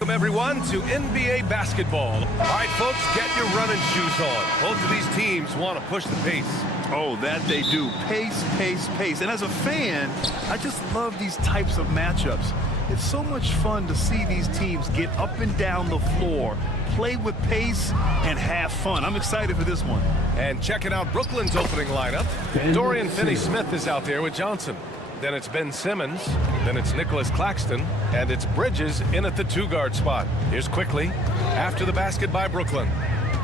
Welcome everyone to NBA basketball. All right, folks, get your running shoes on. Both of these teams want to push the pace. Oh, that they do. Pace, pace, pace. And as a fan, I just love these types of matchups. It's so much fun to see these teams get up and down the floor, play with pace, and have fun. I'm excited for this one. And checking out Brooklyn's opening lineup. Dorian Finney-Smith is out there with Johnson. Then it's Ben Simmons. Then it's Nicholas Claxton. And it's Bridges in at the two-guard spot. Here's Quickly after the basket by Brooklyn.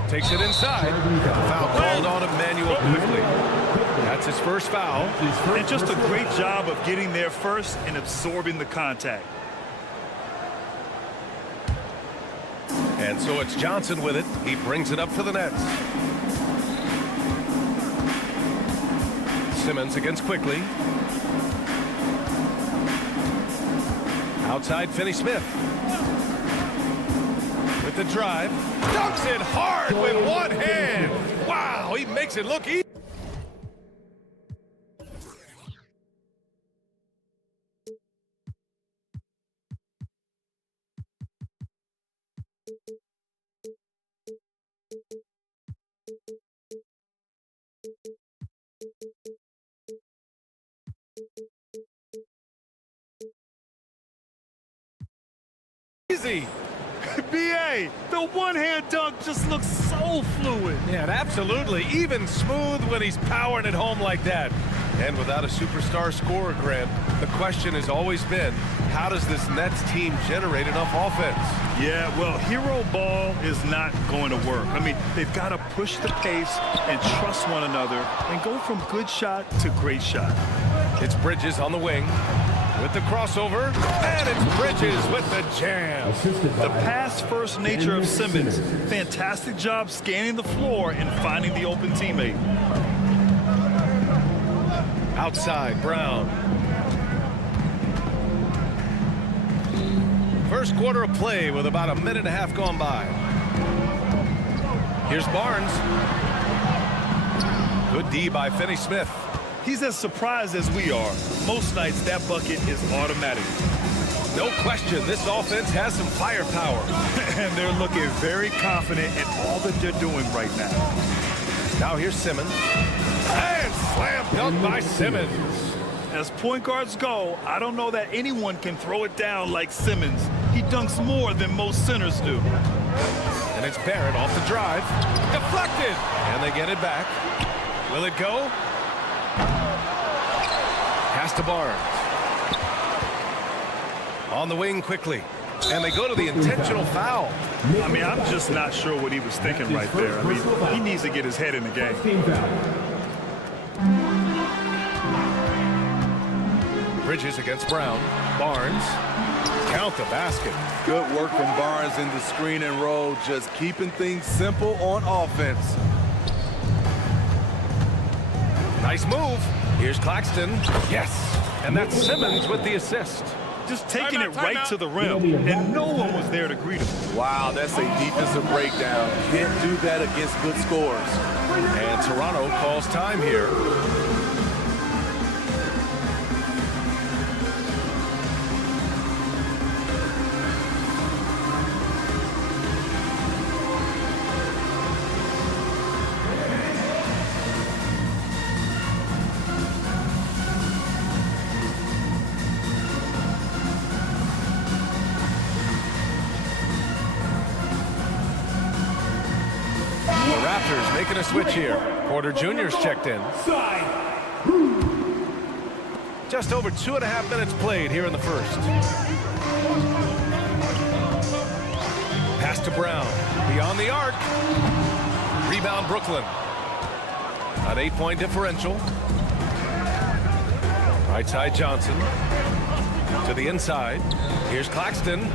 Takes it inside. Foul called on Emmanuel Quickly. That's his first foul. And just a great job of getting there first and absorbing the contact. And so it's Johnson with it. He brings it up for the Nets. Simmons against Quickly. Outside Finney-Smith. With the drive. Dunks it hard with one hand. Wow, he makes it look easy. Easy. BA, the one-hand dunk just looks so fluid. Yeah, absolutely. Even smooth when he's powering it home like that. And without a superstar scorer, Grant, the question has always been, how does this Nets team generate enough offense? Yeah, well, hero ball is not going to work. I mean, they've got to push the pace and trust one another and go from good shot to great shot. It's Bridges on the wing with the crossover, and it's Bridges with the jam. The pass-first nature of Simmons. Fantastic job scanning the floor and finding the open teammate. Outside, Brown. First quarter of play with about a minute and a half gone by. Here's Barnes. Good D by Finney-Smith. He's as surprised as we are. Most nights, that bucket is automatic. No question, this offense has some firepower. And they're looking very confident in all that they're doing right now. Now here's Simmons. And slam dunk by Simmons. As point guards go, I don't know that anyone can throw it down like Simmons. He dunks more than most centers do. And it's Barrett off the drive. Deflected. And they get it back. Will it go? Pass to Barnes. On the wing quickly. And they go to the intentional foul. I mean, I'm just not sure what he was thinking right there. I mean, he needs to get his head in the game. Bridges against Brown. Barnes. Count the basket. Good work from Barnes in the screen and roll, just keeping things simple on offense. Nice move. Here's Claxton. Yes. And that's Simmons with the assist. Just taking it right to the rim, and no one was there to greet him. Wow, that's a defensive breakdown. Can't do that against good scores. And Toronto calls time here. Raptors making a switch here. Porter Jr.'s checked in. Just over 2.5 minutes played here in the first. Pass to Brown. Beyond the arc. Rebound Brooklyn. An 8-point differential. Right side Johnson. To the inside. Here's Claxton.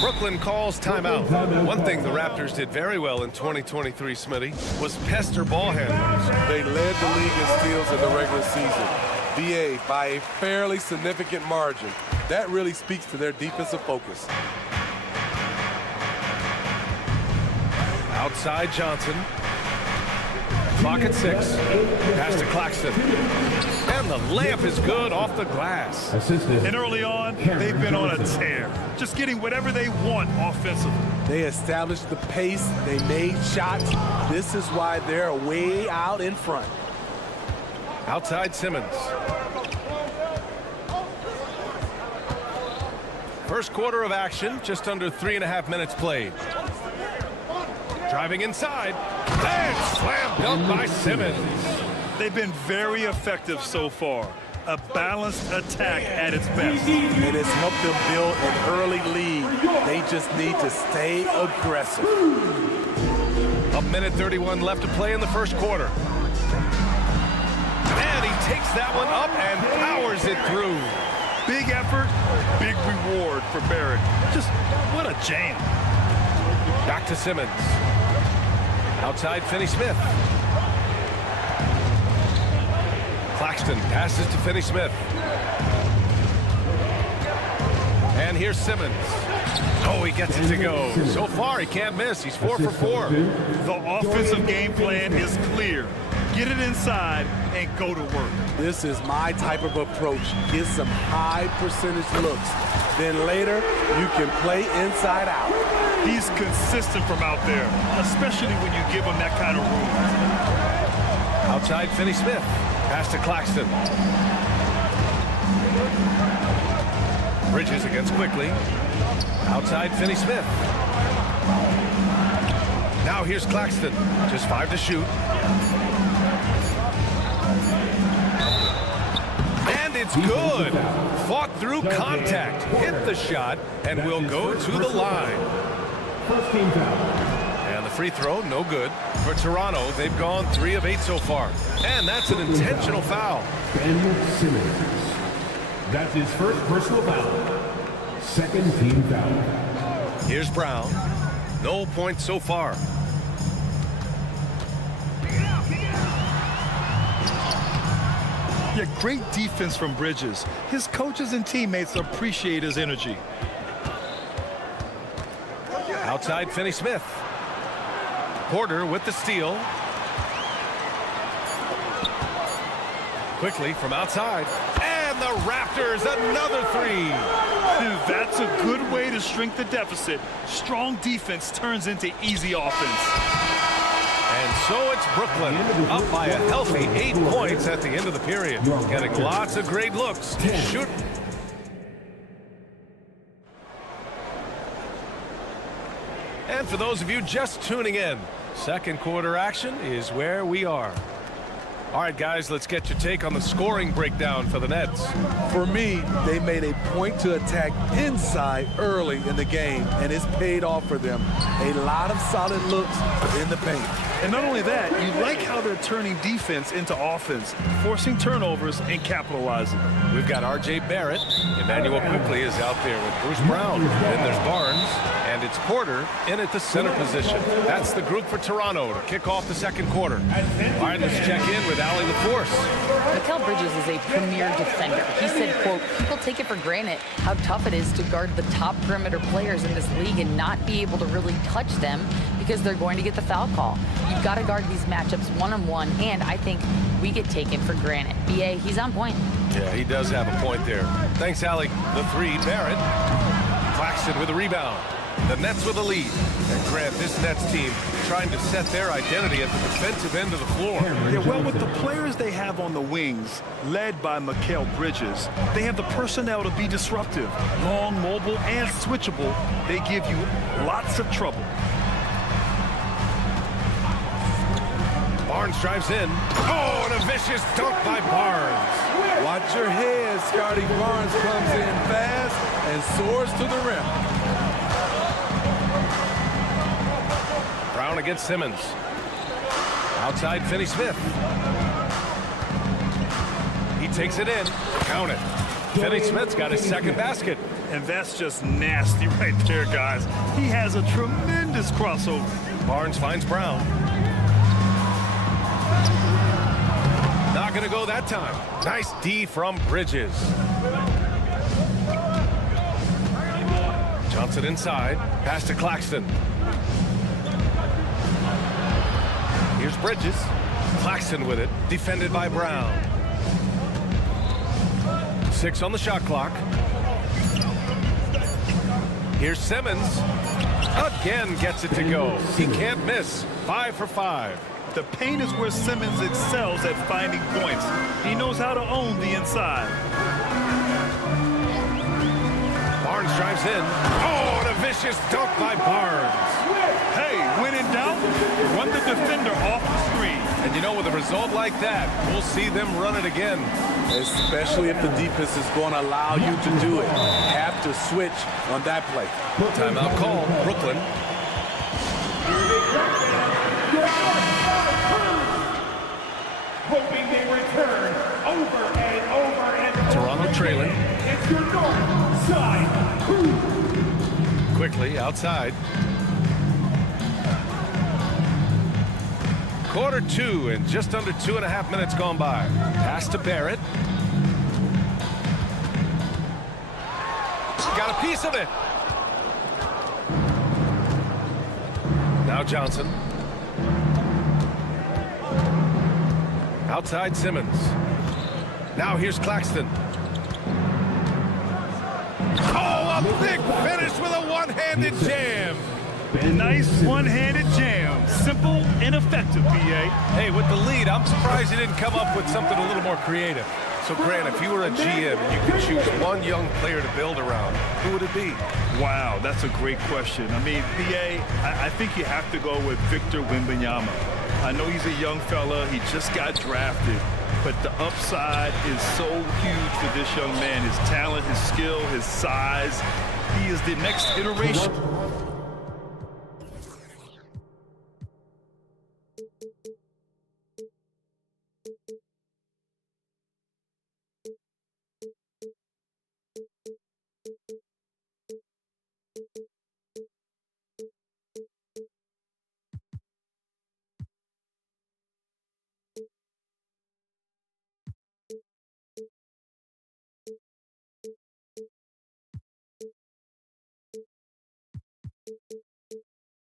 Brooklyn calls timeout. One thing the Raptors did very well in 2023, Smitty, was pester ball handlers. They led the league in steals in the regular season. VA by a fairly significant margin. That really speaks to their defensive focus. Outside Johnson. Clock at 6. Pass to Claxton. And the layup is good off the glass. And early on, they've been on a tear. Just getting whatever they want offensively. They established the pace. They made shots. This is why they're way out in front. Outside Simmons. First quarter of action, just under 3.5 minutes played. Driving inside. And slam dunk by Simmons. They've been very effective so far. A balanced attack at its best. It has helped them build an early lead. They just need to stay aggressive. 1:31 left to play in the first quarter. And he takes that one up and powers it through. Big effort, big reward for Barrett. Just what a jam. Back to Simmons. Outside Finney-Smith. Claxton passes to Finney-Smith. And here's Simmons. Oh, he gets it to go. So far, he can't miss. He's 4 for 4. The offensive game plan is clear. Get it inside and go to work. This is my type of approach. Get some high percentage looks. Then later, you can play inside out. He's consistent from out there, especially when you give him that kind of room. Outside Finney-Smith. Pass to Claxton. Bridges against Quickly. Outside Finney-Smith. Now here's Claxton. Just 5 to shoot. And it's good. Fought through contact. Hit the shot and will go to the line. And the free throw, no good. For Toronto, they've gone 3 of 8 so far. And that's an intentional foul. Simmons. That's his first personal foul. Second team foul. Here's Brown. No points so far. Yeah, great defense from Bridges. His coaches and teammates appreciate his energy. Outside Finney-Smith. Porter with the steal. Quickly from outside. And the Raptors, another 3. That's a good way to shrink the deficit. Strong defense turns into easy offense. And so it's Brooklyn, up by a healthy 8 points at the end of the period. Getting lots of great looks. Shoot. And for those of you just tuning in, second quarter action is where we are. All right, guys, let's get your take on the scoring breakdown for the Nets. For me, they made a point to attack inside early in the game, and it's paid off for them. A lot of solid looks in the paint. And not only that, you like how they're turning defense into offense, forcing turnovers and capitalizing. We've got R.J. Barrett. Emmanuel Quickly is out there with Bruce Brown. Then there's Barnes, and it's Porter in at the center position. That's the group for Toronto to kick off the second quarter. All right, let's check in with Allie LaForce. Mikal Bridges is a premier defender. He said, quote, people take it for granted how tough it is to guard the top perimeter players in this league and not be able to really touch them because they're going to get the foul call. You've got to guard these matchups one-on-one, and I think we get taken for granted. B.A., he's on point. Yeah, he does have a point there. Thanks, Allie. The 3, Barrett. Claxton with a rebound. The Nets with a lead. And Grant, this Nets team trying to set their identity at the defensive end of the floor. Yeah, well, with the players they have on the wings, led by Mikal Bridges, they have the personnel to be disruptive. Long, mobile, and switchable, they give you lots of trouble. Barnes drives in. Oh, and a vicious dunk by Barnes. Watch your head. Scotty Barnes comes in fast and soars to the rim. Brown against Simmons. Outside Finney-Smith. He takes it in. Count it. Finney-Smith's got his second basket. And that's just nasty right there, guys. He has a tremendous crossover. Barnes finds Brown. Not going to go that time. Nice D from Bridges. Johnson inside. Pass to Claxton. Here's Bridges. Claxton with it, defended by Brown. 6 on the shot clock. Here's Simmons. Again gets it to go. He can't miss. 5 for 5. The paint is where Simmons excels at finding points. He knows how to own the inside. Barnes drives in. Oh, and a vicious dunk by Barnes. Hey, when in doubt, run the defender off the screen. And you know, with a result like that, we'll see them run it again. Especially if the defense is going to allow you to do it. Have to switch on that play. Timeout call, Brooklyn. Hoping they return over and over and over. Toronto trailing. It's your north side crew. Quickly outside. Quarter 2 and just under 2.5 minutes gone by. Pass to Barrett. Got a piece of it. Now Johnson. Outside Simmons. Now here's Claxton. Oh, a big finish with a one-handed jam. Nice one-handed jam. Simple and effective, B.A. Hey, with the lead, I'm surprised he didn't come up with something a little more creative. So, Grant, if you were a GM and you could choose one young player to build around, who would it be? Wow, that's a great question. I mean, B.A., I think you have to go with Victor Wembanyama. I know he's a young fella. He just got drafted. But the upside is so huge for this young man. His talent, his skill, his size. He is the next iteration.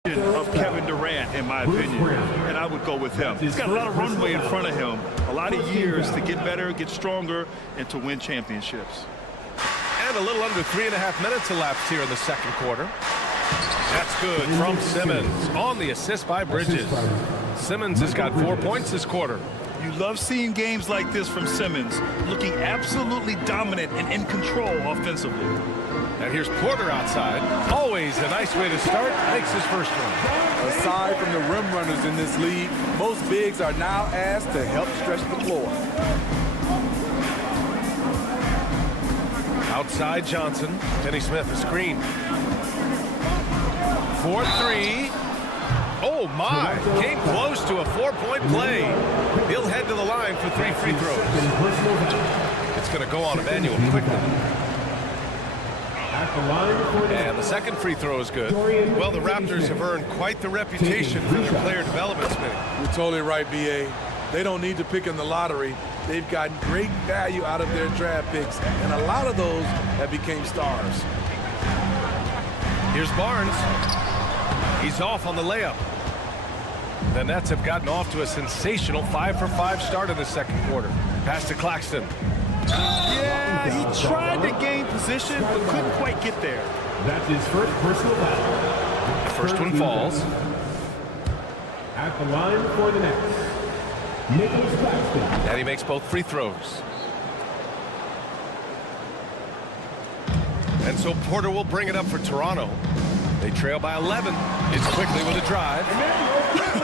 Of Kevin Durant, in my opinion, and I would go with him. He's got a lot of runway in front of him, a lot of years to get better, get stronger, and to win championships. And a little under 3.5 minutes elapsed here in the second quarter. That's good from Simmons on the assist by Bridges. Simmons has got 4 points this quarter. You love seeing games like this from Simmons, looking absolutely dominant and in control offensively. And here's Porter outside. Always a nice way to start. Makes his first one. Aside from the rim runners in this league, most bigs are now asked to help stretch the floor. Outside Johnson. Finney Smith, a screen. 4-3. Oh, my. Came close to a 4-point play. He'll head to the line for 3 free throws. It's going to go on Emmanuel quickly. And the second free throw is good. Well, the Raptors have earned quite the reputation for their player development spending. You're totally right, B.A. They don't need to pick in the lottery. They've gotten great value out of their draft picks, and a lot of those have become stars. Here's Barnes. He's off on the layup. The Nets have gotten off to a sensational 5-for-5 start in the second quarter. Pass to Claxton. Yeah, he tried to gain position, but couldn't quite get there. That's his first personal foul. The first one falls. At the line for the Nets, Nicholas Claxton. And he makes both free throws. And so Porter will bring it up for Toronto. They trail by 11. It's quickly with a drive.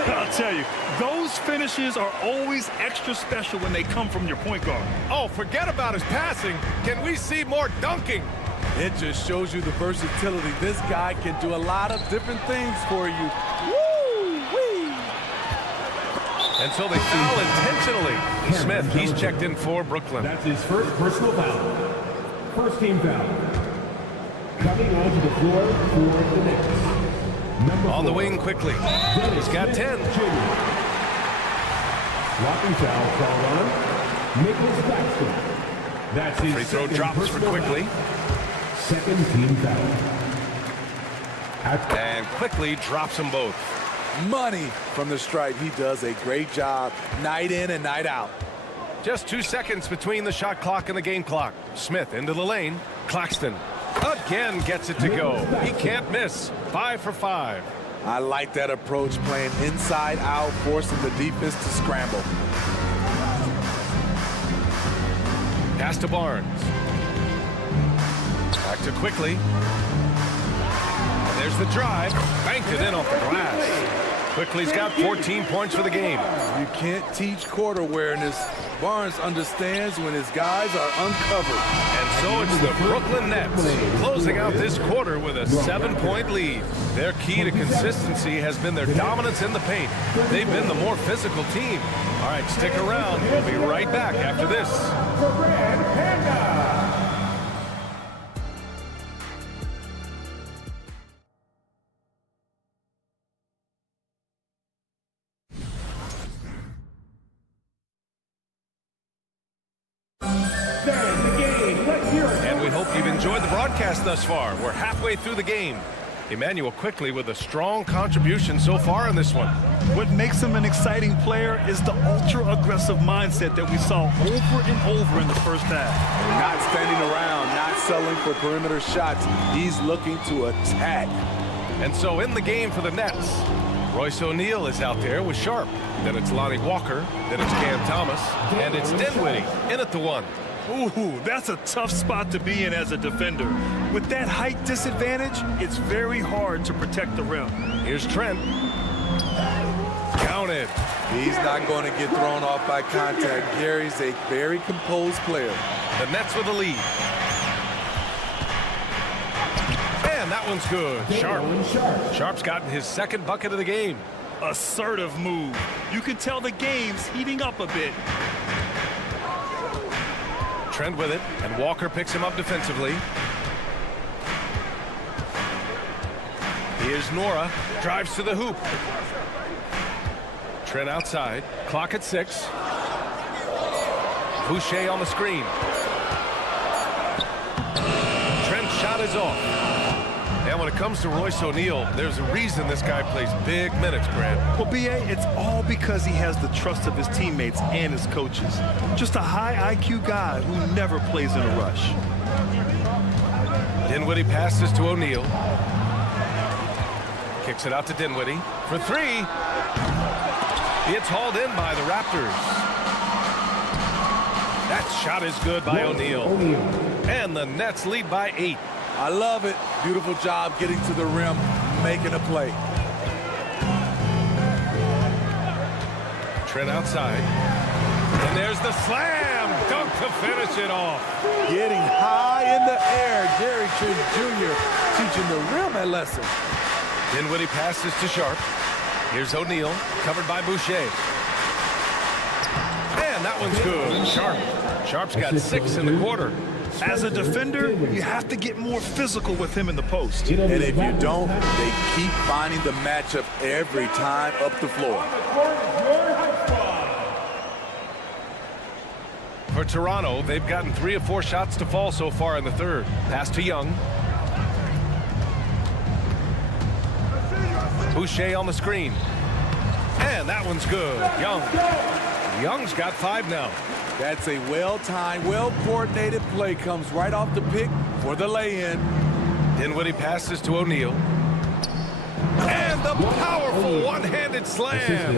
I'll tell you, those finishes are always extra special when they come from your point guard. Oh, forget about his passing. Can we see more dunking? It just shows you the versatility. This guy can do a lot of different things for you. Woo-wee! And so they foul intentionally. Smith, he's checked in for Brooklyn. That's his first personal foul. First team foul. Coming onto the floor for the Nets. On the wing quickly. He's got 10. Blocking foul called on Nicholas Claxton. That's his Free throw drops for quickly. Second team foul. And quickly drops them both. money from the stripe. He does a great job night in and night out. Just 2 seconds between the shot clock and the game clock. Smith into the lane. Claxton again gets it to go. He can't miss. 5 for 5. I like that approach, playing inside out, forcing the defense to scramble. Pass to Barnes. Back to Quickly. And there's the drive. Banked it in off the glass. Quickly's got 14 points for the game. You can't teach court awareness. Barnes understands when his guys are uncovered. And so it's the Brooklyn Nets closing out this quarter with a 7-point lead. Their key to consistency has been their dominance in the paint. They've been the more physical team. All right, stick around. We'll be right back after this. And we hope you've enjoyed the broadcast thus far. We're halfway through the game. Emmanuel Quickly with a strong contribution so far in this one. What makes him an exciting player is the ultra-aggressive mindset that we saw over and over in the first half. Not standing around, not settling for perimeter shots. He's looking to attack. And so in the game for the Nets, Royce O'Neal is out there with Sharp. Then it's Lonnie Walker. Then it's Cam Thomas. And it's Dinwiddie in at the 1. Ooh, that's a tough spot to be in as a defender. With that height disadvantage, it's very hard to protect the rim. Here's Trent. Counted. He's not going to get thrown off by contact. Gary's a very composed player. The Nets with the lead. And that one's good. Sharp. Sharp's gotten his second bucket of the game. Assertive move. You can tell the game's heating up a bit. Trent with it, and Walker picks him up defensively. Here's Nora, drives to the hoop. Trent outside, clock at 6. Boucher on the screen. Trent's shot is off. And when it comes to Royce O'Neal, there's a reason this guy plays big minutes, Grant. Well, B.A., it's all because he has the trust of his teammates and his coaches. Just a high IQ guy who never plays in a rush. Dinwiddie passes to O'Neal. Kicks it out to Dinwiddie for 3. It's hauled in by the Raptors. That shot is good by O'Neal. And the Nets lead by 8. I love it. Beautiful job getting to the rim, making a play. Trent outside. And there's the slam dunk to finish it off. Getting high in the air. Gary Trent Jr. teaching the rim a lesson. Dinwiddie passes to Sharp. Here's O'Neal, covered by Boucher. And that one's good. Sharp's got 6 in the quarter. As a defender, you have to get more physical with him in the post. And if you don't, they keep finding the matchup every time up the floor. For Toronto, they've gotten 3 of 4 shots to fall so far in the third. Pass to Young. Boucher on the screen. And that one's good. Young's got 5 now. That's a well-timed, well-coordinated play. Comes right off the pick for the lay-in. Dinwiddie passes to O'Neal. And the powerful one-handed slam.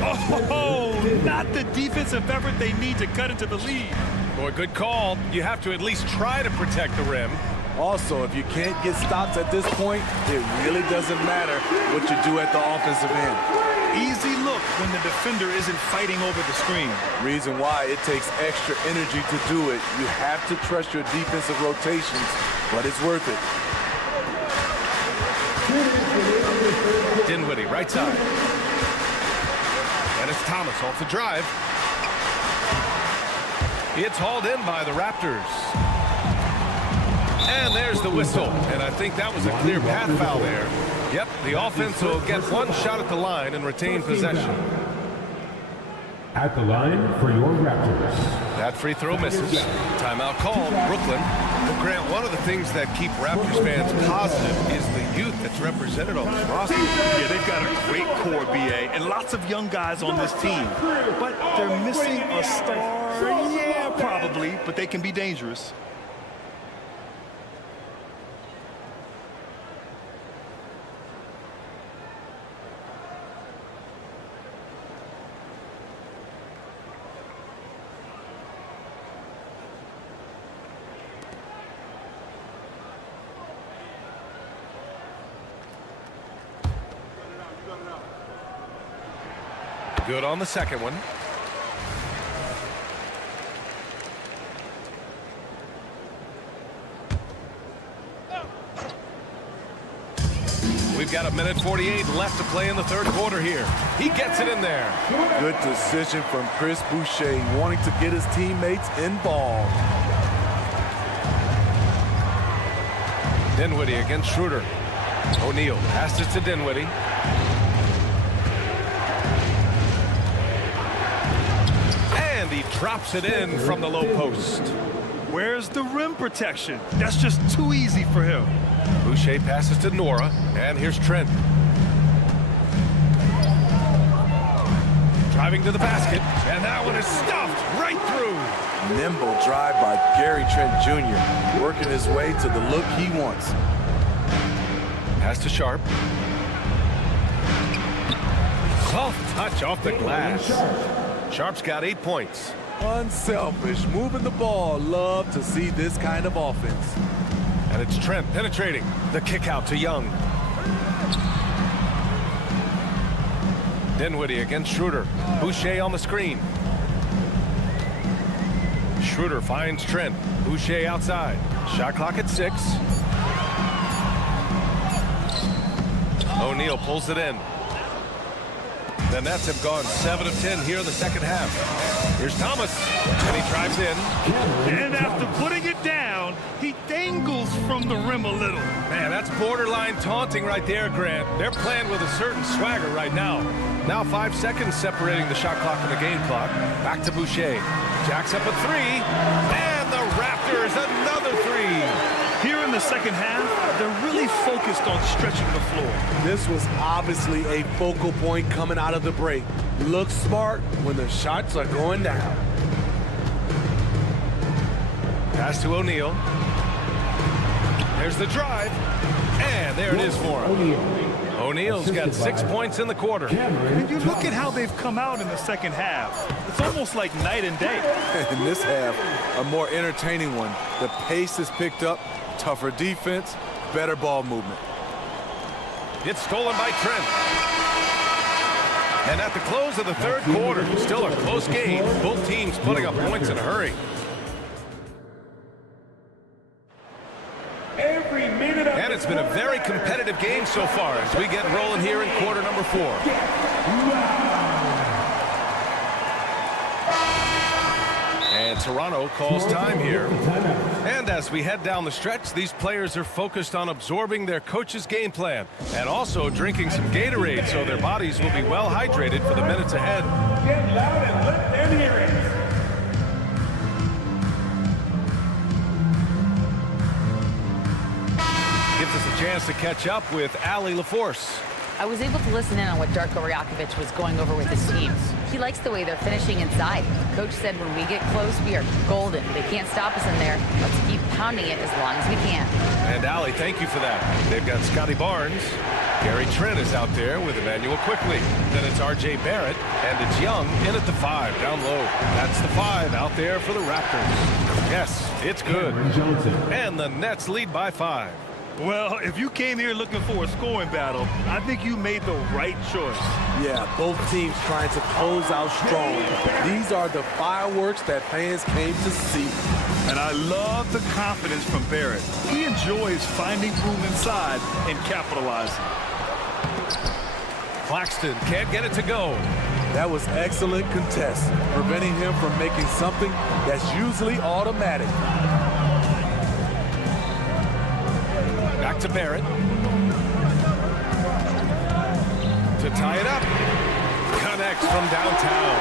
Oh, not the defensive effort they need to cut into the lead. Boy, good call. You have to at least try to protect the rim. Also, if you can't get stops at this point, it really doesn't matter what you do at the offensive end. Easy look when the defender isn't fighting over the screen. Reason why it takes extra energy to do it. You have to trust your defensive rotations, but it's worth it. Dinwiddie, right side. And it's Thomas off the drive. It's hauled in by the Raptors. And there's the whistle. And I think that was a clear path foul there. Yep, the offense will get 1 shot at the line and retain possession. At the line for your Raptors. That free throw misses. Timeout called, Brooklyn. Well, Grant, one of the things that keep Raptors fans positive is the youth that's represented on this roster. Yeah, they've got a great core, BA, and lots of young guys on this team. But they're missing a star. Yeah, probably, but they can be dangerous. Good on the second one. We've got 1:48 left to play in the third quarter here. He gets it in there. Good decision from Chris Boucher, wanting to get his teammates involved. Dinwiddie against Schroeder. O'Neal passes to Dinwiddie. And he drops it in from the low post. Where's the rim protection? That's just too easy for him. Boucher passes to Nora, and here's Trent. Driving to the basket, and that one is stuffed right through. Nimble drive by Gary Trent Jr., working his way to the look he wants. Pass to Sharp. Soft touch off the glass. Sharp's got 8 points. Unselfish, moving the ball. Love to see this kind of offense. And it's Trent penetrating. The kick out to Young. Dinwiddie against Schroeder. Boucher on the screen. Schroeder finds Trent. Boucher outside. Shot clock at 6. O'Neal pulls it in. The Nets have gone 7 of 10 here in the second half. Here's Thomas, and he drives in. And after putting it down, he dangles from the rim a little. Man, that's borderline taunting right there, Grant. They're playing with a certain swagger right now. Now 5 seconds separating the shot clock and the game clock. Back to Boucher. Jacks up a 3, and the Raptors another 3. Here in the second half, they're really focused on stretching the floor. This was obviously a focal point coming out of the break. Look smart when the shots are going down. Pass to O'Neal. There's the drive, and there it is for him. O'Neal's got 6 points in the quarter. And you look at how they've come out in the second half. It's almost like night and day. In this half, a more entertaining one. The pace is picked up, tougher defense, better ball movement. It's stolen by Trent. And at the close of the third quarter, still a close game. Both teams putting up points in a hurry. And it's been a very competitive game so far as we get rolling here in quarter number 4. And Toronto calls time here. And as we head down the stretch, these players are focused on absorbing their coach's game plan and also drinking some Gatorade so their bodies will be well hydrated for the minutes ahead. Get loud and let them hear it. Gives us a chance to catch up with Allie LaForce. I was able to listen in on what Darko Rajakovic was going over with his teams. He likes the way they're finishing inside. Coach said when we get close, we are golden. They can't stop us in there. Let's keep pounding it as long as we can. And Allie, thank you for that. They've got Scotty Barnes. Gary Trent is out there with Emmanuel Quickly. Then it's R.J. Barrett, and it's Young in at the 5, down low. That's the 5 out there for the Raptors. Yes, it's good. And the Nets lead by 5. Well, if you came here looking for a scoring battle, I think you made the right choice. Yeah, both teams trying to close out strong. These are the fireworks that fans came to see. And I love the confidence from Barrett. He enjoys finding room inside and capitalizing. Claxton can't get it to go. That was excellent contest, preventing him from making something that's usually automatic. Back to Barrett. To tie it up. Connects from downtown.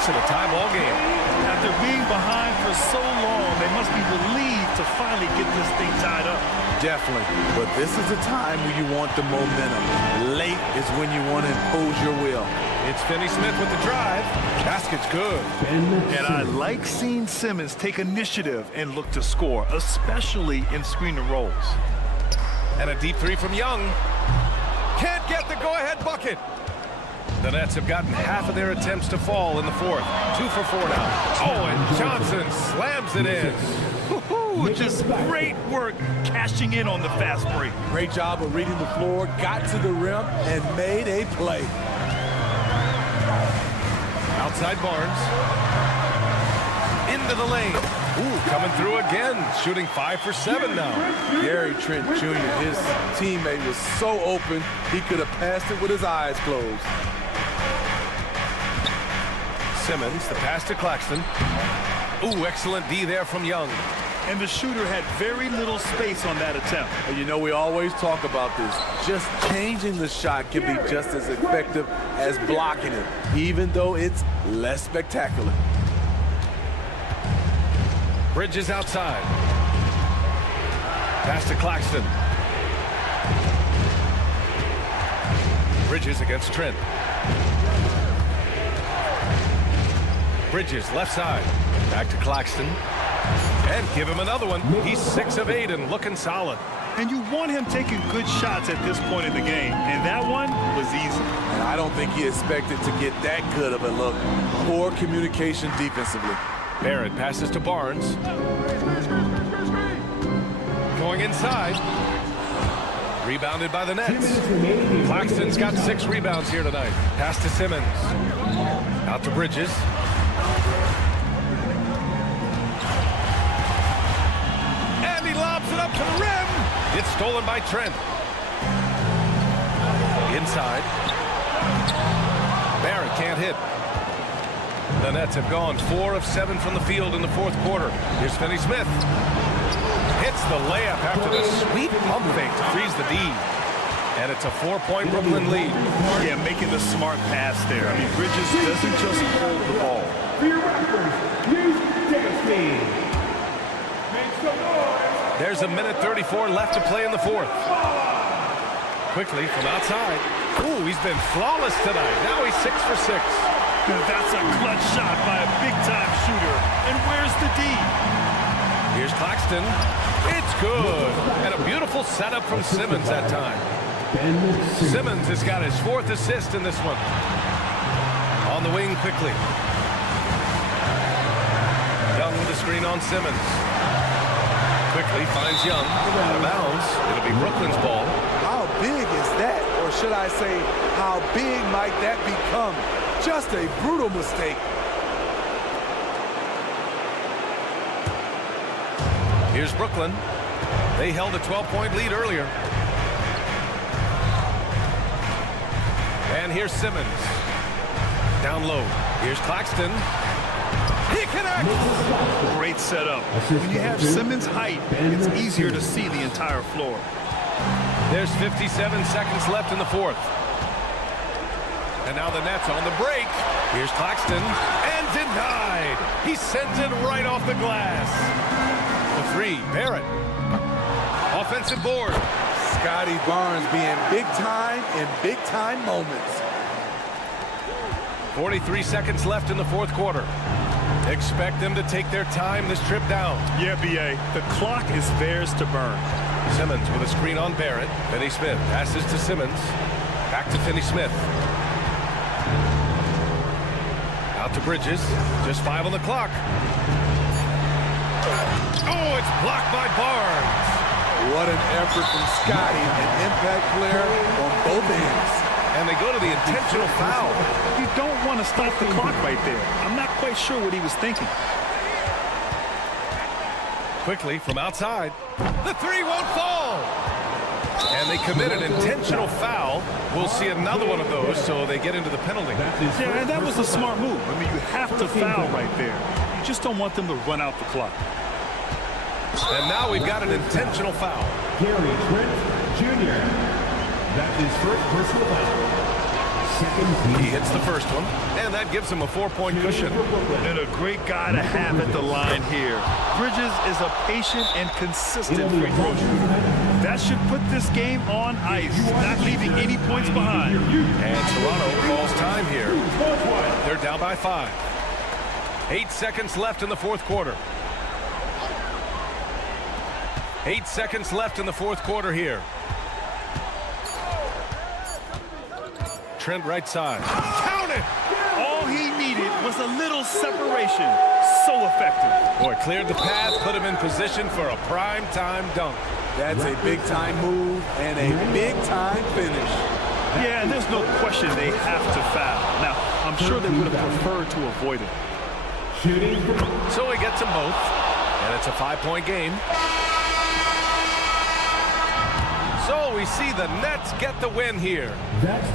makes it a tie ball game. After being behind for so long, they must be relieved to finally get this thing tied up. Definitely. But this is the time when you want the momentum. Late is when you want to impose your will. It's Finney Smith with the drive. Basket's good. And I like seeing Simmons take initiative and look to score, especially in screen and rolls. And a deep three from Young. Can't get the go-ahead bucket. The Nets have gotten half of their attempts to fall in the fourth. 2 for 4 now. Oh, and Johnson slams it in. Just great work cashing in on the fast break. Great job of reading the floor, got to the rim, and made a play. Outside Barnes. Into the lane. Ooh, coming through again. Shooting 5 for 7 now. Gary Trent Jr., his teammate was so open, he could have passed it with his eyes closed. Simmons, the pass to Claxton. Ooh, excellent D there from Young. And the shooter had very little space on that attempt. And you know, we always talk about this. Just changing the shot can be just as effective as blocking it, even though it's less spectacular. Bridges outside. Pass to Claxton. Bridges against Trent. Bridges left side. Back to Claxton. And give him another one. He's 6 of 8 and looking solid. And you want him taking good shots at this point in the game. And that one was easy. And I don't think he expected to get that good of a look. Poor communication defensively. Barrett passes to Barnes. Going inside. Rebounded by the Nets. Claxton's got 6 rebounds here tonight. Pass to Simmons. Out to Bridges. And he lobs it up to the rim. It's stolen by Trent. Inside. Barrett can't hit. The Nets have gone 4 of 7 from the field in the fourth quarter. Here's Finney Smith. Hits the layup after the sweet pump fake to freeze the D. And it's a 4-point Brooklyn lead. Yeah, making the smart pass there. I mean, Bridges doesn't just hold the ball. For your Raptors, use dance team. Make some noise. There's a minute 34 left to play in the fourth. Quickly from outside. Ooh, he's been flawless tonight. Now he's 6 for 6. That's a clutch shot by a big-time shooter. And where's the D? Here's Claxton. It's good. And a beautiful setup from Simmons that time. Simmons has got his 4th assist in this one. On the wing quickly. Young with the screen on Simmons. Quickly finds Young. Out of bounds. It'll be Brooklyn's ball. How big is that? Or should I say, how big might that become? Just a brutal mistake. Here's Brooklyn. They held a 12-point lead earlier. And here's Simmons. Down low. Here's Claxton. He connects. Great setup. When you have Simmons' height, it's easier to see the entire floor. There's 57 seconds left in the fourth. And now the Nets on the break. Here's Claxton. And denied. He sends it right off the glass. The 3, Barrett. Offensive board. Scotty Barnes being big time in big time moments. 43 seconds left in the fourth quarter. Expect them to take their time this trip down. Yeah, B.A., the clock is theirs to burn. Simmons with a screen on Barrett. Finney Smith passes to Simmons. Back to Finney Smith. Out to Bridges. Just 5 on the clock. Oh, it's blocked by Barnes. What an effort from Scotty, an impact player on both ends. And they go to the intentional foul. You don't want to stop the clock right there. I'm not quite sure what he was thinking. Quickly from outside. The 3 won't fall. And they commit an intentional foul. We'll see another one of those, so they get into the penalty. Yeah, and that was a smart move. I mean, you have to foul right there. You just don't want them to run out the clock. And now we've got an intentional foul. Gary Trent Jr. That's his first personal foul. He hits the first one, and that gives him a 4-point cushion. And a great guy to have at the line here. Bridges is a patient and consistent free throw shooter. That should put this game on ice, not leaving any points behind. And Toronto calls time here. They're down by 5. 8 seconds left in the fourth quarter. 8 seconds left in the fourth quarter here. Trent right side. Count it! All he needed was a little separation. So effective. Boy, cleared the path, put him in position for a prime-time dunk. That's a big-time move and a big-time finish. Yeah, and there's no question they have to foul. Now, I'm sure they would have preferred to avoid it. So he gets them both, and it's a 5-point game. So we see the Nets get the win here.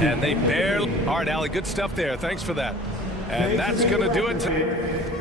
And they barely... All right, Allie, good stuff there. Thanks for that. And that's going to do it.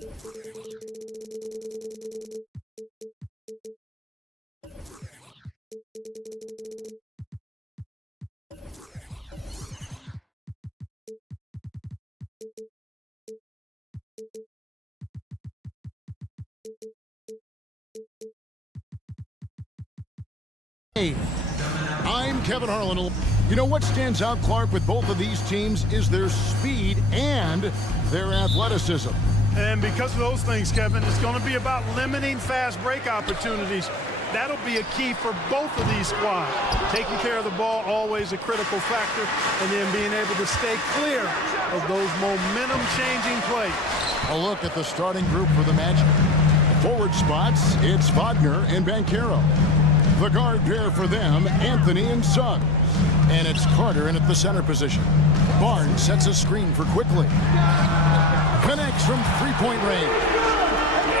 Hey, I'm Kevin Harlan. You know what stands out, Clark, with both of these teams is their speed and their athleticism. And because of those things, Kevin, it's going to be about limiting fast break opportunities. That'll be a key for both of these squads. Taking care of the ball, always a critical factor, and then being able to stay clear of those momentum-changing plays. A look at the starting group for the Magic. Forward spots, it's Wagner and Banchero. The guard pair for them, Anthony and Suggs. And it's Carter in at the center position. Barnes sets a screen for Quickly. Connects from three-point range.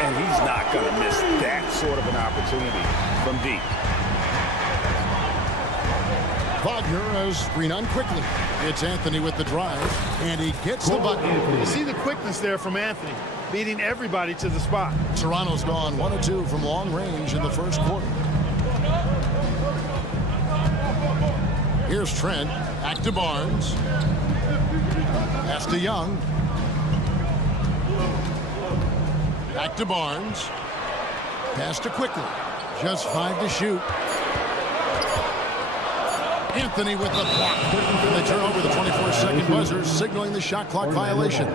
And he's not going to miss that sort of an opportunity from deep. Wagner a screen on Quickly. It's Anthony with the drive, and he gets the bucket. You see the quickness there from Anthony, beating everybody to the spot. Toronto's gone 1 of 2 from long range in the first quarter. Here's Trent, back to Barnes. Pass to Young. Back to Barnes. Pass to Quickly. Just 5 to shoot. Anthony with the block. And they turn over the 24-second buzzer, signaling the shot clock violation.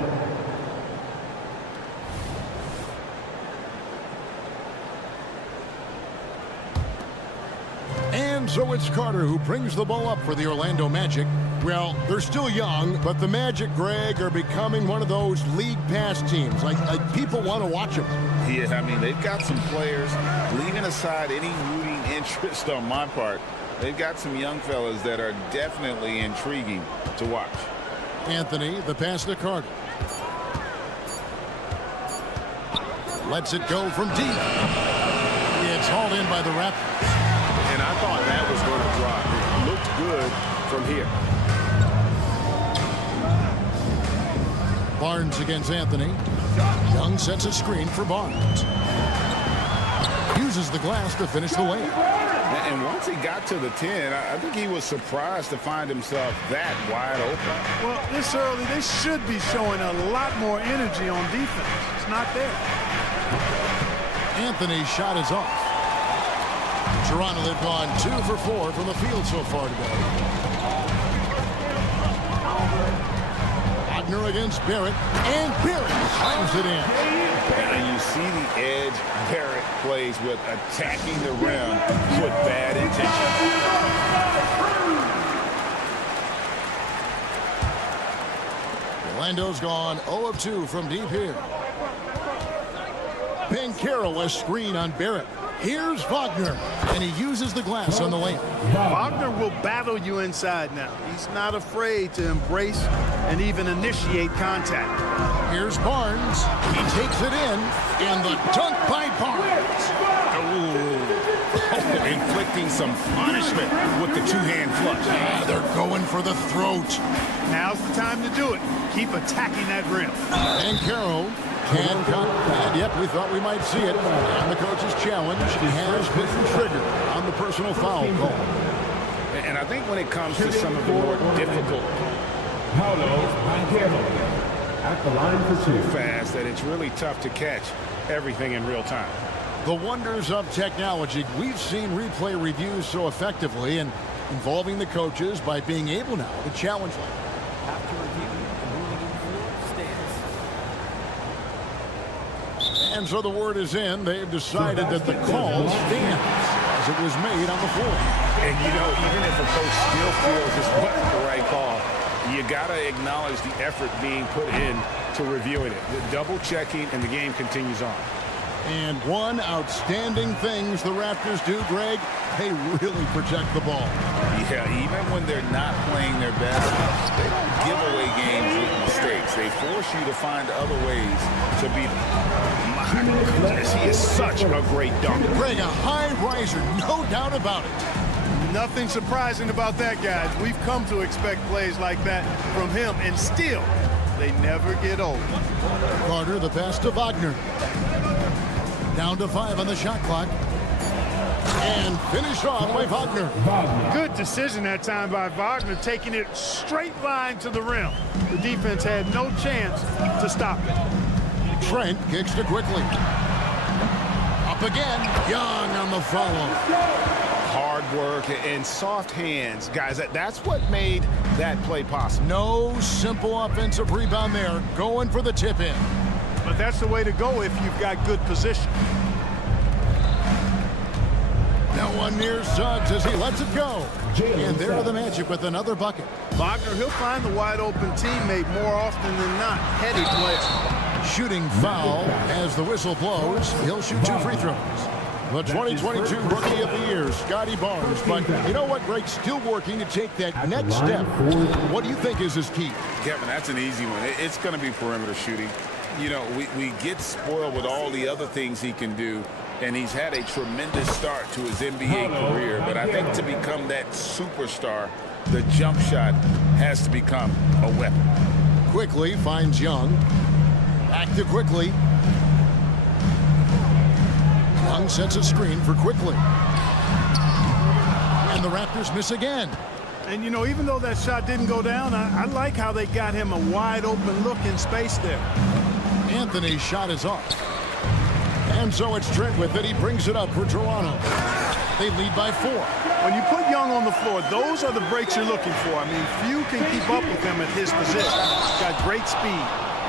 And so it's Carter who brings the ball up for the Orlando Magic. Well, they're still young, but the Magic, Greg, are becoming one of those league pass teams. Like people want to watch them. Yeah, I mean, they've got some players, leaving aside any rooting interest on my part, they've got some young fellas that are definitely intriguing to watch. Anthony, the pass to Carter. Lets it go from deep. It's hauled in by the Raptors. And I thought that was going to drop. It looked good from here. Barnes against Anthony. Young sets a screen for Barnes. Uses the glass to finish the layup. And once he got to the 10, I think he was surprised to find himself that wide open. Well, this early, they should be showing a lot more energy on defense. It's not there. Anthony's shot is off. Toronto have gone 2 for 4 from the field so far today. Wagner against Barrett, and Barrett slams it in. And you see the edge Barrett plays with, attacking the rim with bad intention. Orlando's gone 0 of 2 from deep here. Banchero a screen on Barrett. Here's Wagner, and he uses the glass on the lane. Wagner will battle you inside now. He's not afraid to embrace and even initiate contact. Here's Barnes. He takes it in, and the dunk by Barnes. Oh, inflicting some punishment with the two-hand flush. Yeah, they're going for the throat. Now's the time to do it. Keep attacking that rim. Banchero can't cut. And yep, we thought we might see it. And the coach's challenge has been triggered on the personal foul call. And I think when it comes to some of the more difficult at the line for 2. Fast that it's really tough to catch everything in real time. The wonders of technology. We've seen replay reviews so effectively and involving the coaches by being able now to challenge like that. After review, the ruling in court stands. And so the word is in. They've decided that the call stands as it was made on the floor. And you know, even if a coach still feels this wasn't the right call, you got to acknowledge the effort being put in to reviewing it. The double checking, and the game continues on. And one outstanding things the Raptors do, Greg, they really protect the ball. Yeah, even when they're not playing their best, they don't give away games with mistakes. They force you to find other ways to beat them. My goodness, he is such a great dunker. Greg, a high riser, no doubt about it. Nothing surprising about that, guys. We've come to expect plays like that from him, and still, They never get old. Carter, the pass to Wagner. Down to 5 on the shot clock. And finished off by Wagner. Good decision that time by Wagner, taking it straight line to the rim. The defense had no chance to stop it. Trent kicks to quickly. Up again. Young on the follow. Hard work and soft hands. Guys, that's what made that play possible. No simple offensive rebound there. Going for the tip-in. But that's the way to go if you've got good position. Now one near Suggs as he lets it go. And there are the Magic with another bucket. Wagner, he'll find the wide open teammate more often than not. Heady player. Shooting foul as the whistle blows. He'll shoot 2 free throws. The 2022 Rookie of the Year, Scotty Barnes. But you know what, Greg? Still working to take that next step. What do you think is his key? Kevin, that's an easy one. It's going to be perimeter shooting. You know, we get spoiled with all the other things he can do, and he's had a tremendous start to his NBA career. But I think to become that superstar, the jump shot has to become a weapon. Quickly finds Young. Back to Quickly. Young sets a screen for Quickly. And the Raptors miss again. And, you know, even though that shot didn't go down, I like how they got him a wide open look in space there. Anthony's shot is off. And so it's Trent with it. He brings it up for Toronto. They lead by 4. When you put Young on the floor, those are the breaks you're looking for. I mean, few can keep up with him at his position. He's got great speed.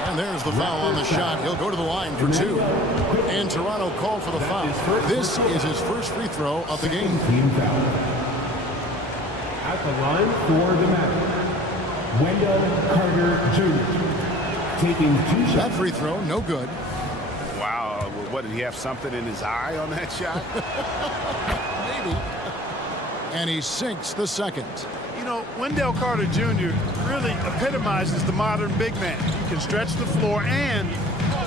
And there's the foul on the shot. He'll go to the line for 2. And Toronto called for the foul. This is his first free throw of the game. Team foul. At the line for the Magic, Wendell Carter Jr. taking 2 shots. That free throw, no good. Wow. What, did he have something in his eye on that shot? Maybe. And he sinks the second. You know, Wendell Carter Jr. really epitomizes the modern big man. He can stretch the floor and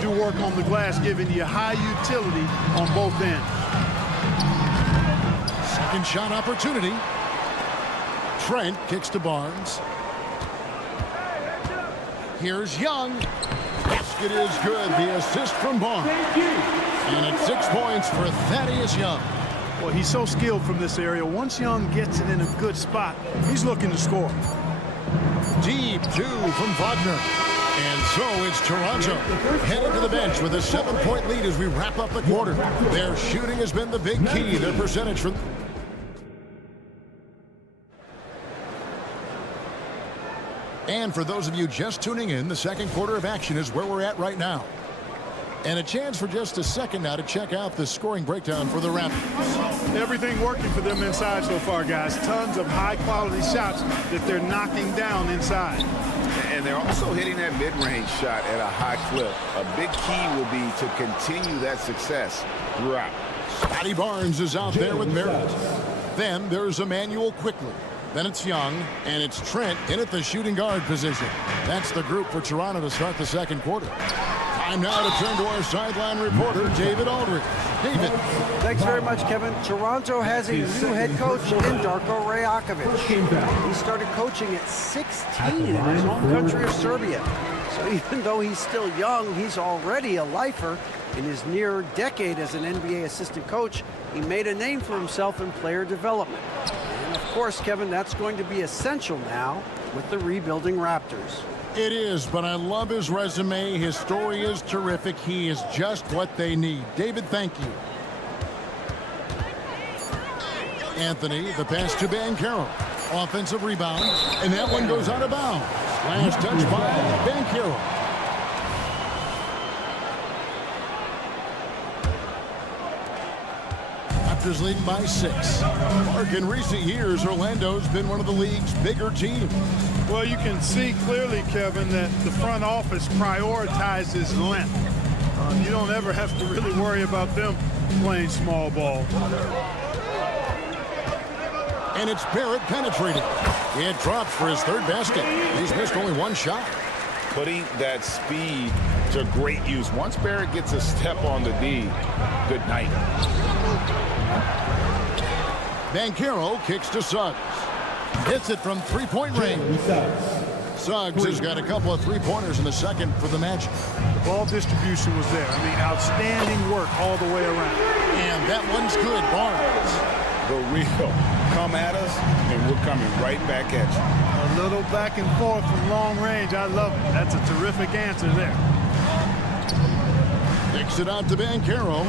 do work on the glass, giving you high utility on both ends. Second shot opportunity. Trent kicks to Barnes. Here's Young. Basket is good. The assist from Barnes. And it's 6 points for Thaddeus Young. Well, he's so skilled from this area. Once Young gets it in a good spot, he's looking to score. Deep 2 from Wagner. And so it's Toronto headed to the bench with a 7-point lead as we wrap up the quarter. Their shooting has been the big key. Their percentage from... And for those of you just tuning in, the second quarter of action is where we're at right now. And a chance for just a second now to check out the scoring breakdown for the Raptors. Everything working for them inside so far, guys. Tons of high-quality shots that they're knocking down inside. And they're also hitting that mid-range shot at a high clip. A big key will be to continue that success throughout. Scotty Barnes is out there with Barrett. Then there's Emmanuel Quickly. Then it's Young, and it's Trent in at the shooting guard position. That's the group for Toronto to start the second quarter. Time now to turn to our sideline reporter, David Aldridge. David. Thanks very much, Kevin. Toronto has a new head coach in Darko Rajakovic. He started coaching at 16 in his home country of Serbia. So even though he's still young, he's already a lifer. In his near decade as an NBA assistant coach, he made a name for himself in player development. And of course, Kevin, that's going to be essential now with the rebuilding Raptors. It is, but I love his resume. His story is terrific. He is just what they need. David, thank you. Anthony, the pass to Banchero. Offensive rebound, and that one goes out of bounds. Last touch by Banchero. Raptors leading by 6. Mark, in recent years, Orlando's been one of the league's bigger teams. Well, you can see clearly, Kevin, that the front office prioritizes length. You don't ever have to really worry about them playing small ball. And it's Barrett penetrating. It drops for his third basket. He's missed only 1 shot. Putting that speed to great use. Once Barrett gets a step on the D, good night. Banchero kicks to Suggs. Hits it from 3-point range. Suggs has got a couple of three-pointers in the second for the Magic. The ball distribution was there. I mean, outstanding work all the way around. And that one's good. Barnes. The real. Come at us, and we're coming right back at you. A little back and forth from long range. I love it. That's a terrific answer there. Kicks it out to Banchero.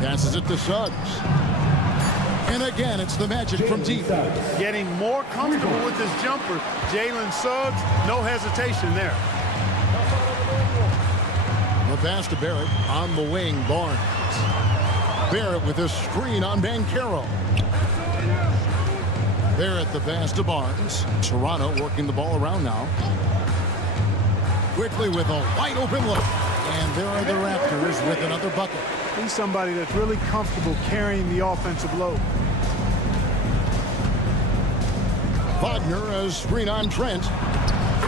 Passes it to Suggs. And again, it's the Magic from deep. Getting more comfortable with his jumper. Jalen Suggs, no hesitation there. The pass to Barrett on the wing. Barnes. Barrett with a screen on Banchero. Barrett the pass to Barnes. Toronto working the ball around now. Quickly with a wide open look. And there are the Raptors with another bucket. He's somebody that's really comfortable carrying the offensive load. Wagner a screen on Trent.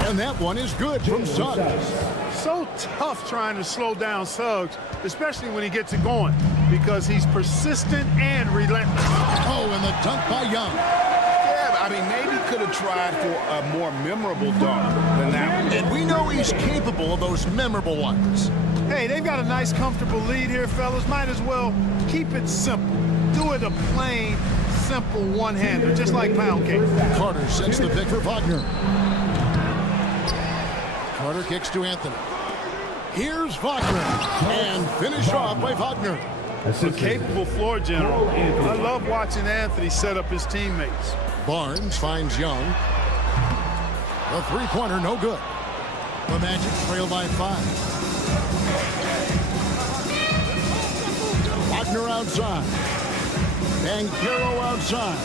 And that one is good from Suggs. So tough trying to slow down Suggs, especially when he gets it going, because he's persistent and relentless. Oh, and the dunk by Young. Yeah, I mean, maybe could have tried for a more memorable dunk than that one. And we know he's capable of those memorable ones. Hey, they've got a nice, comfortable lead here, fellas. Might as well keep it simple. Do it a plain, simple one-hander, just like pound cake. Carter sets the pick for Wagner. Carter kicks to Anthony. Here's Wagner. And finished off by Wagner. A capable floor general. I love watching Anthony set up his teammates. Barnes finds Young. A three-pointer, no good. The Magic trail by 5. Wagner outside. Banchero outside.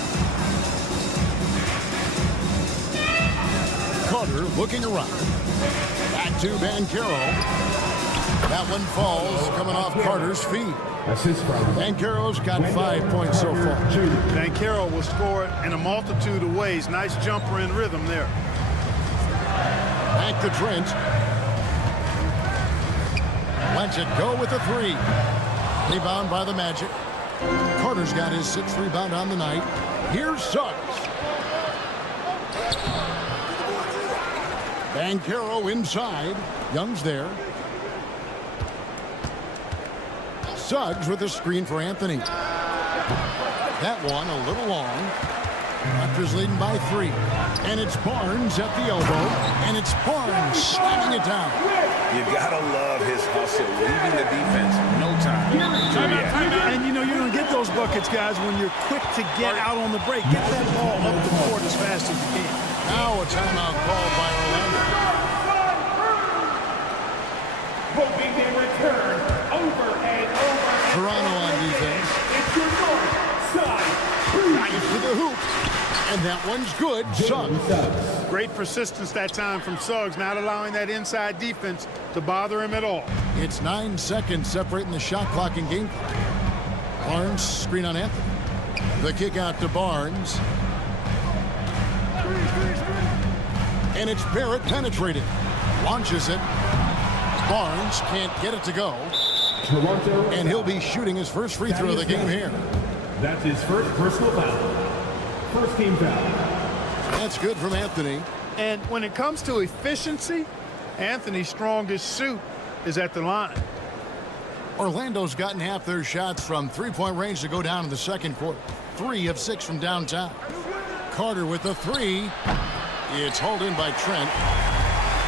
Carter looking around. Back to Banchero. That one falls, coming off Carter's feet. Banchero's got 5 points so far. Banchero will score it in a multitude of ways. Nice jumper in rhythm there. Back to Trent. Lets it go with a 3. Rebound by the Magic. Carter's got his 6th rebound on the night. Here's Suggs. Banchero inside. Young's there. Suggs with a screen for Anthony. That one a little long. Raptors leading by 3. And it's Barnes at the elbow. And it's Barnes slamming it down. You gotta love his hustle, leaving the defense no time to react. And you know you're gonna get those buckets, guys, when you're quick to get out on the break. Get that ball up the court as fast as you can. Now a timeout called by Orlando. Hoping they return over and over. Toronto on defense. It's your north side. Nice to the hoop. And that one's good. Suggs. Great persistence that time from Suggs, not allowing that inside defense to bother him at all. It's 9 seconds separating the shot clock and game clock. Barnes screen on Anthony. The kick out to Barnes. And it's Barrett penetrated. Launches it. Barnes can't get it to go. Toronto. And he'll be shooting his first free throw of the game here. That's his first personal foul. First team foul. That's good from Anthony. And when it comes to efficiency, Anthony's strongest suit is at the line. Orlando's gotten half their shots from three-point range to go down in the second quarter. 3 of 6 from downtown. Carter with the 3. It's hauled in by Trent.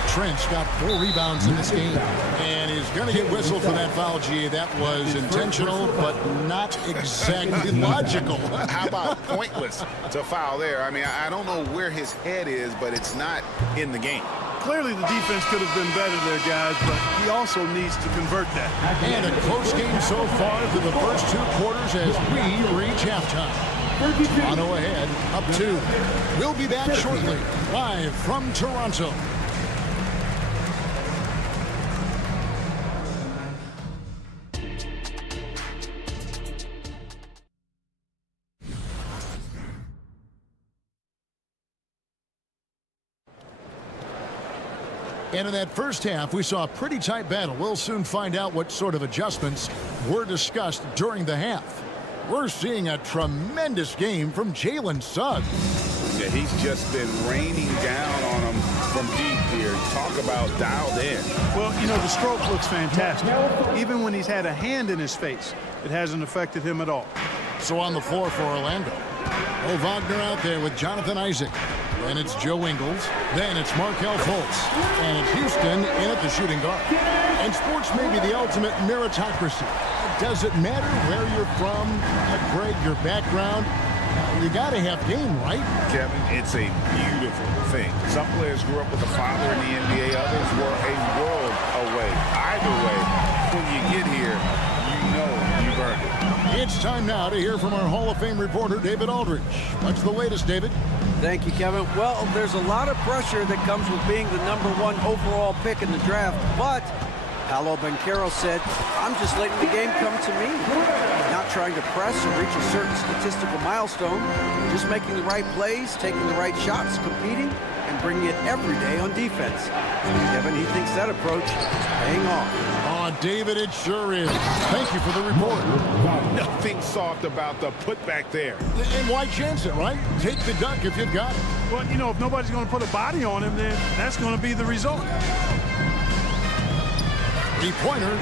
Trent's got 4 rebounds in this game and is going to get whistled for that foul, G. That was intentional, but not exactly logical. How about pointless to foul there? I mean, I don't know where his head is, but it's not in the game. Clearly the defense could have been better there, guys, but he also needs to convert that. And a close game so far through the first 2 quarters as we reach halftime. Toronto ahead, up 2. We'll be back shortly, live from Toronto. And in that first half, we saw a pretty tight battle. We'll soon find out what sort of adjustments were discussed during the half. We're seeing a tremendous game from Jalen Suggs. Yeah, he's just been raining down on him from deep here. Talk about dialed in. Well, you know, the stroke looks fantastic. Even when he's had a hand in his face, it hasn't affected him at all. So on the floor for Orlando. Oh, Wagner out there with Jonathan Isaac. Then it's Joe Ingles. Then it's Markelle Fultz. And it's Houston in at the shooting guard. And sports may be the ultimate meritocracy. Does it matter where you're from, Greg, your background? You got to have game, right? Kevin, it's a beautiful thing. Some players grew up with a father in the NBA. Others were a world away. Either way, when you get here, you know you've earned it. It's time now to hear from our Hall of Fame reporter, David Aldridge. What's the latest, David? Thank you, Kevin. Well, there's a lot of pressure that comes with being the #1 overall pick in the draft, but Paolo Banchero said, I'm just letting the game come to me. Not trying to press or reach a certain statistical milestone, just making the right plays, taking the right shots, competing, and bringing it every day on defense. Kevin, he thinks that approach is paying off. Oh, David, it sure is. Thank you for the report. Nothing soft about the putback there. And why chance it, right? Take the duck if you've got it. Well, you know, if nobody's going to put a body on him, then that's going to be the result. Three-pointer.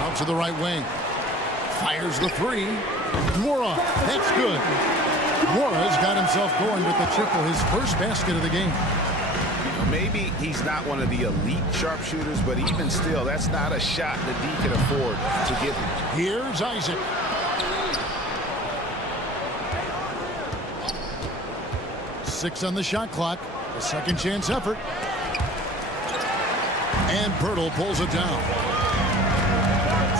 Out to the right wing. Fires the three. Nwora. That's good. Nwora's got himself going with the triple, his first basket of the game. Maybe he's not one of the elite sharpshooters, but even still, that's not a shot that D can afford to give him. Here's Isaac. Six on the shot clock. A second chance effort. And Pirtle pulls it down.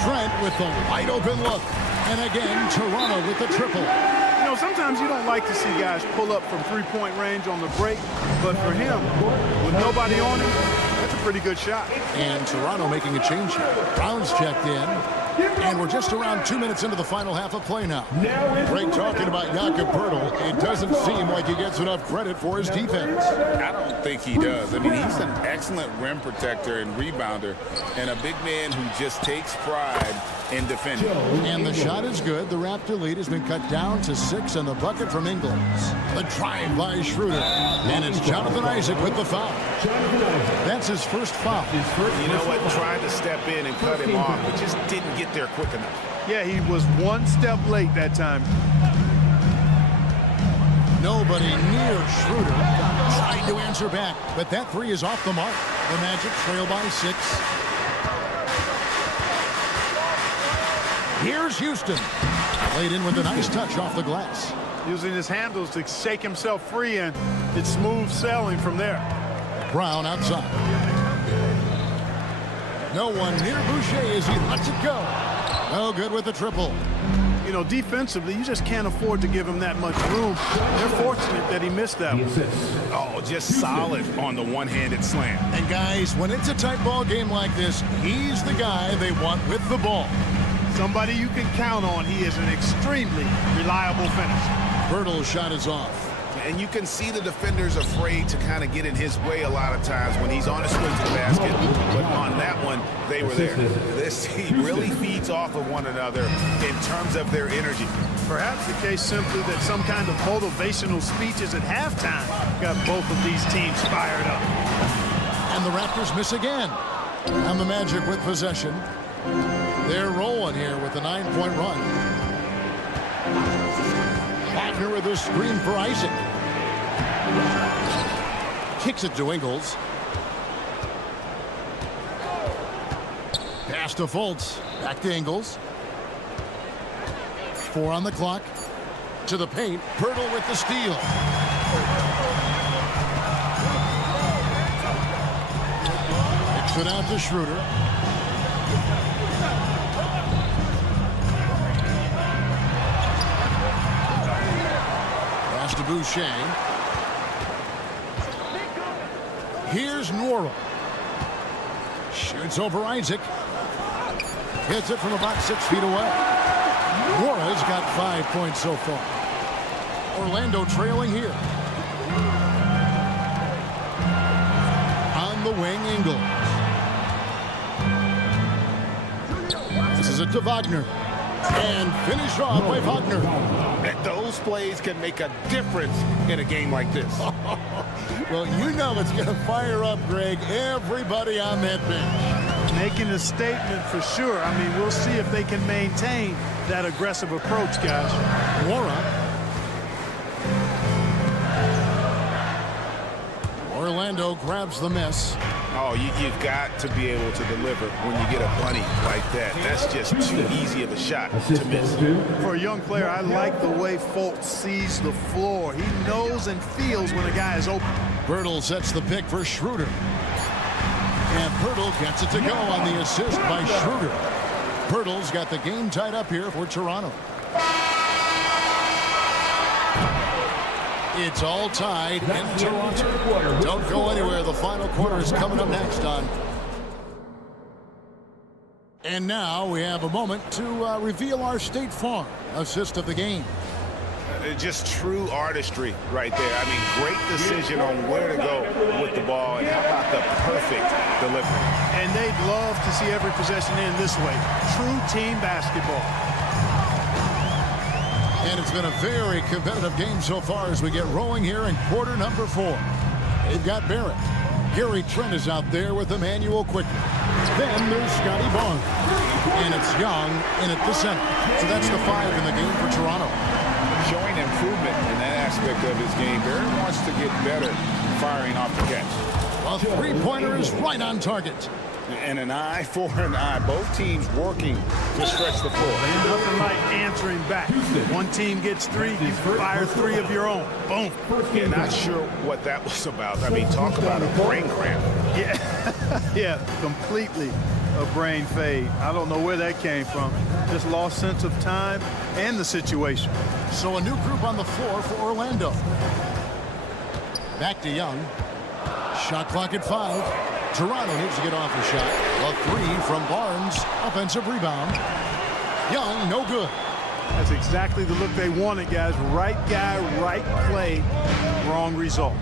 Trent with the wide open look. And again, Toronto with the triple. You know, sometimes you don't like to see guys pull up from three-point range on the break, but for him, with nobody on him, that's a pretty good shot. And Toronto making a change here. Brown's checked in. And we're just around 2 minutes into the final half of play now. Greg talking about Jakob Pirtle. It doesn't seem like he gets enough credit for his defense. I don't think he does. I mean, he's an excellent rim protector and rebounder, and a big man who just takes pride in defending. And the shot is good. The Raptor lead has been cut down to 6 on the bucket from Ingles. The drive by Schroeder. And it's Jonathan Isaac with the foul. That's his first foul. You know what? Tried to step in and cut him off, but just didn't get there quick enough. Yeah, he was one step late that time. Nobody near Schroeder. Tried to answer back, but that three is off the mark. The Magic trail by 6. Here's Houston. Played in with a nice touch off the glass. Using his handles to shake himself free, and it's smooth sailing from there. Brown outside. No one near Boucher as he lets it go. No good with the triple. You know, defensively, you just can't afford to give him that much room. They're fortunate that he missed that one. Oh, just solid on the one-handed slam. And guys, when it's a tight ball game like this, he's the guy they want with the ball. Somebody you can count on. He is an extremely reliable finisher. Pirtle's shot is off. And you can see the defenders afraid to kind of get in his way a lot of times when he's on his way to the basket. But on that one, they were there. This team really feeds off of one another in terms of their energy. Perhaps the case simply that some kind of motivational speeches at halftime got both of these teams fired up. And the Raptors miss again. And the Magic with possession. They're rolling here with a 9-point run. Wagner with a screen for Isaac. Kicks it to Ingles. Pass to Fultz. Back to Ingles. 4 on the clock. To the paint. Pirtle with the steal. Kicks it out to Schroeder. Pass to Boucher. Here's Nwora. Shoots over Isaac. Hits it from about 6 feet away. Nwora's got 5 points so far. Orlando trailing here. On the wing, Ingles. This is it to Wagner. And finished off by Wagner. Those plays can make a difference in a game like this. Well, you know it's going to fire up, Greg, everybody on that bench. Making a statement for sure. I mean, we'll see if they can maintain that aggressive approach, guys. Orlando grabs the miss. Oh, you've got to be able to deliver when you get a bunny like that. That's just too easy of a shot to miss. For a young player, I like the way Fultz sees the floor. He knows and feels when a guy is open. Birtle sets the pick for Schroeder. And Birtle gets it to go on the assist by Schroeder. Birtle's got the game tied up here for Toronto. It's all tied in Toronto. Don't go anywhere. The final quarter is coming up next on. And now we have a moment to reveal our State Farm assist of the game. Just true artistry right there. I mean, great decision on where to go with the ball, and how about the perfect delivery. And they'd love to see every possession end this way. True team basketball. And it's been a very competitive game so far as we get rolling here in quarter number 4. They've got Barrett. Gary Trent is out there with Emmanuel quickly. Then there's Scotty Barnes. And it's Young in at the center. So that's the 5 in the game for Toronto. Showing improvement in that aspect of his game. Barrett wants to get better firing off the catch. A three-pointer is right on target. And an eye for an eye. Both teams working to stretch the floor. Nothing like answering back. One team gets 3, you fire 3 of your own. Boom. Yeah, not sure what that was about. I mean, talk about a brain cramp. Yeah, yeah, completely a brain fade. I don't know where that came from. Just lost sense of time and the situation. So a new group on the floor for Orlando. Back to Young. Shot clock at 5. Toronto needs to get off a shot. A 3 from Barnes. Offensive rebound. Young, no good. That's exactly the look they wanted, guys. Right guy, right play, wrong result.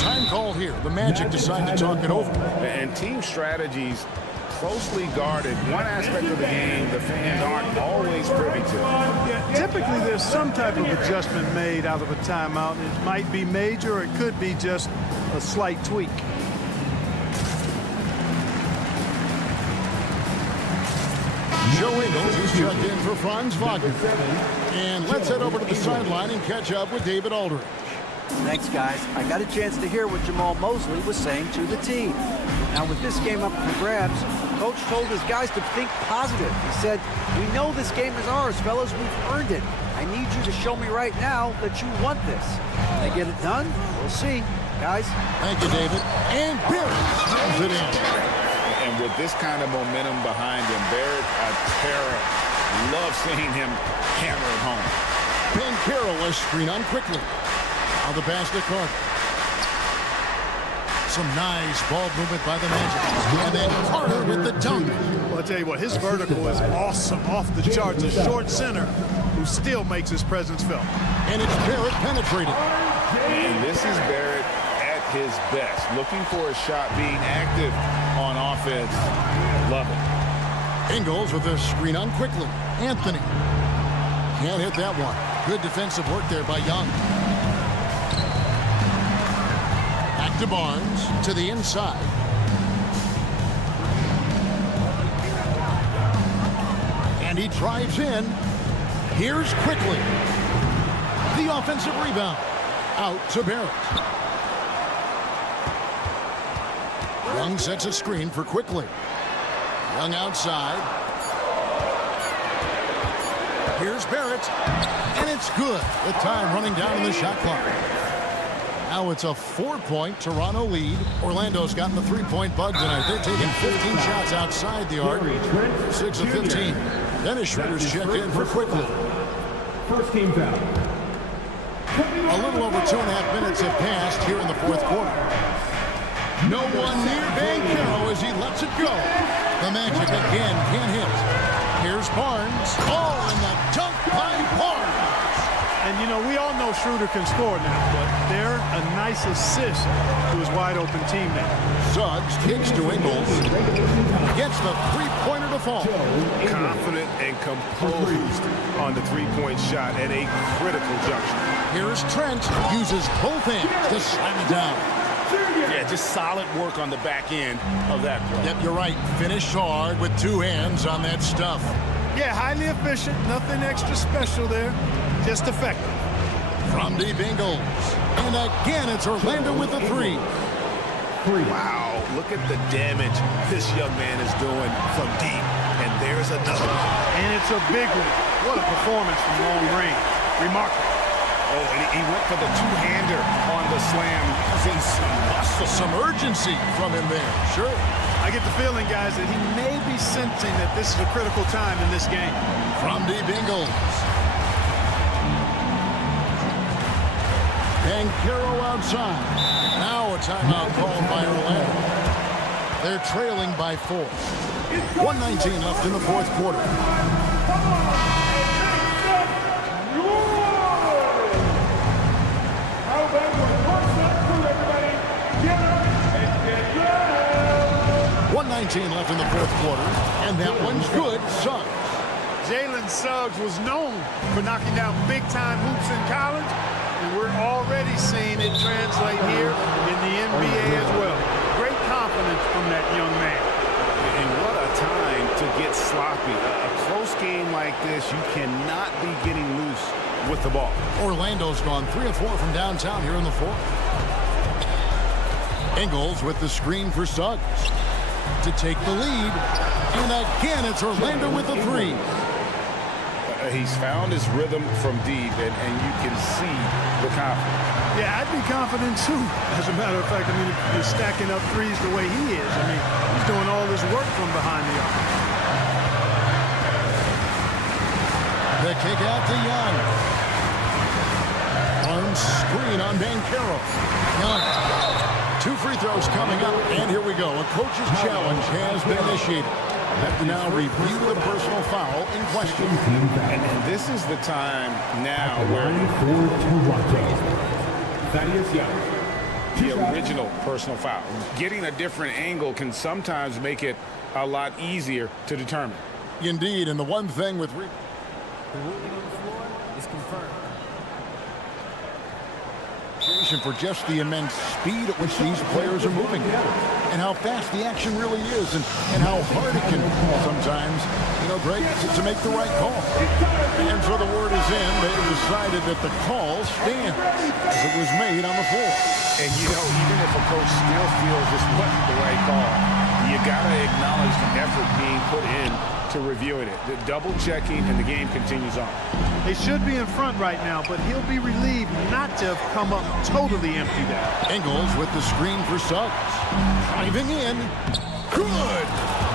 Time call here. The Magic decide to talk it over. And team strategies closely guarded. One aspect of the game the fans aren't always privy to. Typically, there's some type of adjustment made out of a timeout. It might be major, or it could be just a slight tweak. Joe Ingles is checked in for Franz Wagner. And let's head over to the sideline and catch up with David Aldridge. Thanks, guys. I got a chance to hear what Jamal Mosley was saying to the team. Now, with this game up for grabs, Coach told his guys to think positive. He said, "We know this game is ours, fellas. We've earned it. I need you to show me right now that you want this." Can they get it done? We'll see. Guys. Thank you, David. And Barrett throws it in. And with this kind of momentum behind him, Barrett, a terror. Love seeing him hammer it home. Ben Carroll is screen on quickly. Now the pass to Carter. Some nice ball movement by the Magic. And then Carter with the dunk. Well, I'll tell you what, his vertical is awesome, off the charts. A short center who still makes his presence felt. And it's Barrett penetrated. And this is Barrett at his best. Looking for a shot, being active on offense. Love it. Ingles with a screen on quickly. Anthony. Can't hit that one. Good defensive work there by Young. Back to Barnes. To the inside. And he drives in. Here's quickly. The offensive rebound. Out to Barrett. Young sets a screen for quickly. Young outside. Here's Barrett. And it's good. The time running down in the shot clock. Now it's a 4-point Toronto lead. Orlando's gotten the 3-point bug tonight. They're taking 15 shots outside the arc. 6 of 15. Dennis Schroeder's checked in for quickly. First team foul. A little over 2.5 minutes have passed here in the fourth quarter. No one near Banchero as he lets it go. The Magic again can't hit. Here's Barnes. Oh, and the dunk by Barnes. And, you know, we all know Schroeder can score now, but they're a nice assist to his wide-open teammate. Suggs kicks to Ingles. Gets the three-pointer to the fall. Confident and composed on the three-point shot at a critical juncture. Here's Trent. Uses both hands to slam it down. Yeah, just solid work on the back end of that play. Yep, you're right. Finished hard with two hands on that stuff. Yeah, highly efficient. Nothing extra special there. Just effective. From deep Ingles. And again, it's Orlando with the three. Wow, look at the damage this young man is doing from deep. And there's another. And it's a big one. What a performance from long range. Remarkable. Oh, and he went for the two-hander on the slam. Using some muscle. Some urgency from him there. Sure. I get the feeling, guys, that he may be sensing that this is a critical time in this game. From deep Ingles. And Caro outside. Now a timeout called by Orlando. They're trailing by 4. 1:19 left in the fourth quarter. Left in the fourth quarter, and that one's good. Suggs. Jalen Suggs was known for knocking down big-time hoops in college, and we're already seeing it translate here in the NBA as well. Great confidence from that young man. And what a time to get sloppy. A close game like this, you cannot be getting loose with the ball. Orlando's gone 3 of 4 from downtown here in the fourth. Ingles with the screen for Suggs to take the lead. And again, it's Orlando with the three. He's found his rhythm from deep, and you can see the confidence. Yeah, I'd be confident too. As a matter of fact, I mean, if you're stacking up threes the way he is, I mean, he's doing all this work from behind the arc. The kick out to Young. On screen on Bancaro. Young. 2 free throws coming up, and here we go. A coach's challenge has been initiated. Have to now review the personal foul in question. And this is the time now where the original personal foul. Getting a different angle can sometimes make it a lot easier to determine. Indeed, and the one thing with... The ruling on the floor is confirmed. For just the immense speed at which these players are moving and how fast the action really is and how hard it can sometimes, Greg, to make the right call. And so the word is in. They decided that the call stands as it was made on the floor. And, even if a coach still feels this wasn't the right call, you got to acknowledge the effort being put in to reviewing it. The double checking, and the game continues on. They should be in front right now, but he'll be relieved not to have come up totally empty there. Ingles with the screen for Suggs. Driving in. Good.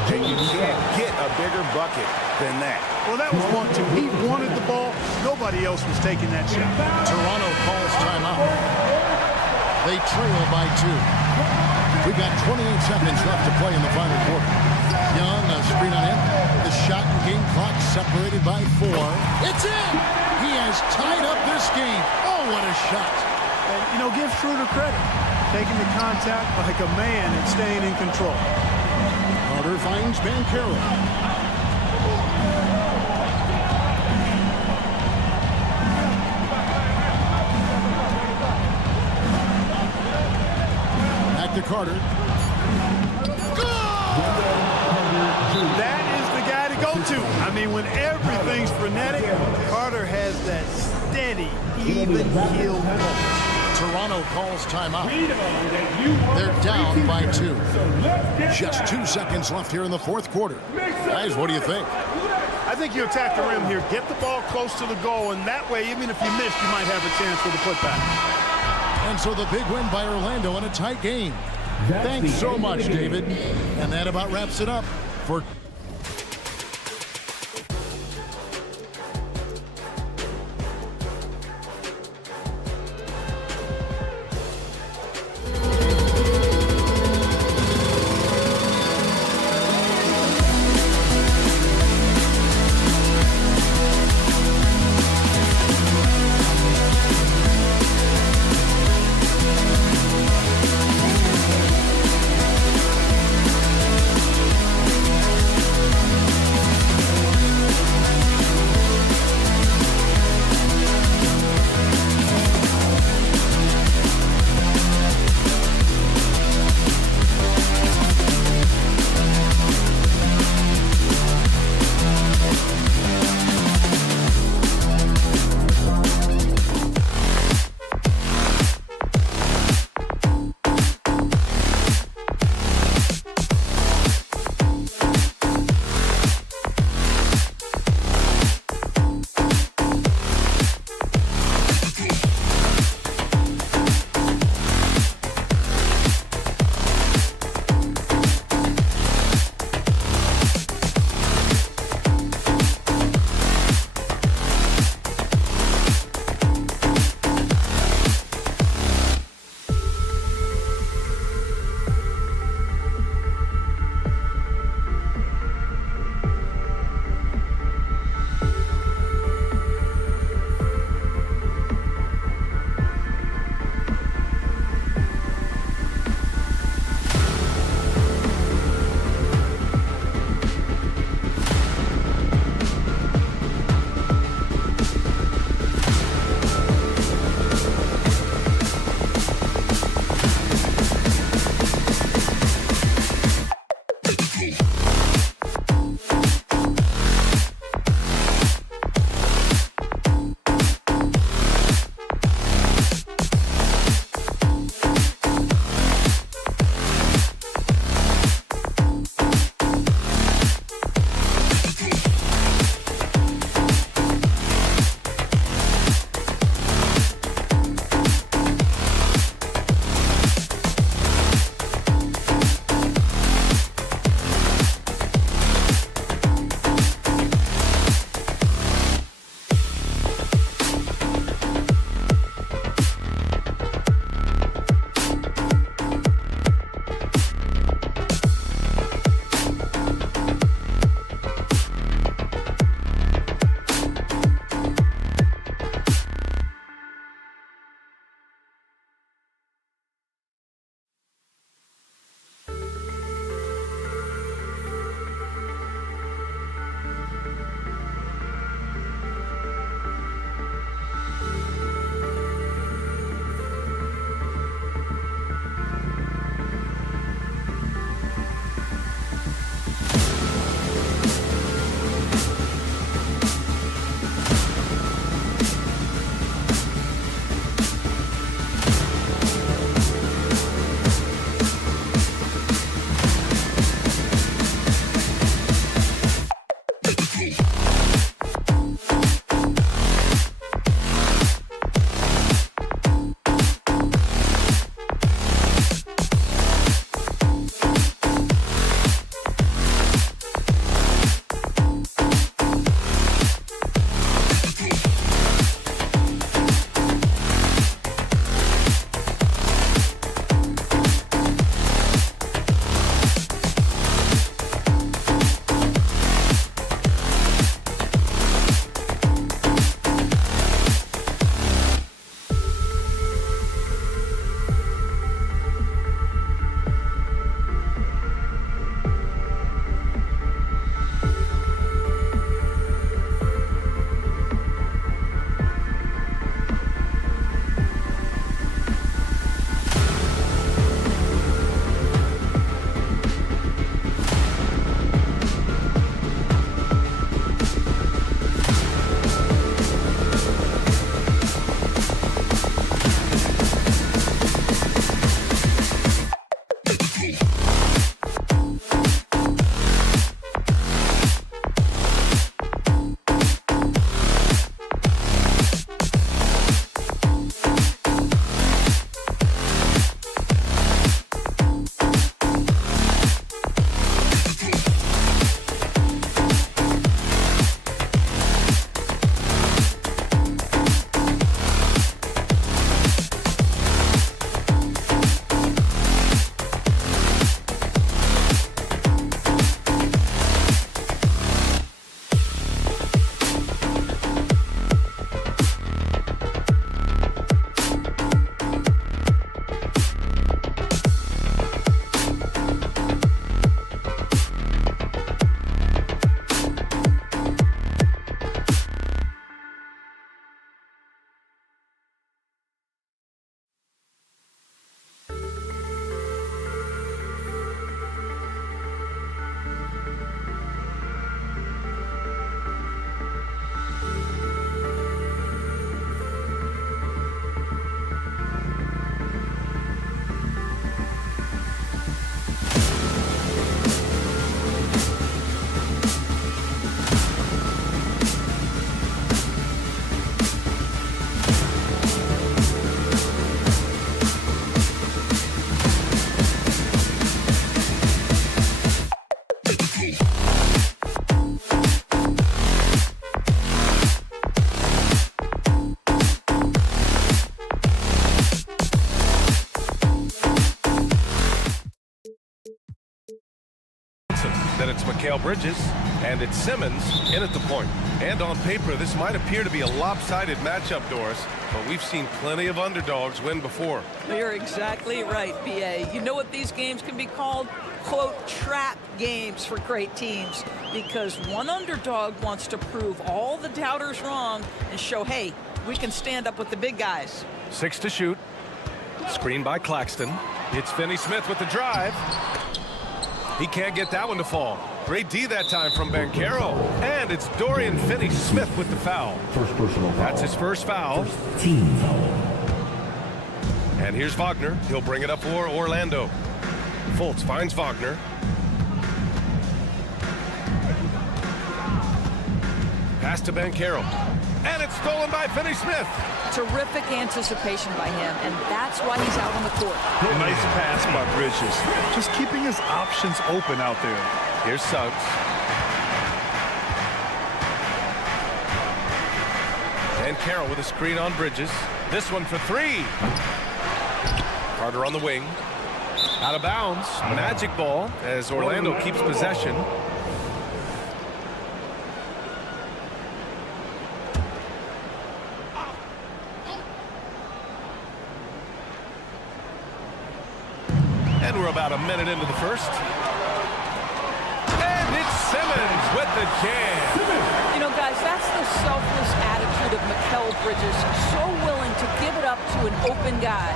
And you can't get a bigger bucket than that. Well, that was 1-2. He wanted the ball. Nobody else was taking that shot. Toronto calls timeout. They trail by 2. We've got 28 seconds left to play in the final quarter. Young, a screen on him. The shot and game clock separated by 4. It's in! He has tied up this game. Oh, what a shot. And, give Schroeder credit. Taking the contact like a man and staying in control. Carter finds Bancaro. Back to Carter. That is the guy to go to. I mean, when everything's frenetic, Carter has that steady, even keel. Toronto calls timeout. They're down by 2. Just 2 seconds left here in the fourth quarter. Guys, what do you think? I think you attack the rim here. Get the ball close to the goal, and that way, even if you miss, you might have a chance for the putback. And so the big win by Orlando in a tight game. Thanks so much, David. And that about wraps it up for Mikal Bridges, and it's Simmons in at the point. And on paper, this might appear to be a lopsided matchup, Doris, but we've seen plenty of underdogs win before. You're exactly right, B.A. You know what these games can be called? Quote, trap games for great teams, because one underdog wants to prove all the doubters wrong and show, hey, we can stand up with the big guys. 6 to shoot. Screen by Claxton. It's Finney Smith with the drive. He can't get that one to fall. Great D that time from Banchero. And it's Dorian Finney-Smith with the foul. First personal foul. That's his first foul. Team foul. And here's Wagner. He'll bring it up for Orlando. Fultz finds Wagner. Pass to Banchero. And it's stolen by Finney-Smith. Terrific anticipation by him, and that's why he's out on the court. Nice pass by Bridges. Just keeping his options open out there. Here's Suggs. And Carroll with a screen on Bridges. This one for 3. Carter on the wing. Out of bounds. Magic ball as Orlando keeps possession. And we're about a minute into the first. And it's Simmons with the jam. You know, guys, that's the selfless attitude of Mikal Bridges. So willing to give it up to an open guy.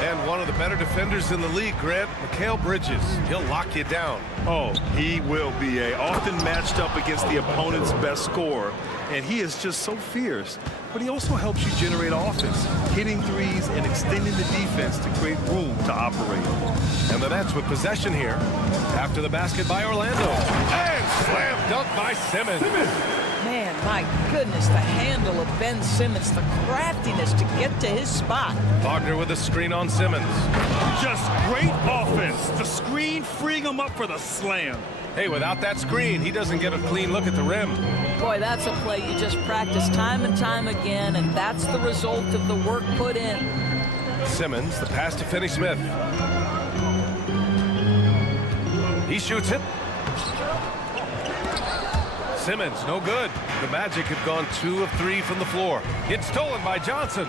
And one of the better defenders in the league, Grant, Mikal Bridges. He'll lock you down. Oh, he will be often matched up against the opponent's best scorer. And he is just so fierce. But he also helps you generate offense, hitting threes and extending the defense to create room to operate. And the Nets with possession here. After the basket by Orlando. And slam dunk by Simmons. Man, my goodness, the handle of Ben Simmons, the craftiness to get to his spot. Wagner with a screen on Simmons. Just great offense. The screen freeing him up for the slam. Hey, without that screen, he doesn't get a clean look at the rim. Boy, that's a play you just practice time and time again, and that's the result of the work put in. Simmons, the pass to Finney-Smith. He shoots it. Simmons, no good. The Magic have gone 2 of 3 from the floor. It's stolen by Johnson.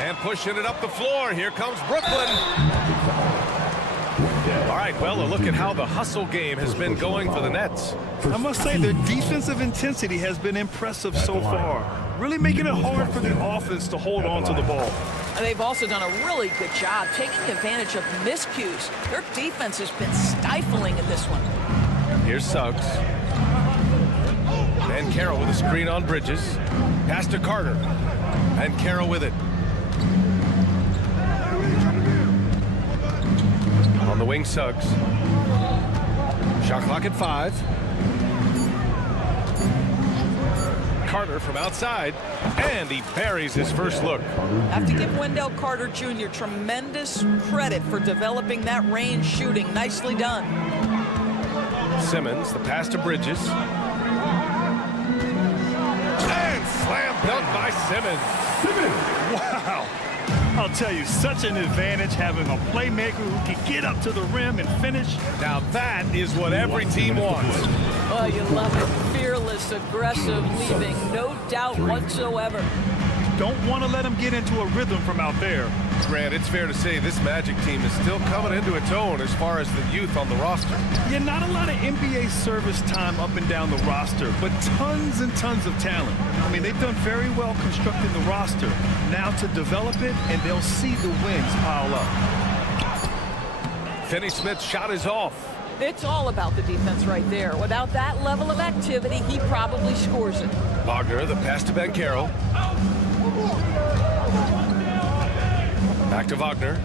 And pushing it up the floor. Here comes Brooklyn. All right, well, a look at how the hustle game has been going for the Nets. I must say, their defensive intensity has been impressive so far. Really making it hard for the offense to hold on to the ball. And they've also done a really good job taking advantage of miscues. Their defense has been stifling in this one. Here's Suggs. And Carroll with a screen on Bridges. Pass to Carter. And Carroll with it. On the wing, Suggs. Shot clock at 5. Carter from outside. And he buries his first look. Have to give Wendell Carter Jr. tremendous credit for developing that range shooting. Nicely done. Simmons, the pass to Bridges. And slam dunk by Simmons. Wow. I'll tell you, such an advantage having a playmaker who can get up to the rim and finish. Now that is what every team wants. Oh, you love it. Fearless, aggressive, leaving. No doubt whatsoever. Don't want to let him get into a rhythm from out there. Grant, it's fair to say this Magic team is still coming into its own as far as the youth on the roster. Yeah, not a lot of NBA service time up and down the roster, but tons and tons of talent. I mean, they've done very well constructing the roster. Now to develop it, and they'll see the wins pile up. Finney-Smith's shot is off. It's all about the defense right there. Without that level of activity, he probably scores it. Wagner, the pass to Banchero. Back to Wagner.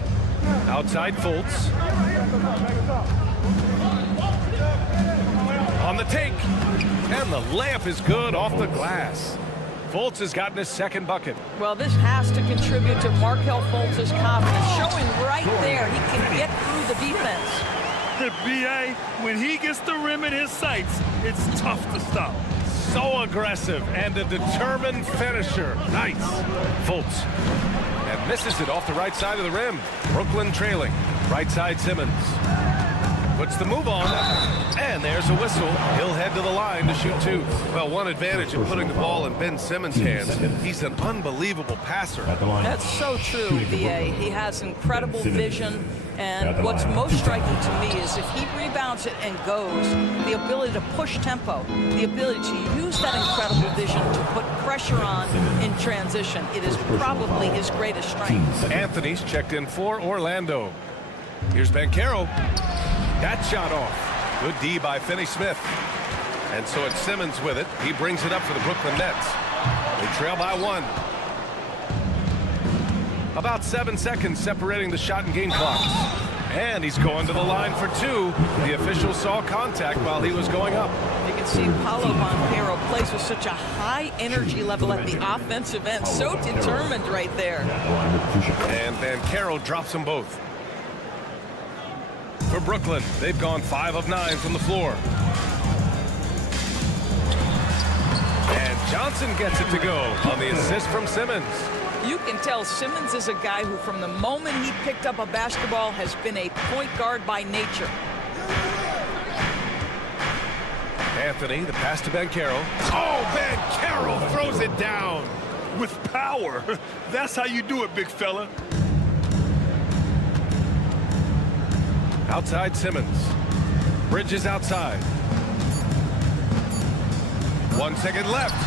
Outside Fultz. On the take. And the layup is good off the glass. Fultz has gotten his second bucket. Well, this has to contribute to Markelle Fultz's confidence, showing right there he can get through the defense. The BA, when he gets the rim in his sights, it's tough to stop. So aggressive and a determined finisher. Nice. Fultz. And misses it off the right side of the rim. Brooklyn trailing. Right side Simmons. Puts the move on, and there's a whistle. He'll head to the line to shoot 2. Well, one advantage of putting the ball in Ben Simmons' hands. He's an unbelievable passer. That's so true, VA. He has incredible vision, and what's most striking to me is if he rebounds it and goes, the ability to push tempo, the ability to use that incredible vision to put pressure on in transition. It is probably his greatest strength. Anthony's checked in for Orlando. Here's Banchero. That shot off. Good D by Finney-Smith. And so it's Simmons with it. He brings it up for the Brooklyn Nets. They trail by 1. About 7 seconds separating the shot and game clocks. And he's going to the line for 2. The official saw contact while he was going up. You can see Paolo Banchero plays with such a high energy level at the offensive end. So determined right there. And Banchero drops them both. For Brooklyn, they've gone 5 of 9 from the floor. And Johnson gets it to go on the assist from Simmons. You can tell Simmons is a guy who, from the moment he picked up a basketball, has been a point guard by nature. Anthony, the pass to Banchero. Oh, Banchero throws it down. With power. That's how you do it, big fella. Outside Simmons. Bridges outside. 1 second left.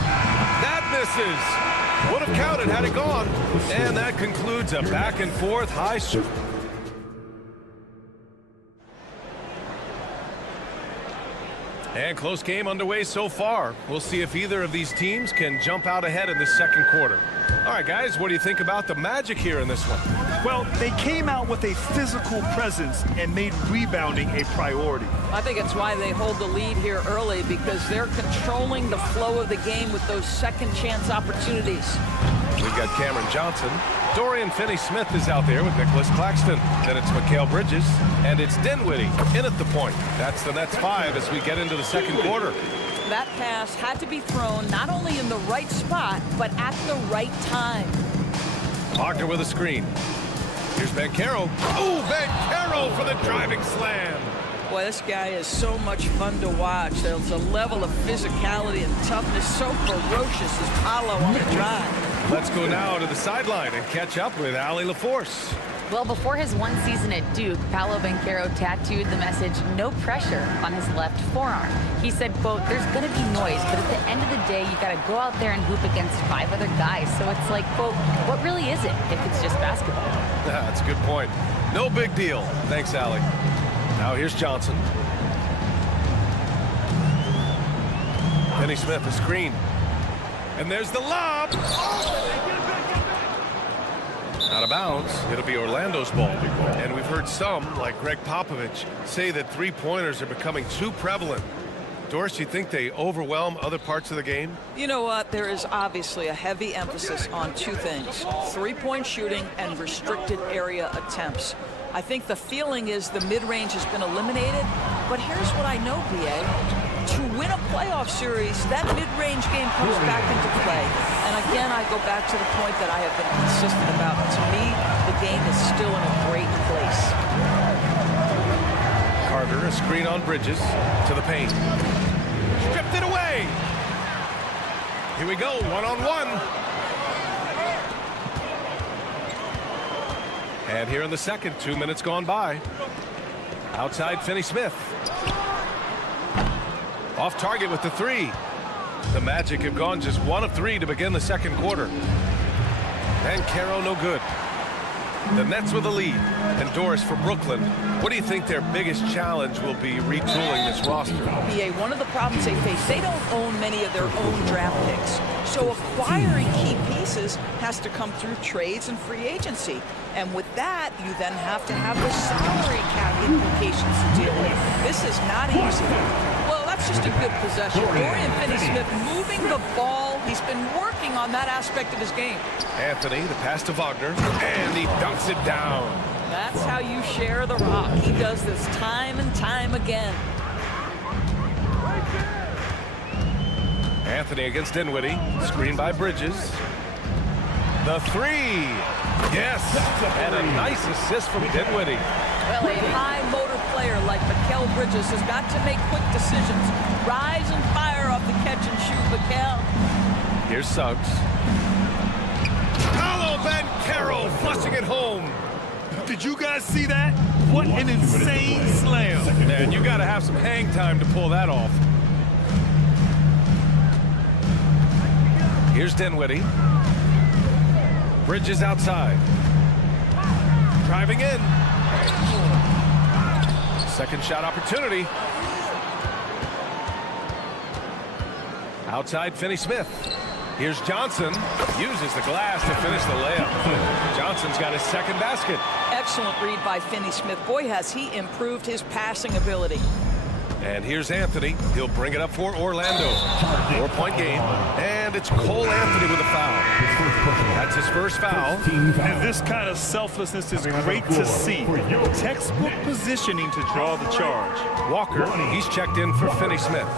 That misses. Would have counted had it gone. And that concludes a back and forth high. And close game underway so far. We'll see if either of these teams can jump out ahead in this second quarter. All right, guys, what do you think about the Magic here in this one? Well, they came out with a physical presence and made rebounding a priority. I think it's why they hold the lead here early, because they're controlling the flow of the game with those second chance opportunities. We've got Cameron Johnson. Dorian Finney-Smith is out there with Nicholas Claxton. Then it's Mikal Bridges. And it's Dinwiddie in at the point. That's the Nets 5 as we get into the second quarter. That pass had to be thrown not only in the right spot, but at the right time. Wagner with a screen. Here's Banchero. Oh, Banchero for the driving slam. Boy, this guy is so much fun to watch. There's a level of physicality and toughness so ferocious as Paolo on the drive. Let's go now to the sideline and catch up with Allie LaForce. Well, before his 1 season at Duke, Paolo Banchero tattooed the message, "No pressure," on his left forearm. He said, quote, "There's going to be noise, but at the end of the day, you got to go out there and hoop against 5 other guys." So it's like, quote, what really is it if it's just basketball? That's a good point. No big deal. Thanks, Allie. Now here's Johnson. Finney-Smith, a screen. And there's the lob. Out of bounds. It'll be Orlando's ball. And we've heard some, like Greg Popovich, say that three-pointers are becoming too prevalent. Doris, you think they overwhelm other parts of the game? You know what? There is obviously a heavy emphasis on 2 things: three-point shooting and restricted area attempts. I think the feeling is the mid-range has been eliminated, but here's what I know, BA. To win a playoff series, that mid-range game comes back into play. And again, I go back to the point that I have been consistent about. To me, the game is still in a great place. Carter, a screen on Bridges to the paint. Stripped it away. Here we go, one-on-one. And here in the second, 2 minutes gone by. Outside Finney-Smith. Off target with the 3. The Magic have gone just 1 of 3 to begin the second quarter. Banchero no good. The Nets with the lead. And Doris, for Brooklyn, what do you think their biggest challenge will be retooling this roster? BA, one of the problems they face, they don't own many of their own draft picks. So acquiring key pieces has to come through trades and free agency. And with that, you then have to have the salary cap implications to deal with. This is not easy. Well, that's just a good possession. Dorian Finney-Smith moving the ball. He's been working on that aspect of his game. Anthony, the pass to Wagner, and he dunks it down. That's how you share the rock. He does this time and time again. Anthony against Dinwiddie. Screen by Bridges. The three. Yes. And a nice assist from Dinwiddie. Well, a high motor player like Mikal Bridges has got to make quick decisions. Rise and fire off the catch and shoot, Mikal. Here's Suggs. Paolo Banchero flushing it home. Did you guys see that? What an insane slam. Man, you got to have some hang time to pull that off. Here's Dinwiddie. Bridges outside. Driving in. Second shot opportunity. Outside Finney-Smith. Here's Johnson. Uses the glass to finish the layup. Johnson's got his second basket. Excellent read by Finney-Smith. Boy, has he improved his passing ability. And here's Anthony. He'll bring it up for Orlando. 4-point game. And it's Cole Anthony with a foul. That's his first foul. And this kind of selflessness is great to see. Textbook positioning to draw the charge. Walker, he's checked in for Finney-Smith.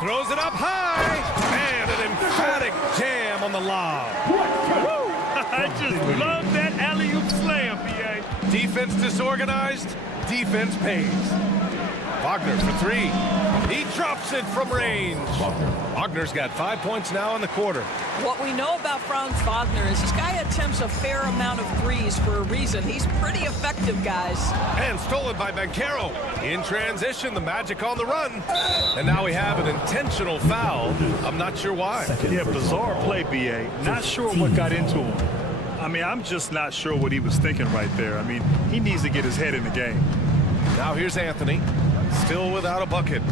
Throws it up high. And an emphatic jam on the lob. I just love that alley-oop slam, B.A. Defense disorganized, defense pays. Wagner for three. He drops it from range. Wagner's got 5 points now in the quarter. What we know about Franz Wagner is this guy attempts a fair amount of threes for a reason. He's pretty effective, guys. And stolen by Banchero. In transition, the Magic on the run. And now we have an intentional foul. I'm not sure why. Yeah, bizarre play, B.A. Not sure what got into him. I mean, I'm just not sure what he was thinking right there. I mean, he needs to get his head in the game. Now here's Anthony. Still without a bucket.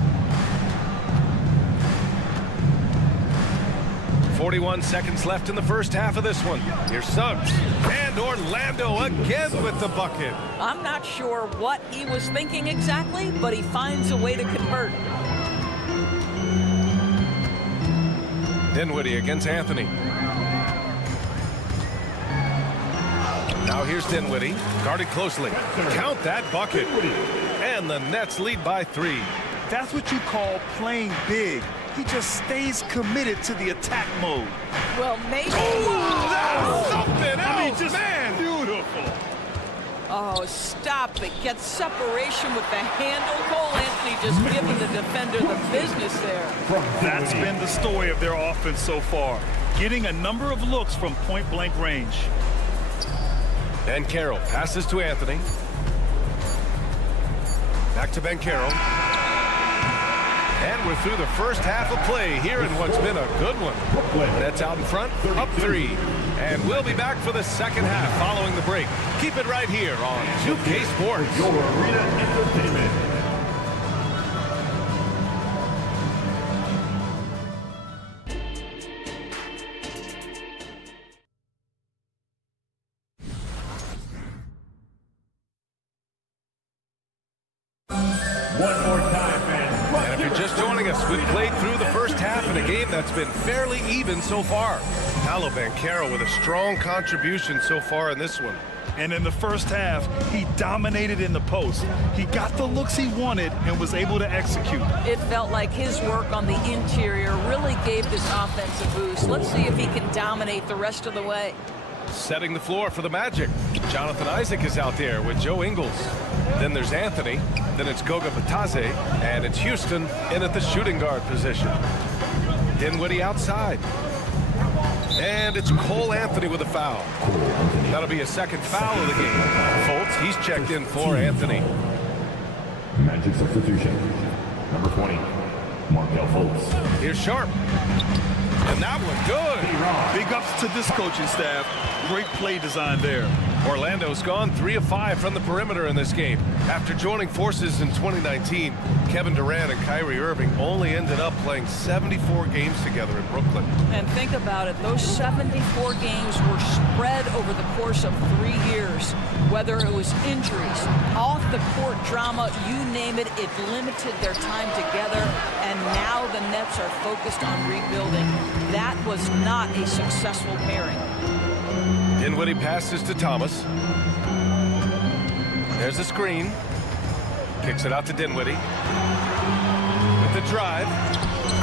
41 seconds left in the first half of this one. Here's Suggs. And Orlando again with the bucket. I'm not sure what he was thinking exactly, but he finds a way to convert. Dinwiddie against Anthony. Now here's Dinwiddie, guarded closely. Count that bucket. And the Nets lead by 3. That's what you call playing big. He just stays committed to the attack mode. Well, maybe. Oh, that's something else, I mean, just man. Beautiful. Oh, stop it. Gets separation with the handle. Cole Anthony just giving the defender the business there. That's been the story of their offense so far. Getting a number of looks from point-blank range. Banchero passes to Anthony. Back to Banchero. And we're through the first half of play here in what's been a good one. Nets out in front, up 3. And we'll be back for the second half following the break. Keep it right here on 2K Sports. Your arena entertainment. One more time, fans. And if you're just joining us, we've played through the first half in a game that's been fairly even so far. Paolo Banchero with a strong contribution so far in this one. And in the first half, he dominated in the post. He got the looks he wanted and was able to execute. It felt like his work on the interior really gave this offense a boost. Let's see if he can dominate the rest of the way. Setting the floor for the Magic. Jonathan Isaac is out there with Joe Ingles. Then there's Anthony. Then it's Goga Batadze. And it's Houston in at the shooting guard position. Dinwiddie outside. And it's Cole Anthony with a foul. That'll be a second foul of the game. Fultz, he's checked in for Anthony. Magic substitution. Number 20, Markelle Fultz. Here's Sharp. And that one good. Big ups to this coaching staff. Great play design there. Orlando's gone 3 of 5 from the perimeter in this game. After joining forces in 2019, Kevin Durant and Kyrie Irving only ended up playing 74 games together in Brooklyn. And think about it, those 74 games were spread over the course of 3 years. Whether it was injuries, off-the-court drama, you name it, it limited their time together. And now the Nets are focused on rebuilding. That was not a successful pairing. Dinwiddie passes to Thomas. There's a screen. Kicks it out to Dinwiddie. With the drive.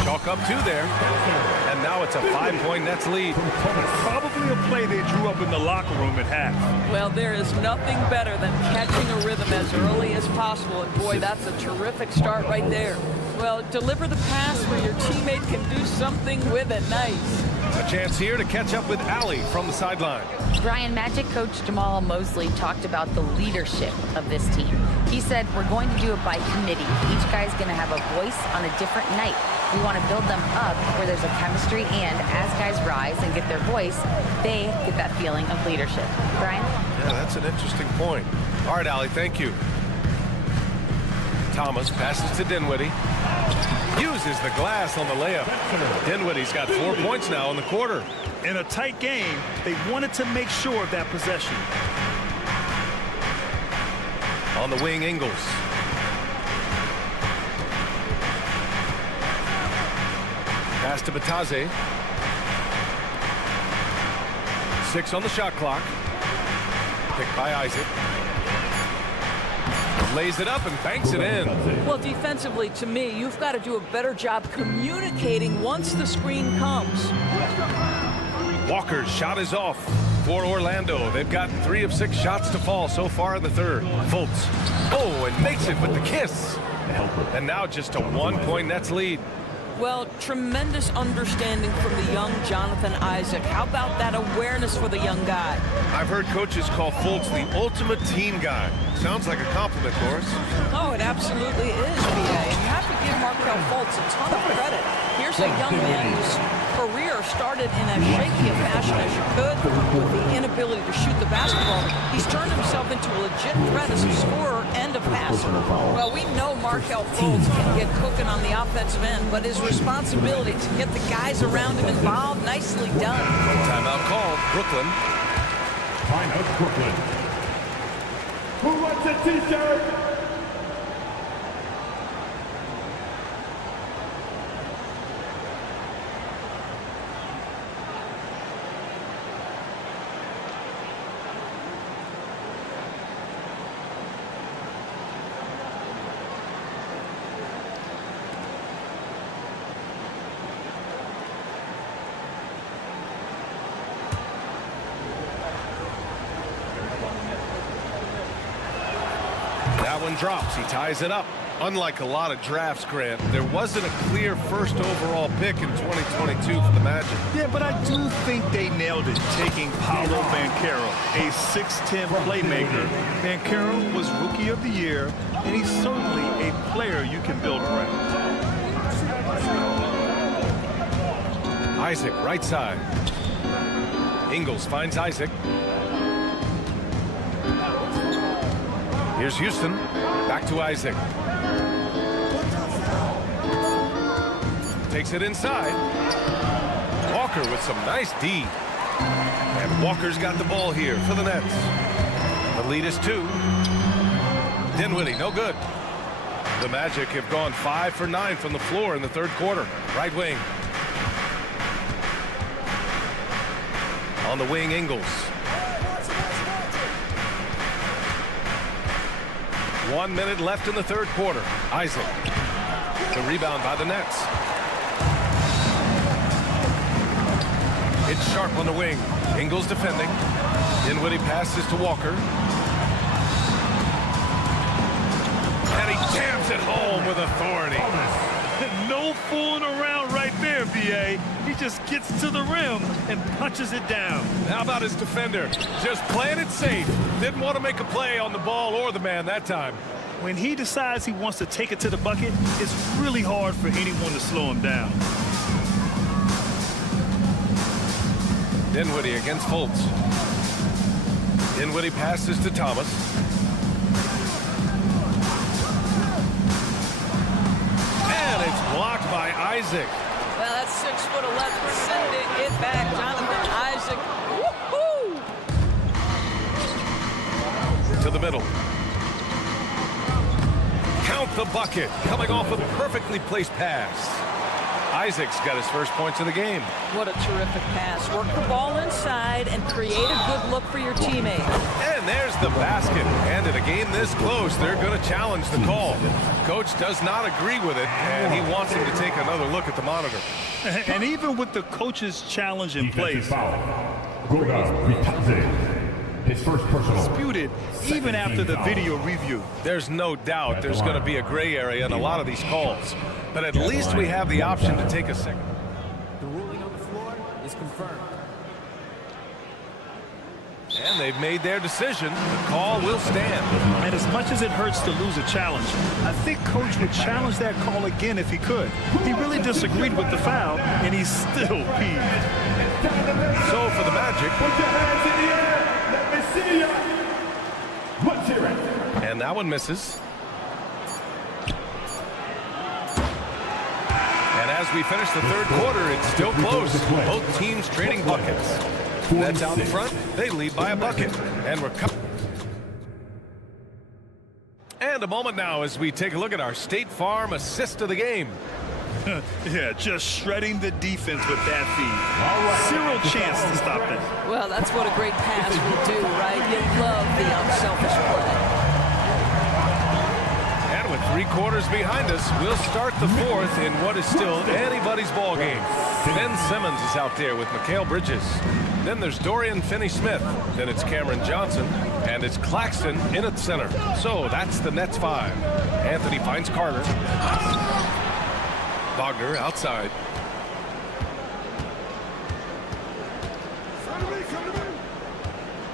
Chalk up 2 there. And now it's a 5-point Nets lead. Probably a play they drew up in the locker room at half. Well, there is nothing better than catching a rhythm as early as possible. And boy, that's a terrific start right there. Well, deliver the pass where your teammate can do something with it. Nice. A chance here to catch up with Allie from the sideline. Brian, Magic coach Jamal Mosley talked about the leadership of this team. He said, we're going to do it by committee. Each guy's going to have a voice on a different night. We want to build them up where there's a chemistry, and as guys rise and get their voice, they get that feeling of leadership. Brian? Yeah, that's an interesting point. All right, Allie, thank you. Thomas passes to Dinwiddie. Uses the glass on the layup. Dinwiddie's got 4 points now in the quarter. In a tight game, they wanted to make sure of that possession. On the wing, Ingles. Pass to Batase. 6 on the shot clock. Picked by Isaac. Lays it up and banks it in. Well, defensively, to me, you've got to do a better job communicating once the screen comes. Walker's shot is off for Orlando. They've got 3 of 6 shots to fall so far in the third. Fultz. Oh, and makes it with the kiss. And now just a 1-point Nets lead. Well, tremendous understanding from the young Jonathan Isaac. How about that awareness for the young guy? I've heard coaches call Fultz the ultimate team guy. Sounds like a compliment, Boris. Oh, it absolutely is, B.A. And you have to give Markelle Fultz a ton of credit. Here's a young man whose career started in as shaky a fashion as you could with the inability to shoot the basketball. He's turned himself into a legit threat as a scorer and a passer. Well, we know Markelle Fultz can get cooking on the offensive end, but his responsibility to get the guys around him involved, nicely done. Timeout called. Brooklyn. Timeout, Brooklyn. Who wants a t-shirt? That one drops. He ties it up. Unlike a lot of drafts, Grant, there wasn't a clear first overall pick in 2022 for the Magic. Yeah, but I do think they nailed it, taking Paolo Banchero, a 6'10 playmaker. Banchero was Rookie of the Year, and he's certainly a player you can build around. Isaac, right side. Ingles finds Isaac. Here's Houston. Back to Isaac. Takes it inside. Walker with some nice D. And Walker's got the ball here for the Nets. The lead is 2. Dinwiddie, no good. The Magic have gone 5 for 9 from the floor in the third quarter. Right wing. On the wing, Ingles. 1 minute left in the third quarter. Isaac. The rebound by the Nets. It's Sharp on the wing. Ingles defending. Dinwiddie passes to Walker. And he jams it home with authority. No fooling around right there, B.A. He just gets to the rim and punches it down. How about his defender? Just playing it safe. Didn't want to make a play on the ball or the man that time. When he decides he wants to take it to the bucket, it's really hard for anyone to slow him down. Dinwiddie against Fultz. Dinwiddie passes to Thomas. And it's blocked by Isaac. Well, that's 6'11", sending it back. Jonathan Isaac. Woo-hoo! To the middle. Count the bucket. Coming off a perfectly placed pass. Isaac's got his first points of the game. What a terrific pass. Work the ball inside and create a good look for your teammate. And there's the basket. And in a game this close, they're going to challenge the call. Coach does not agree with it, and he wants him to take another look at the monitor. And even with the coach's challenge in place, his first personal. disputed even after the video review. There's no doubt there's going to be a gray area in a lot of these calls. But at least we have the option to take a second. The ruling on the floor is confirmed. And they've made their decision. The call will stand. And as much as it hurts to lose a challenge, I think Coach would challenge that call again if he could. He really disagreed with the foul, and he's still peeved. So for the Magic. Put your hands in the air. Let me see ya. Let's hear it. And that one misses. And as we finish the third quarter, it's still close. Both teams trading buckets. Nets out in front. They lead by a bucket. And we're coming. And a moment now as we take a look at our State Farm assist of the game. Yeah, just shredding the defense with that feed. Zero chance to stop that. Well, that's what a great pass will do, right? You love the unselfish play. And with 3 quarters behind us, we'll start the fourth in what is still anybody's ball game. Ben Simmons is out there with Mikal Bridges. Then there's Dorian Finney-Smith. Then it's Cameron Johnson. And it's Claxton in at center. So that's the Nets 5. Anthony finds Carter. Wagner outside.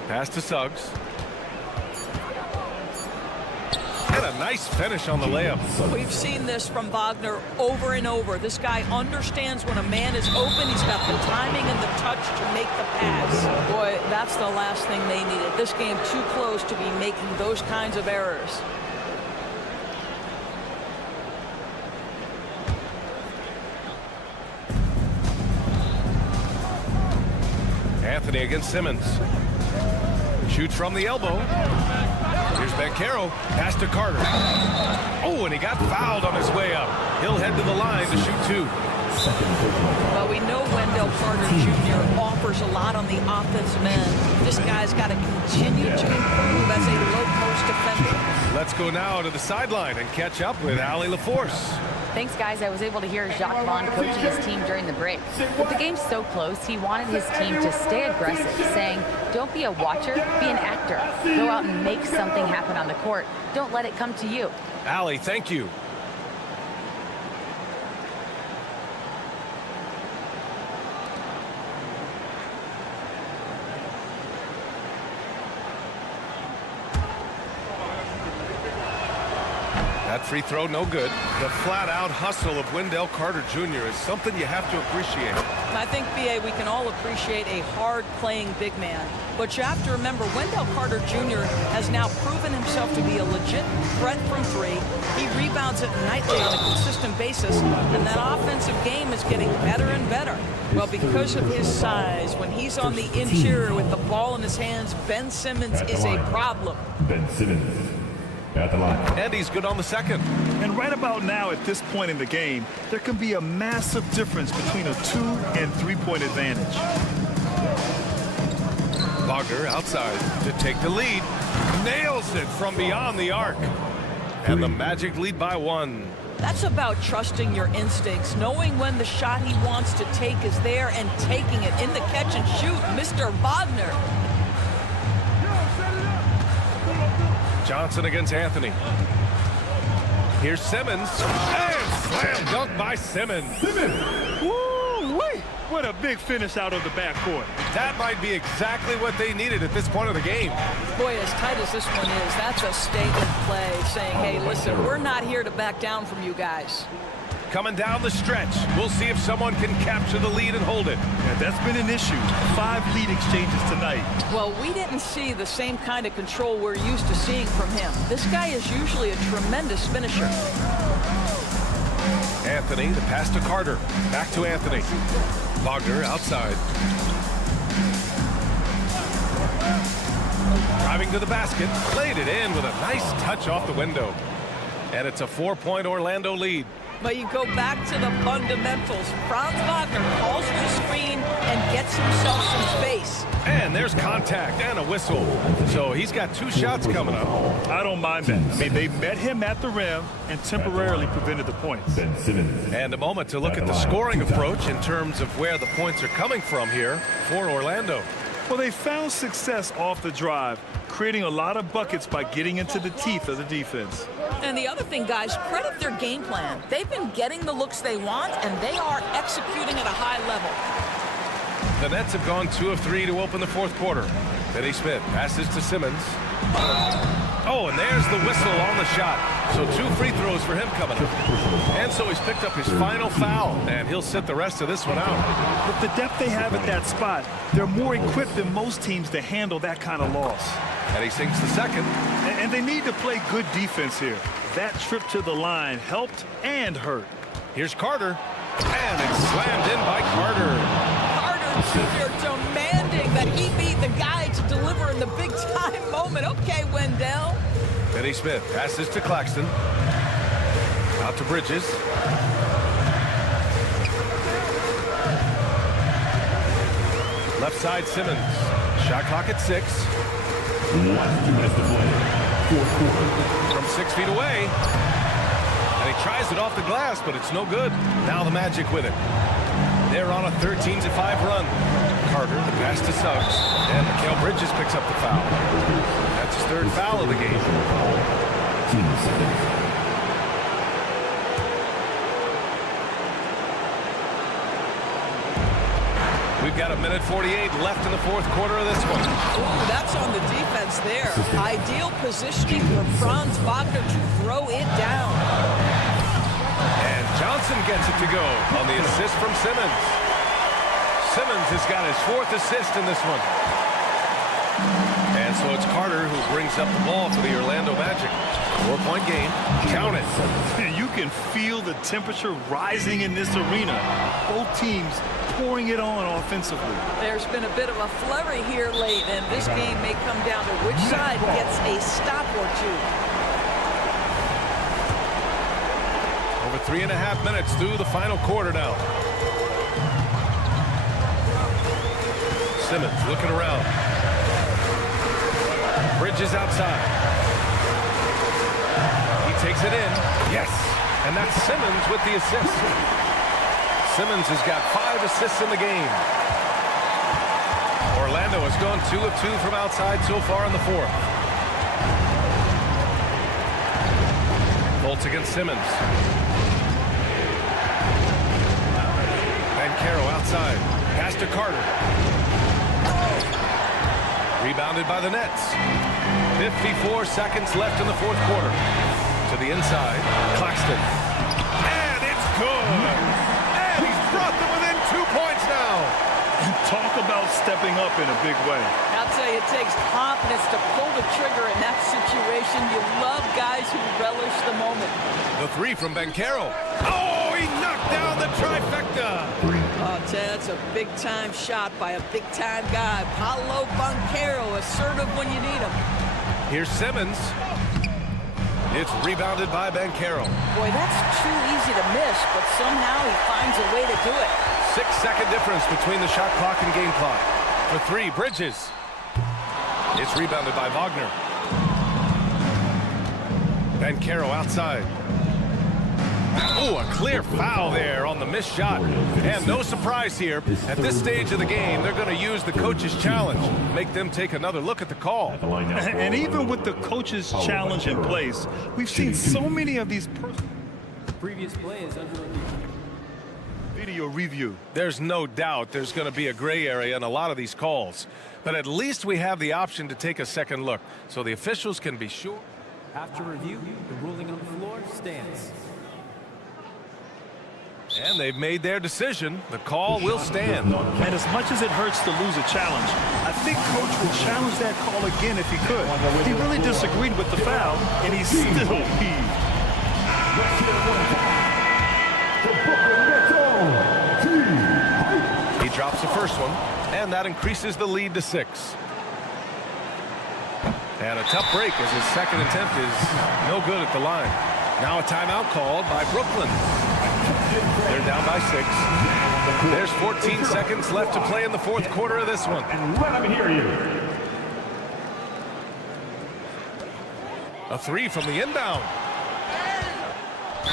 Pass to Suggs. And a nice finish on the layup. We've seen this from Wagner over and over. This guy understands when a man is open. He's got the timing and the touch to make the pass. Boy, that's the last thing they needed. This game too close to be making those kinds of errors. Anthony against Simmons. Shoots from the elbow. Here's Bancaro. Pass to Carter. Oh, and he got fouled on his way up. He'll head to the line to shoot 2. Well, we know Wendell Carter Jr. offers a lot on the offensive end. This guy's got to continue to improve as a low-post defender. Let's go now to the sideline and catch up with Allie LaForce. Thanks, guys. I was able to hear Jacques Vaughn coaching his team during the break. With the game so close, he wanted his team to stay aggressive, saying, don't be a watcher, be an actor. Go out and make something happen on the court. Don't let it come to you. Allie, thank you. That free throw, no good. The flat-out hustle of Wendell Carter Jr. is something you have to appreciate. I think, B.A., we can all appreciate a hard-playing big man. But you have to remember, Wendell Carter Jr. has now proven himself to be a legit threat from 3. He rebounds it nightly on a consistent basis, and that offensive game is getting better and better. Well, because of his size, when he's on the interior with the ball in his hands, Ben Simmons is a problem. Ben Simmons at the line. And he's good on the second. And right about now, at this point in the game, there can be a massive difference between a 2- and 3-point advantage. Wagner outside to take the lead. Nails it from beyond the arc. And the Magic lead by 1. That's about trusting your instincts, knowing when the shot he wants to take is there and taking it in the catch and shoot, Mr. Wagner. Johnson against Anthony. Here's Simmons. And slam dunk by Simmons. Woo-wee! What a big finish out of the backcourt. That might be exactly what they needed at this point of the game. Boy, as tight as this one is, that's a statement play saying, hey, listen, we're not here to back down from you guys. Coming down the stretch, we'll see if someone can capture the lead and hold it. Yeah, that's been an issue. 5 lead exchanges tonight. Well, we didn't see the same kind of control we're used to seeing from him. This guy is usually a tremendous finisher. Anthony, the pass to Carter. Back to Anthony. Wagner outside. Driving to the basket. Laid it in with a nice touch off the window. And it's a 4-point Orlando lead. But you go back to the fundamentals. Franz Wagner calls for the screen and gets himself some space. And there's contact and a whistle. So he's got 2 shots coming up. I don't mind that. I mean, they met him at the rim and temporarily prevented the points. And a moment to look at the scoring approach in terms of where the points are coming from here for Orlando. Well, they found success off the drive, creating a lot of buckets by getting into the teeth of the defense. And the other thing, guys, credit their game plan. They've been getting the looks they want, and they are executing at a high level. The Nets have gone 2 of 3 to open the 4th quarter. Finney Smith passes to Simmons. Oh, and there's the whistle on the shot. So 2 free throws for him coming up. And so he's picked up his final foul, and he'll sit the rest of this one out. With the depth they have at that spot, they're more equipped than most teams to handle that kind of loss. And he sinks the second. And they need to play good defense here. That trip to the line helped and hurt. Here's Carter. And it's slammed in by Carter. They're demanding that he be the guy to deliver in the big-time moment. Okay, Wendell. Finney Smith passes to Claxton. Out to Bridges. Left side, Simmons. Shot clock at 6. 2 minutes to play. 4th quarter. From 6 feet away. And he tries it off the glass, but it's no good. Now the Magic with it. They're on a 13-5 run. Carter, the pass to Suggs. And Mikal Bridges picks up the foul. That's his 3rd foul of the game. Team seconds. We've got 1:48 left in the 4th quarter of this one. Ooh, that's on the defense there. Ideal positioning for Franz Wagner to throw it down. And Johnson gets it to go on the assist from Simmons. Simmons has got his 4th assist in this one. And so it's Carter who brings up the ball for the Orlando Magic. 4-point game. Count it. You can feel the temperature rising in this arena. Both teams pouring it on offensively. There's been a bit of a flurry here late, and this game may come down to which side gets a stop or 2. Over 3.5 minutes through the final quarter now. Simmons looking around. Bridges outside. He takes it in. Yes. And that's Simmons with the assist. Simmons has got 5 assists in the game. Orlando has gone 2 of 2 from outside so far in the 4th. Bolts against Simmons. Caro outside. Pass to Carter. Rebounded by the Nets. 54 seconds left in the 4th quarter. To the inside. Claxton. And it's good. And he's brought them within 2 points now. Talk about stepping up in a big way. I'll tell you, it takes confidence to pull the trigger in that situation. You love guys who relish the moment. The 3 from Banchero. Oh, he knocked down the trifecta. Oh, Ted, that's a big-time shot by a big-time guy. Paolo Banchero, assertive when you need him. Here's Simmons. It's rebounded by Banchero. Boy, that's too easy to miss, but somehow he finds a way to do it. 6-second difference between the shot clock and game clock. For 3, Bridges. It's rebounded by Wagner. Banchero outside. Oh, a clear foul there on the missed shot. And no surprise here. At this stage of the game, they're going to use the coach's challenge. Make them take another look at the call. And even with the coach's challenge in place, we've seen so many of these previous play is under review. Video review. There's no doubt there's going to be a gray area in a lot of these calls. But at least we have the option to take a second look, so the officials can be sure. After review, the ruling on the floor stands. And they've made their decision. The call will stand. And as much as it hurts to lose a challenge, I think Coach will challenge that call again if he could. He really disagreed with the foul, and he still heaved. He drops the first one, and that increases the lead to 6. And a tough break as his second attempt is no good at the line. Now a timeout called by Brooklyn. They're down by 6. There's 14 seconds left to play in the fourth quarter of this one. And let them hear you. A 3 from the inbound.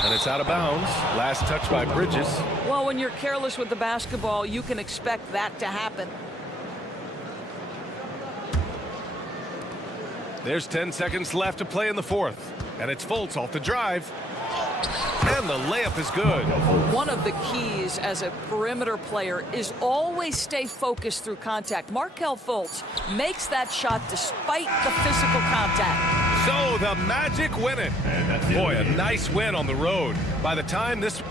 And it's out of bounds. Last touch by Bridges. Well, when you're careless with the basketball, you can expect that to happen. There's 10 seconds left to play in the fourth. And it's Fultz off the drive. And the layup is good. One of the keys as a perimeter player is always stay focused through contact. Markelle Fultz makes that shot despite the physical contact. So the Magic win it. Boy, a nice win on the road. By the time this...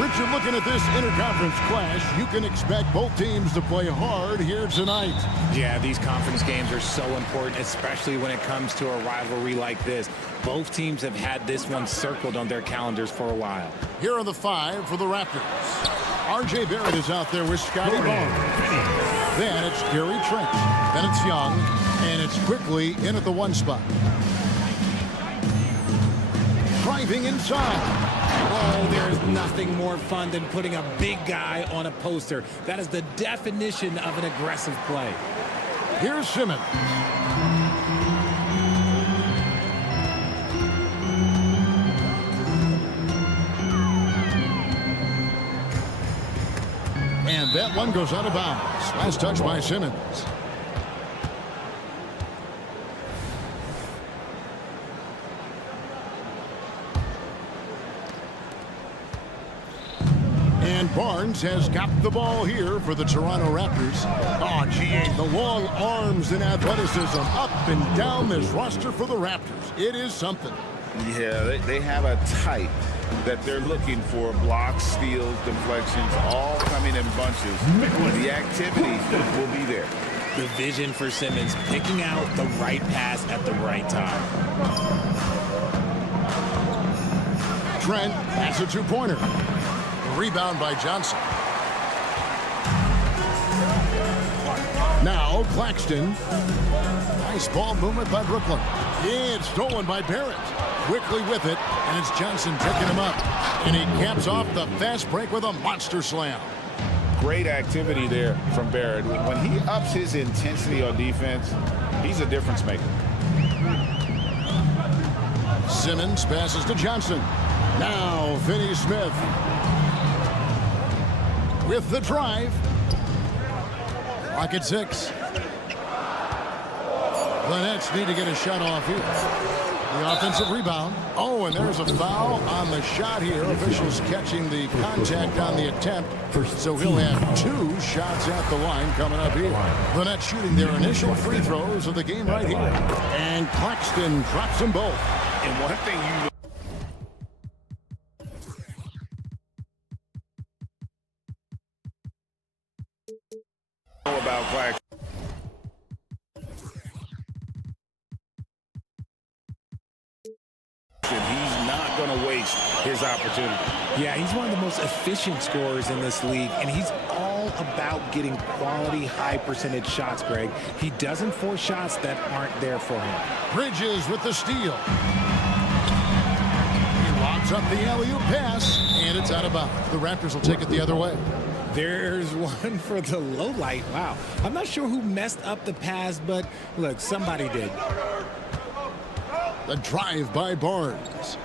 Richard, looking at this interconference clash, you can expect both teams to play hard here tonight. Yeah, these conference games are so important, especially when it comes to a rivalry like this. Both teams have had this one circled on their calendars for a while. Here are the 5 for the Raptors. R.J. Barrett is out there with Scotty Barnes. Then it's Gary Trent. Then it's Young. And it's quickly in at the 1 spot. Driving inside. Oh, there's nothing more fun than putting a big guy on a poster. That is the definition of an aggressive play. Here's Simmons. And that one goes out of bounds. Last touch by Simmons. And Barnes has got the ball here for the Toronto Raptors. Oh, gee, the long arms and athleticism up and down this roster for the Raptors. It is something. Yeah, they have a type that they're looking for. Blocks, steals, deflections, all coming in bunches. The activity will be there. The vision for Simmons, picking out the right pass at the right time. Trent has a 2-pointer. Rebound by Johnson. Now Claxton. Nice ball movement by Brooklyn. It's stolen by Barrett. Quickly with it, and it's Johnson picking him up. And he caps off the fast break with a monster slam. Great activity there from Barrett. When he ups his intensity on defense, he's a difference maker. Simmons passes to Johnson. Now Finney Smith with the drive. Clock at 6. The Nets need to get a shot off here. The offensive rebound. Oh, and there's a foul on the shot here. Officials catching the contact on the attempt. So he'll have 2 shots at the line coming up here. The Nets shooting their initial free throws of the game right here. And Claxton drops them both. And one thing you know about Claxton. He's not going to waste his opportunity. Yeah, he's one of the most efficient scorers in this league, and he's all about getting quality, high-percentage shots, Greg. He doesn't force shots that aren't there for him. Bridges with the steal. He lobs up the alley-oop pass, and it's out of bounds. The Raptors will take it the other way. There's one for the low light. Wow. I'm not sure who messed up the pass, but look, somebody did. The drive by Barnes.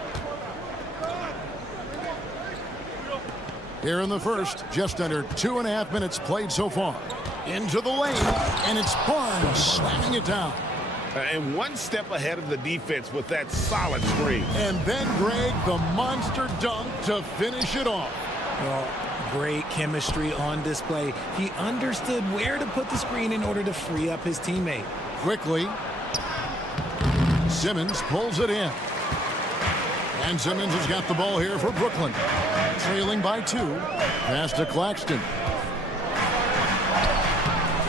Here in the first, just under 2.5 minutes played so far. Into the lane, and it's Barnes slamming it down. And one step ahead of the defense with that solid screen. And then, Greg, the monster dunk to finish it off. Well, great chemistry on display. He understood where to put the screen in order to free up his teammate. Quickly, Simmons pulls it in. And Simmons has got the ball here for Brooklyn. Trailing by 2. Pass to Claxton.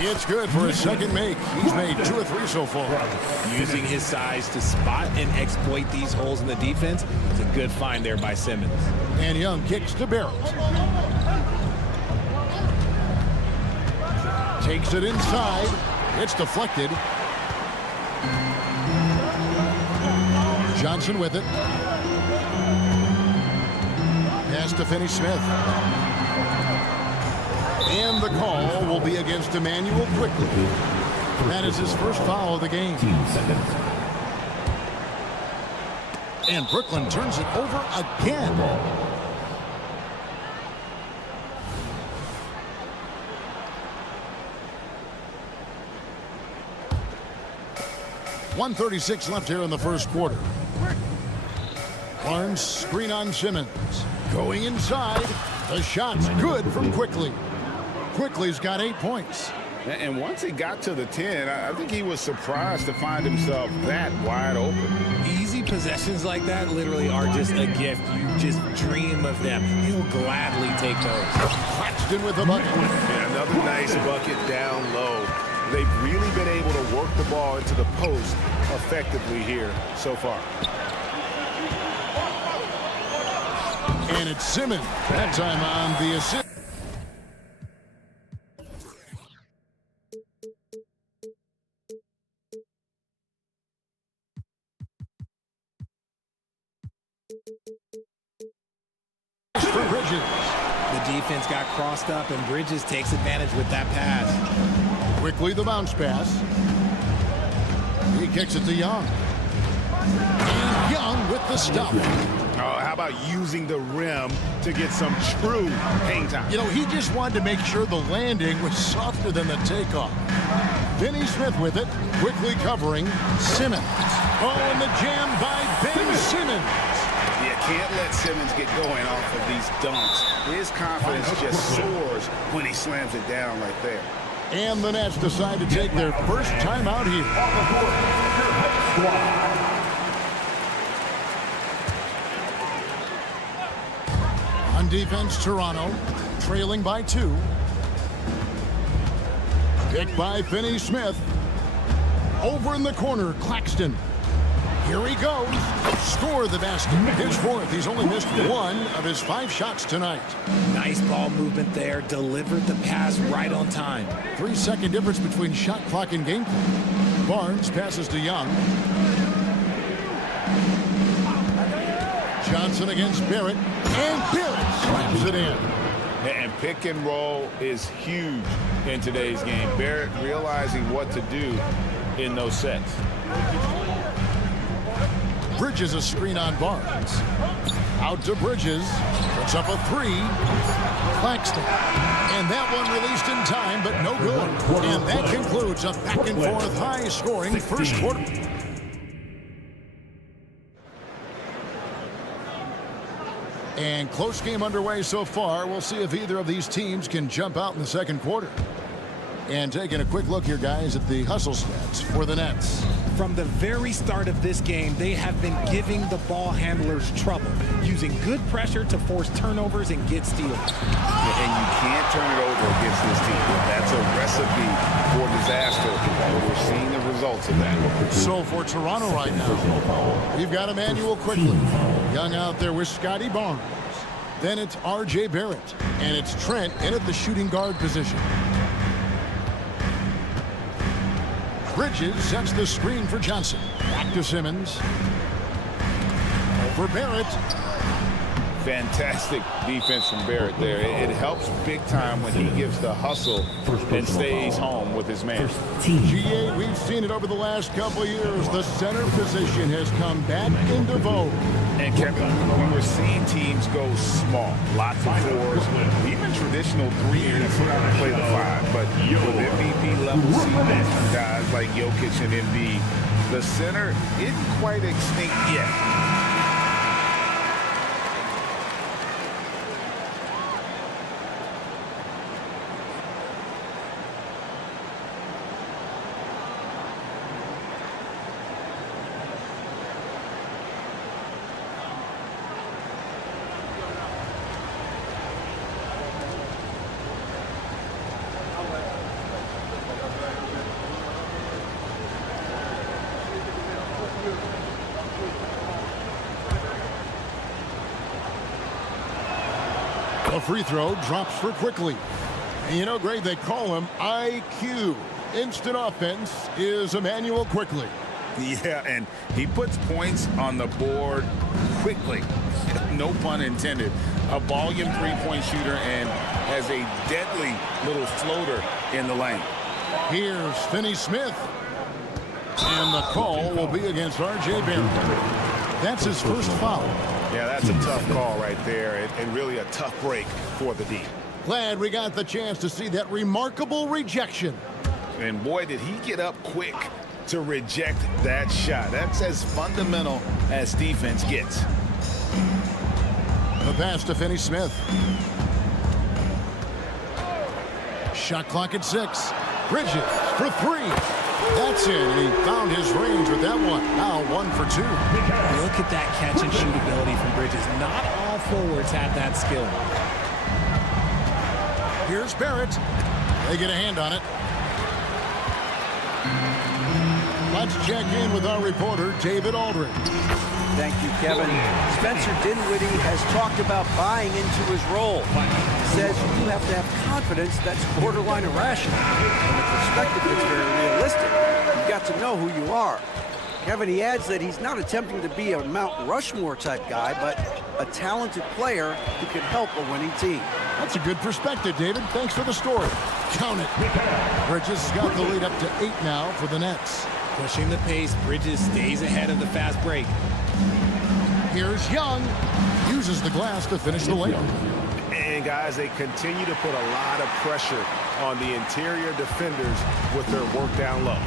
It's good for his second make. He's made 2 or 3 so far. Using his size to spot and exploit these holes in the defense. It's a good find there by Simmons. And Young kicks to Barrett. Takes it inside. It's deflected. Johnson with it. Pass to Finney Smith. And the call will be against Emmanuel quickly. That is his first foul of the game. And Brooklyn turns it over again. 1:36 left here in the first quarter. Barnes screen on Simmons. Going inside. The shot's good from Quickly. Quickly's got 8 points. And once he got to the 10, I think he was surprised to find himself that wide open. Easy possessions like that literally are just a gift. You just dream of them. He'll gladly take those. Claxton with the bucket. Yeah, another nice bucket down low. They've really been able to work the ball into the post effectively here so far. And it's Simmons. That time on the assist. For Bridges. The defense got crossed up, and Bridges takes advantage with that pass. Quickly the bounce pass. He kicks it to Young. And Young with the stop. Oh, how about using the rim to get some true hang time? You know, he just wanted to make sure the landing was softer than the takeoff. Finney Smith with it, quickly covering Simmons. Oh, and the jam by Ben Simmons. You can't let Simmons get going off of these dunks. His confidence just soars when he slams it down right there. And the Nets decide to take their first time out here. On defense, Toronto, trailing by 2. Picked by Finney Smith. Over in the corner, Claxton. Here he goes. Score the basket. His 4th. He's only missed 1 of his 5 shots tonight. Nice ball movement there. Delivered the pass right on time. 3-second difference between shot clock and game clock. Barnes passes to Young. Johnson against Barrett. And Barrett slams it in. And pick and roll is huge in today's game. Barrett realizing what to do in those sets. Bridges a screen on Barnes. Out to Bridges. Puts up a 3. Claxton. And that one released in time, but no good. And that concludes a back-and-forth high-scoring first quarter. And close game underway so far. We'll see if either of these teams can jump out in the second quarter. And taking a quick look here, guys, at the hustle stats for the Nets. From the very start of this game, they have been giving the ball handlers trouble, using good pressure to force turnovers and get steals. And you can't turn it over against this team. That's a recipe for disaster. And we're seeing the results of that. So for Toronto right now, we've got Emmanuel Quickly. Young out there with Scotty Barnes. Then it's R.J. Barrett. And it's Trent in at the shooting guard position. Bridges sets the screen for Johnson. Back to Simmons. For Barrett. Fantastic defense from Barrett there. It helps big time when he gives the hustle and stays home with his man. GA, we've seen it over the last couple of years. The center position has come back into vogue. And Kevin, we were seeing teams go small. Lots of 4s, even traditional 3s play the 5. But with MVP level seasons from guys like Jokic and Embiid, the center isn't quite extinct yet. A free throw drops for Quickly. And you know, Greg, they call him IQ. Instant offense is Emmanuel Quickly. Yeah, and he puts points on the board quickly. No pun intended. A volume three-point shooter and has a deadly little floater in the lane. Here's Finney Smith. And the call will be against R.J. Barrett. That's his first foul. Yeah, that's a tough call right there, and really a tough break for the D. Glad we got the chance to see that remarkable rejection. And boy, did he get up quick to reject that shot. That's as fundamental as defense gets. The pass to Finney Smith. Shot clock at 6. Bridges for 3. That's it. And he found his range with that one. Now 1 for 2. Look at that catch and shoot ability from Bridges. Not all forwards have that skill. Here's Barrett. They get a hand on it. Let's check in with our reporter, David Aldridge. Thank you, Kevin. Spencer Dinwiddie has talked about buying into his role. He says you have to have confidence that's borderline irrational. From a perspective that's very realistic. You've got to know who you are. Kevin, he adds that he's not attempting to be a Mount Rushmore type guy, but a talented player who can help a winning team. That's a good perspective, David. Thanks for the story. Count it. Bridges has got the lead up to 8 now for the Nets. Pushing the pace, Bridges stays ahead of the fast break. Here's Young. Uses the glass to finish the layup. And guys, they continue to put a lot of pressure on the interior defenders with their work down low.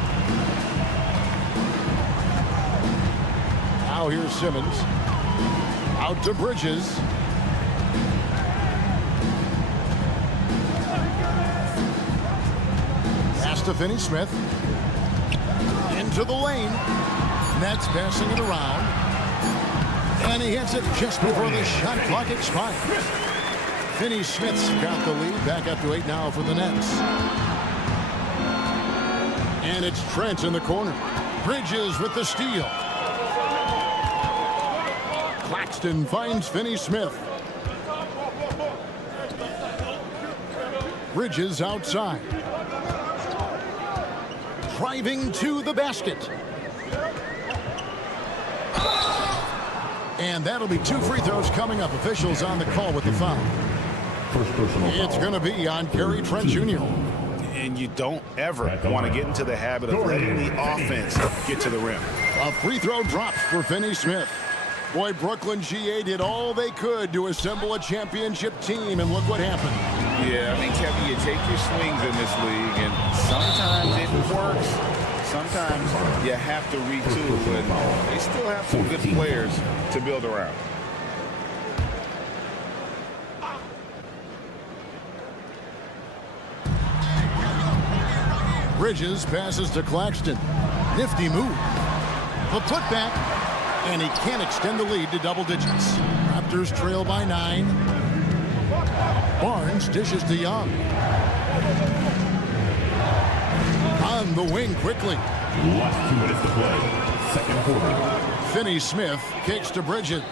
Now here's Simmons. Out to Bridges. Pass to Finney Smith. Into the lane. Nets passing it around. And he hits it just before the shot clock expires. Finney Smith's got the lead. Back up to 8 now for the Nets. And it's Trent in the corner. Bridges with the steal. Claxton finds Finney Smith. Bridges outside. Driving to the basket. And that'll be 2 free throws coming up. Officials on the call with the foul. It's going to be on Gary Trent Jr. And you don't ever want to get into the habit of letting the offense get to the rim. A free throw drops for Finney Smith. Boy, Brooklyn GA did all they could to assemble a championship team, and look what happened. Yeah, I mean, Kevin, you take your swings in this league, and sometimes it works. Sometimes you have to retool, and they still have some good players to build around. Bridges passes to Claxton. Nifty move. The putback. And he can't extend the lead to double digits. Raptors trail by 9. Barnes dishes to Young. On the wing quickly. Last 2 minutes to play. Second quarter. Finney Smith kicks to Bridges.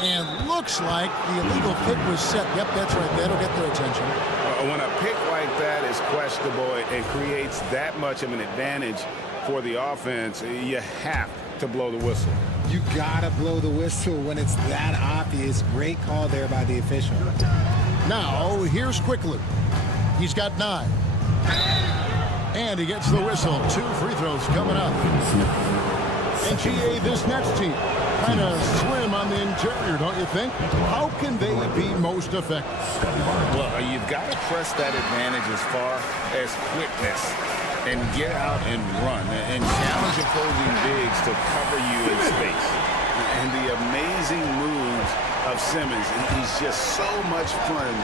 And looks like the illegal kick was set. Yep, that's right. That'll get their attention. When a pick like that is questionable and creates that much of an advantage for the offense, you have to blow the whistle. You gotta blow the whistle when it's that obvious. Great call there by the official. Now, here's Quickly. He's got 9. And he gets the whistle. 2 free throws coming up. And GA, this Nets team, kind of slim on the interior, don't you think? How can they be most effective? Well, you've got to press that advantage as far as quickness and get out and run and challenge opposing bigs to cover you in space. And the amazing moves of Simmons, he's just so much fun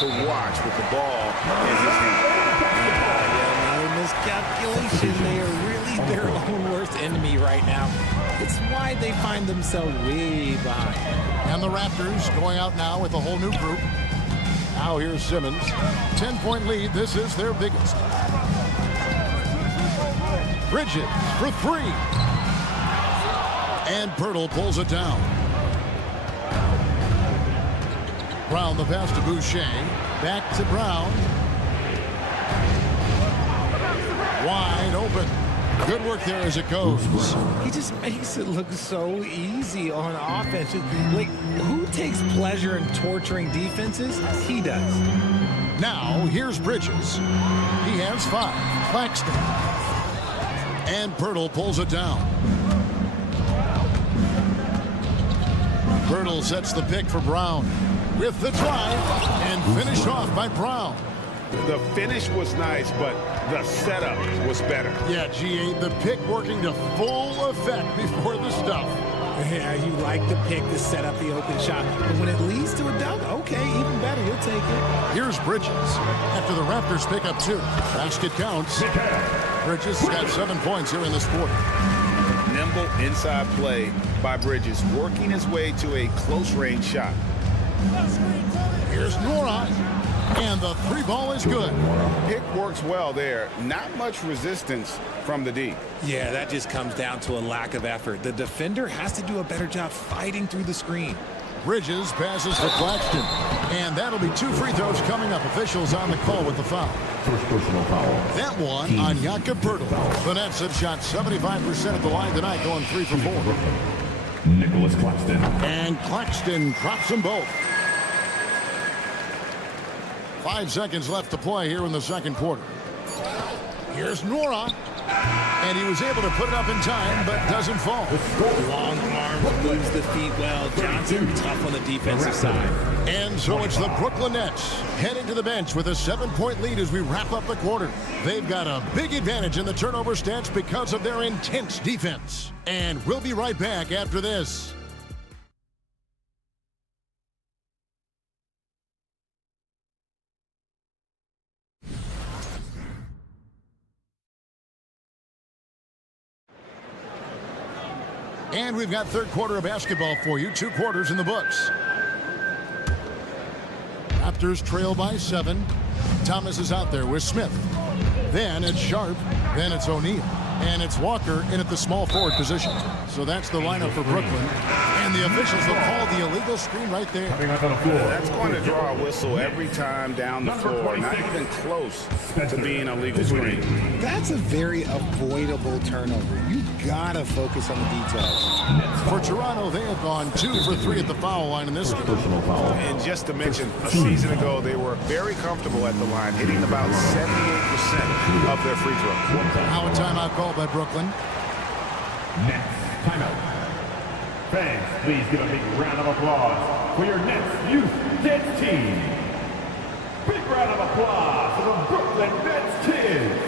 to watch with the ball in his hand. Another miscalculation. They are really their own worst enemy right now. It's why they find themselves way behind. And the Raptors going out now with a whole new group. Now here's Simmons. 10-point lead. This is their biggest. Bridges for 3. And Pirtle pulls it down. Brown the pass to Boucher. Back to Brown. Wide open. Good work there as it goes. He just makes it look so easy on offense. Like, who takes pleasure in torturing defenses? He does. Now, here's Bridges. He has 5. Claxton. And Pirtle pulls it down. Pirtle sets the pick for Brown. With the drive, and finished off by Brown. The finish was nice, but the setup was better. Yeah, G8, the pick working to full effect before the stuff. Yeah, you like the pick to set up the open shot. But when it leads to a dunk, okay, even better. You'll take it. Here's Bridges. After the Raptors pick up 2. Basket counts. Bridges has got 7 points here in this quarter. Nimble inside play by Bridges, working his way to a close-range shot. Here's Nora. And the 3 ball is good. Pick works well there. Not much resistance from the D. Yeah, that just comes down to a lack of effort. The defender has to do a better job fighting through the screen. Bridges passes for Claxton. And that'll be 2 free throws coming up. Officials on the call with the foul. First personal foul. That one on Jakob Poeltl. The Nets have shot 75% at the line tonight, going 3 for 4. Nicholas Claxton. And Claxton drops them both. 5 seconds left to play here in the second quarter. Here's Nora. And he was able to put it up in time, but doesn't fall. Long arms, moves the feet well. Johnson, tough on the defensive side. And so it's the Brooklyn Nets heading to the bench with a 7-point lead as we wrap up the quarter. They've got a big advantage in the turnover stats because of their intense defense. And we'll be right back after this. And we've got third quarter of basketball for you. 2 quarters in the books. Raptors trail by 7. Thomas is out there with Smith. Then it's Sharp. Then it's O'Neal. And it's Walker in at the small forward position. So that's the lineup for Brooklyn. And the officials will call the illegal screen right there. That's going to draw a whistle every time down the floor. Not even close to being a legal screen. That's a very avoidable turnover. You gotta focus on the details. For Toronto, they have gone 2 for 3 at the foul line in this game. And just to mention, a season ago, they were very comfortable at the line, hitting about 78% of their free throws. Now a timeout call by Brooklyn. Nets timeout. Fans, please give a big round of applause for your Nets Youth Dance Team. Big round of applause for the Brooklyn Nets kids.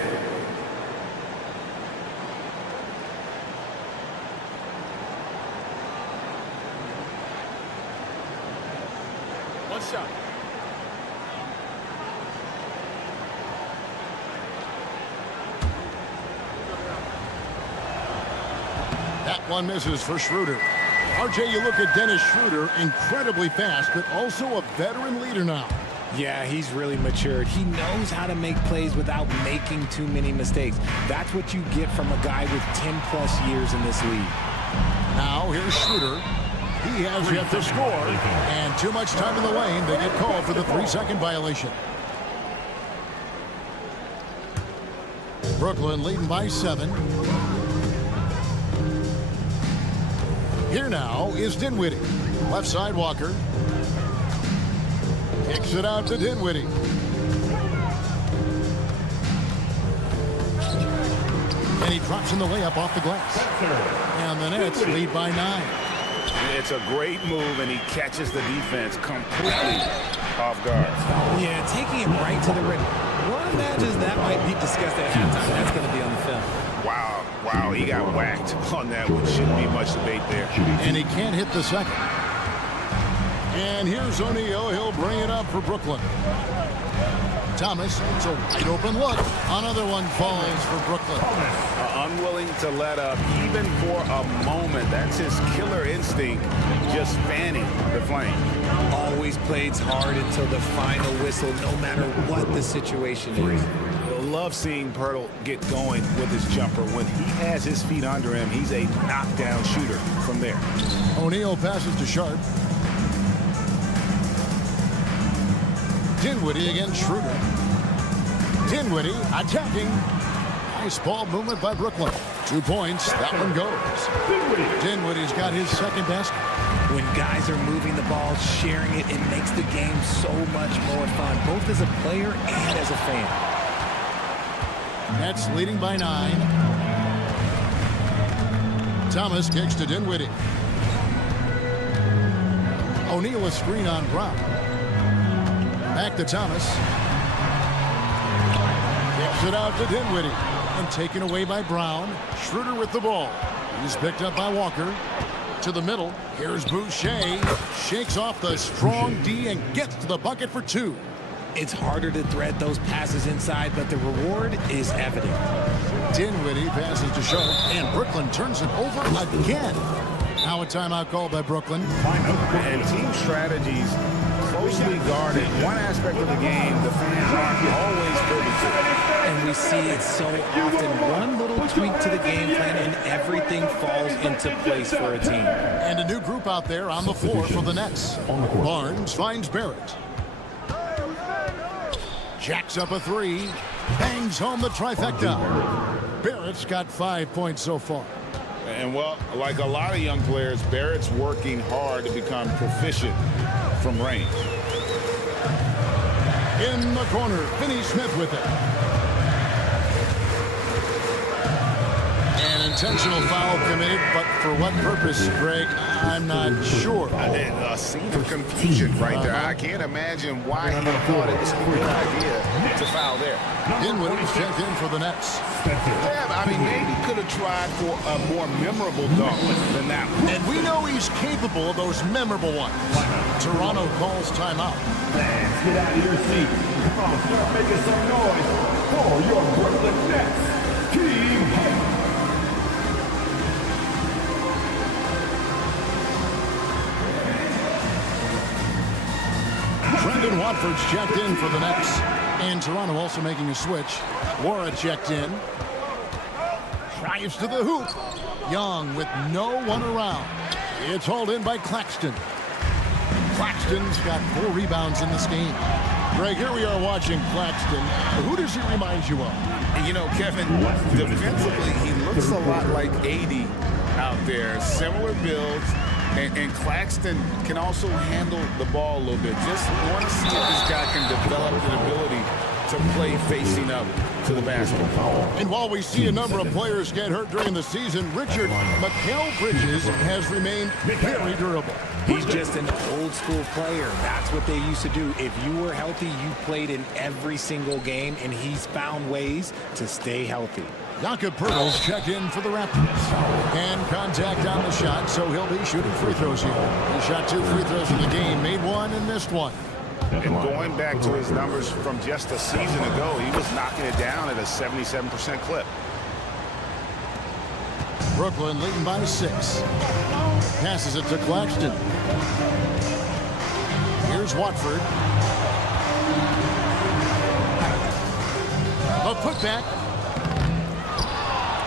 One shot. That one misses for Schroeder. RJ, you look at Dennis Schroeder, incredibly fast, but also a veteran leader now. Yeah, he's really matured. He knows how to make plays without making too many mistakes. That's what you get from a guy with 10-plus years in this league. Now here's Schroeder. He has yet to score, and too much time in the lane. They get called for the 3-second violation. Brooklyn leading by 7. Here now is Dinwiddie. Left side Walker. Kicks it out to Dinwiddie. And he drops in the layup off the glass. And the Nets lead by 9. It's a great move, and he catches the defense completely off guard. Yeah, taking him right to the rim. One imagines that might be discussed at halftime. That's going to be on the film. Wow, he got whacked on that one. Shouldn't be much debate there. And he can't hit the second. And here's O'Neal. He'll bring it up for Brooklyn. Thomas, it's a wide open look. Another one falls for Brooklyn. Unwilling to let up even for a moment. That's his killer instinct, just fanning the flame. Always plays hard until the final whistle, no matter what the situation is. Love seeing Poeltl get going with his jumper. When he has his feet under him, he's a knockdown shooter from there. O'Neal passes to Sharp. Dinwiddie against Schroeder. Dinwiddie attacking. Nice ball movement by Brooklyn. 2 points. That one goes. Dinwiddie's got his second basket. When guys are moving the ball, sharing it, it makes the game so much more fun, both as a player and as a fan. Nets leading by 9. Thomas kicks to Dinwiddie. O'Neal a screen on Brown. Back to Thomas. Kicks it out to Dinwiddie. And taken away by Brown. Schroeder with the ball. He's picked up by Walker. To the middle. Here's Boucher. Shakes off the strong D and gets to the bucket for 2. It's harder to thread those passes inside, but the reward is evident. Dinwiddie passes to Show, and Brooklyn turns it over again. Now a timeout called by Brooklyn. And team strategies closely guarded. One aspect of the game the fans aren't always privy to. And we see it so often. One little tweak to the game plan and everything falls into place for a team. And a new group out there on the floor for the Nets. Barnes finds Barrett. Jacks up a 3. Bangs home the trifecta. Barrett's got 5 points so far. And, well, like a lot of young players, Barrett's working hard to become proficient from range. In the corner, Finney-Smith with it. An intentional foul committed, but for what purpose, Greg? I'm not sure. A scene of confusion right there. I can't imagine why he thought it was a good idea to foul there. Dinwiddie's checked in for the Nets. Yeah, I mean, maybe could have tried for a more memorable dunk than that one. And we know he's capable of those memorable ones. Toronto calls timeout. Fans, get out of your seat. Come on, start making some noise for your Brooklyn Nets. Team Hype. Brendan Watford's checked in for the Nets. And Toronto also making a switch. Wara checked in. Drives to the hoop. Young with no one around. It's hauled in by Claxton. Claxton's got 4 rebounds in this game. Greg, here we are watching Claxton. Who does he remind you of? You know, Kevin, defensively, he looks a lot like 80 out there. Similar builds. And Claxton can also handle the ball a little bit. Just want to see if this guy can develop an ability to play facing up to the basket. And while we see a number of players get hurt during the season, Mikal Bridges has remained very durable. He's just an old school player. That's what they used to do. If you were healthy, you played in every single game, and he's found ways to stay healthy. Jakob Poeltl's checked in for the Raptors. And contact on the shot, so he'll be shooting free throws here. He shot 2 free throws in the game, made 1 and missed 1. And going back to his numbers from just a season ago, he was knocking it down at a 77% clip. Brooklyn leading by 6. Passes it to Claxton. Here's Watford. A putback.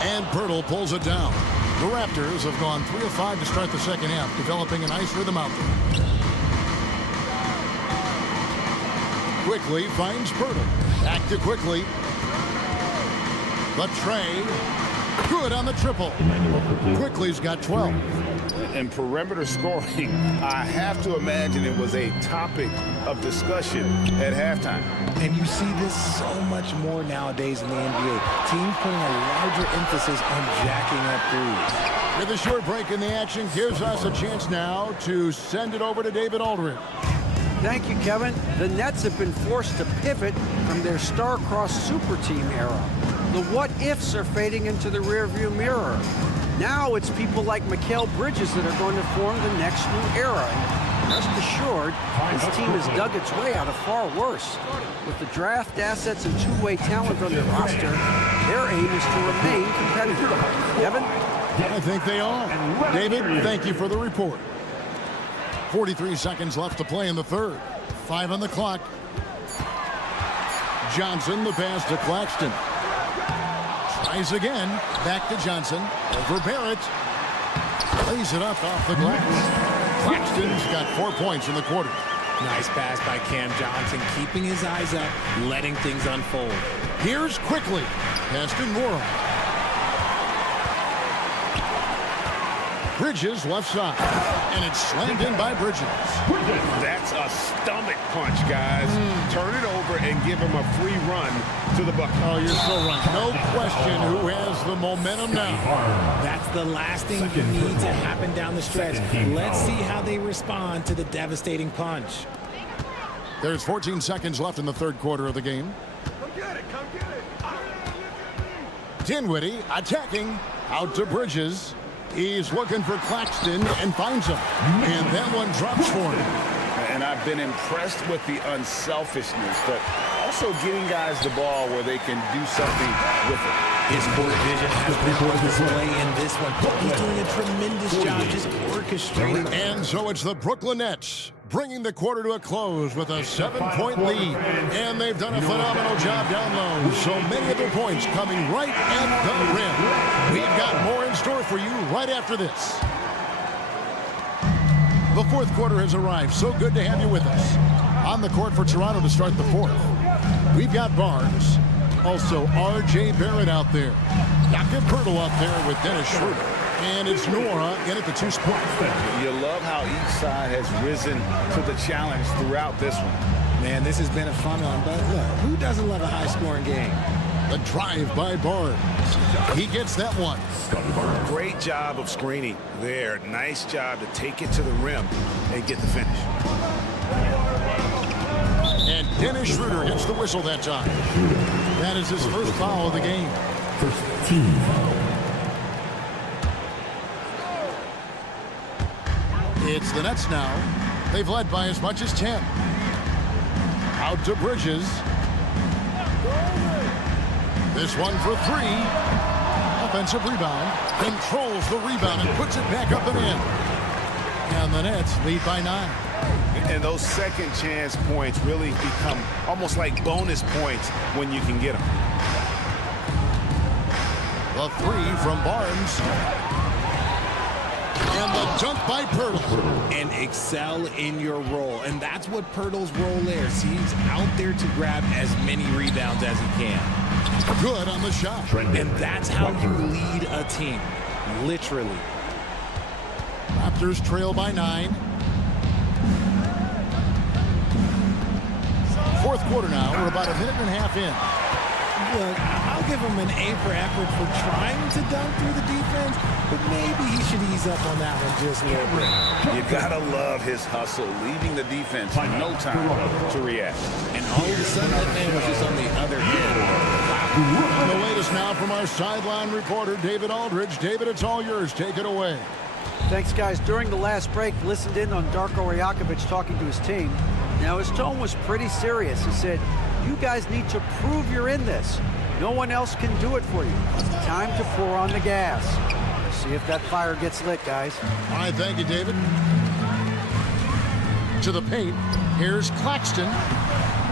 And Poeltl pulls it down. The Raptors have gone 3 of 5 to start the second half, developing a nice rhythm out there. Quickly finds Poeltl. Back to Quickly. The tray. Good on the triple. Quickly's got 12. And perimeter scoring, I have to imagine it was a topic of discussion at halftime. And you see this so much more nowadays in the NBA. Teams putting a larger emphasis on jacking up threes. With a short break in the action, gives us a chance now to send it over to David Aldridge. Thank you, Kevin. The Nets have been forced to pivot from their star-crossed super team era. The what-ifs are fading into the rearview mirror. Now it's people like Mikal Bridges that are going to form the next new era. Rest assured, his team has dug its way out of far worse. With the draft assets and two-way talent on their roster, their aim is to remain competitive. Kevin? I think they are. David, thank you for the report. 43 seconds left to play in the third. 5 on the clock. Johnson, the pass to Claxton. Tries again. Back to Johnson. Over Barrett. Lays it up off the glass. Claxton's got 4 points in the quarter. Nice pass by Cam Johnson, keeping his eyes up, letting things unfold. Here's Quickly. Pass to Moore. Bridges left side. And it's slammed in by Bridges. That's a stomach punch, guys. Turn it over and give him a free run to the bucket. Oh, you're so right. No question who has the momentum now. That's the last thing you need to happen down the stretch. Let's see how they respond to the devastating punch. There's 14 seconds left in the third quarter of the game. Come get it, come get it. Dinwiddie attacking out to Bridges. He's looking for Claxton and finds him. And that one drops for him. And I've been impressed with the unselfishness, but also getting guys the ball where they can do something with it. His court vision has been on display in this one. He's doing a tremendous job just orchestrating. And so it's the Brooklyn Nets bringing the quarter to a close with a 7-point lead. And they've done a phenomenal job down low. So many of their points coming right at the rim. We've got more in store for you right after this. The fourth quarter has arrived. So good to have you with us. On the court for Toronto to start the fourth, we've got Barnes. Also, R.J. Barrett out there. Jakob Poeltl out there with Dennis Schroeder. And it's Nora in at the 2 spot. You love how each side has risen to the challenge throughout this one. Man, this has been a fun one. But look, who doesn't love a high-scoring game? The drive by Barnes. He gets that one. Great job of screening there. Nice job to take it to the rim and get the finish. And Dennis Schroeder gets the whistle that time. That is his first foul of the game. First team. It's the Nets now. They've led by as much as 10. Out to Bridges. This one for 3. Offensive rebound. Controls the rebound and puts it back up and in. And the Nets lead by 9. And those second chance points really become almost like bonus points when you can get them. The 3 from Barnes. And the dunk by Poeltl. And excel in your role. And that's what Poeltl's role is. He's out there to grab as many rebounds as he can. Good on the shot. And that's how you lead a team. Literally. Raptors trail by 9. Fourth quarter now. We're about a minute and a half in. Look, I'll give him an A for effort for trying to dunk through the defense, but maybe he should ease up on that one just a little bit. You gotta love his hustle, leaving the defense in no time to react. And all of a sudden, that man was just on the other end. The latest now from our sideline reporter, David Aldridge. David, it's all yours. Take it away. Thanks, guys. During the last break, listened in on Darko Rajakovic talking to his team. Now, his tone was pretty serious. He said, you guys need to prove you're in this. No one else can do it for you. It's time to pour on the gas. See if that fire gets lit, guys. All right, thank you, David. To the paint. Here's Claxton.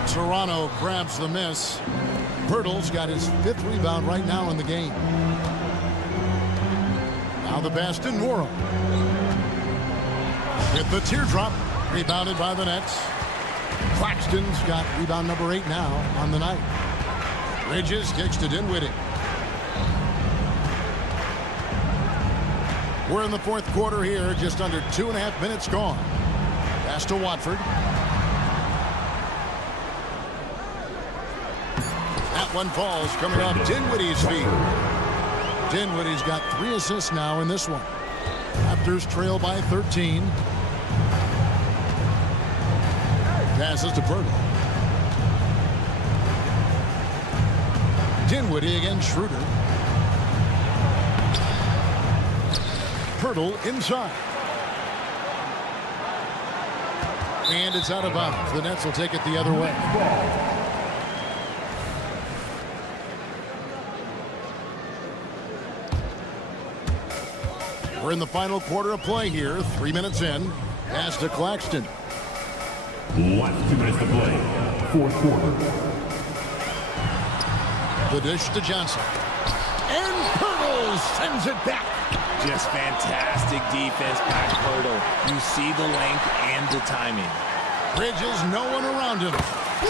Toronto grabs the miss. Poeltl's got his 5th rebound right now in the game. Now the pass to Nora. With the teardrop. Rebounded by the Nets. Claxton's got rebound number 8 now on the night. Bridges kicks to Dinwiddie. We're in the fourth quarter here, just under 2.5 minutes gone. Pass to Watford. That one falls, coming off Dinwiddie's feet. Dinwiddie's got 3 assists now in this one. Raptors trail by 13. Passes to Poeltl. Dinwiddie against Schroeder. Poeltl inside. And it's out of bounds. The Nets will take it the other way. We're in the final quarter of play here. 3 minutes in. Pass to Claxton. Last 2 minutes to play. Fourth quarter. The dish to Johnson. And Poeltl sends it back. Just fantastic defense by Poeltl. You see the length and the timing. Bridges, no one around him.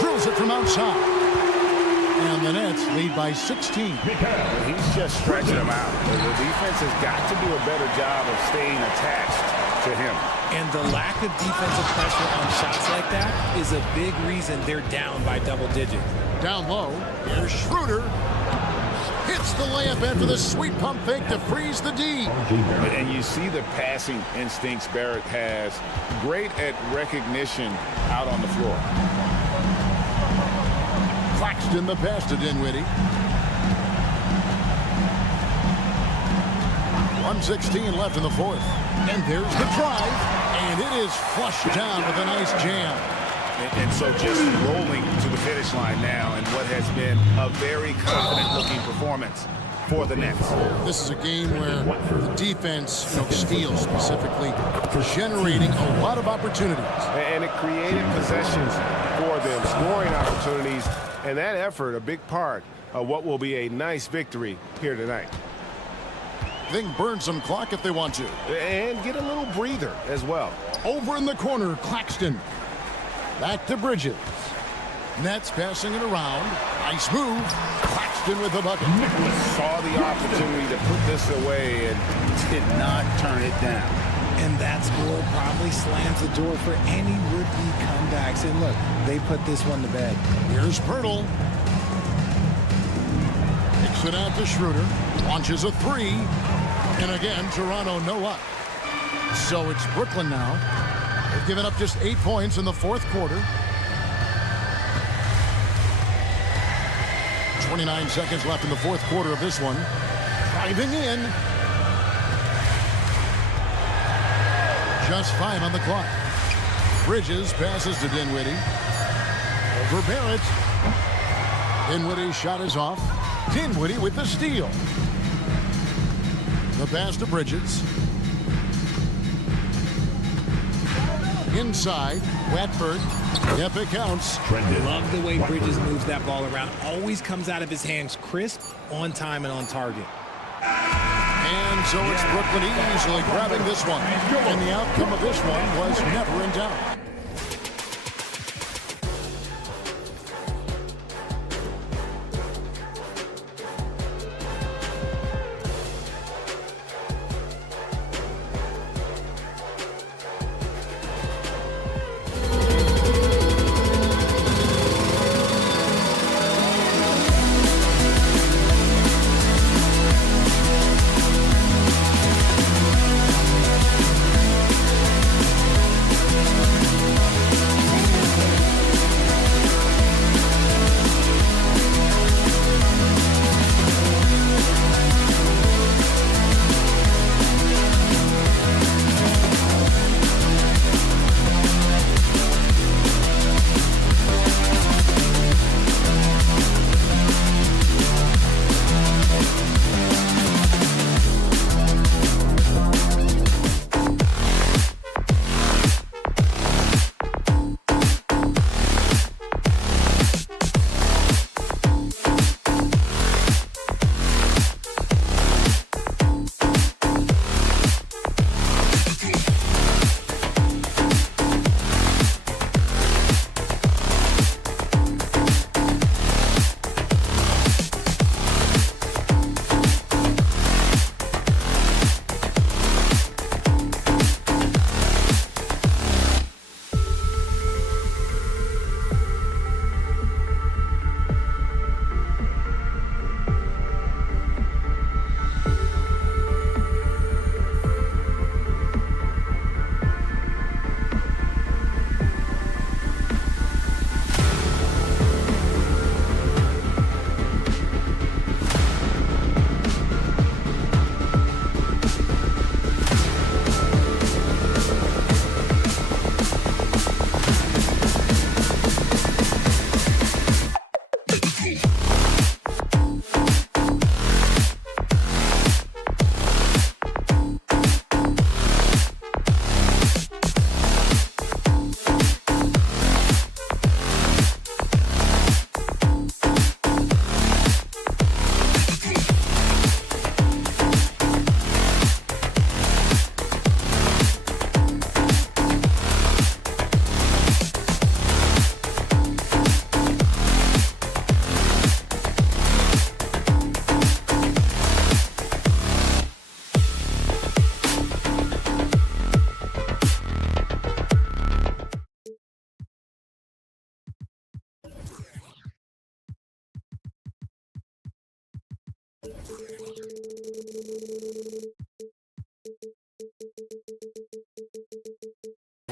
Drills it from outside. And the Nets lead by 16. He's just stretching them out. The defense has got to do a better job of staying attached to him. And the lack of defensive pressure on shots like that is a big reason they're down by double digits. Down low, here's Schroeder. Hits the layup after the sweet pump fake to freeze the D. And you see the passing instincts Barrett has. Great at recognition out on the floor. Claxton the pass to Dinwiddie. 1:16 left in the fourth. And there's the drive, and it is flushed down with a nice jam. And so just rolling to the finish line now in what has been a very confident-looking performance for the Nets. This is a game where the defense, steals specifically, generating a lot of opportunities. And it created possessions for them, scoring opportunities, and that effort a big part of what will be a nice victory here tonight. They can burn some clock if they want to. And get a little breather as well. Over in the corner, Claxton. Back to Bridges. Nets passing it around. Nice move. Claxton with the bucket. Saw the opportunity to put this away and did not turn it down. And that score probably slams the door for any rookie comebacks. And look, they put this one to bed. Here's Pirtle. Kicks it out to Schroeder. Launches a three. And again, Toronto no luck. So it's Brooklyn now. They've given up just 8 points in the fourth quarter. 29 seconds left in the fourth quarter of this one. Driving in. Just 5 on the clock. Bridges passes to Dinwiddie. Over Barrett. Dinwiddie's shot is off. Dinwiddie with the steal. The pass to Bridges. Inside, Watford. Yep, it counts. Love the way Bridges moves that ball around. Always comes out of his hands crisp, on time, and on target. And so it's Brooklyn easily grabbing this one. And the outcome of this one was never in doubt.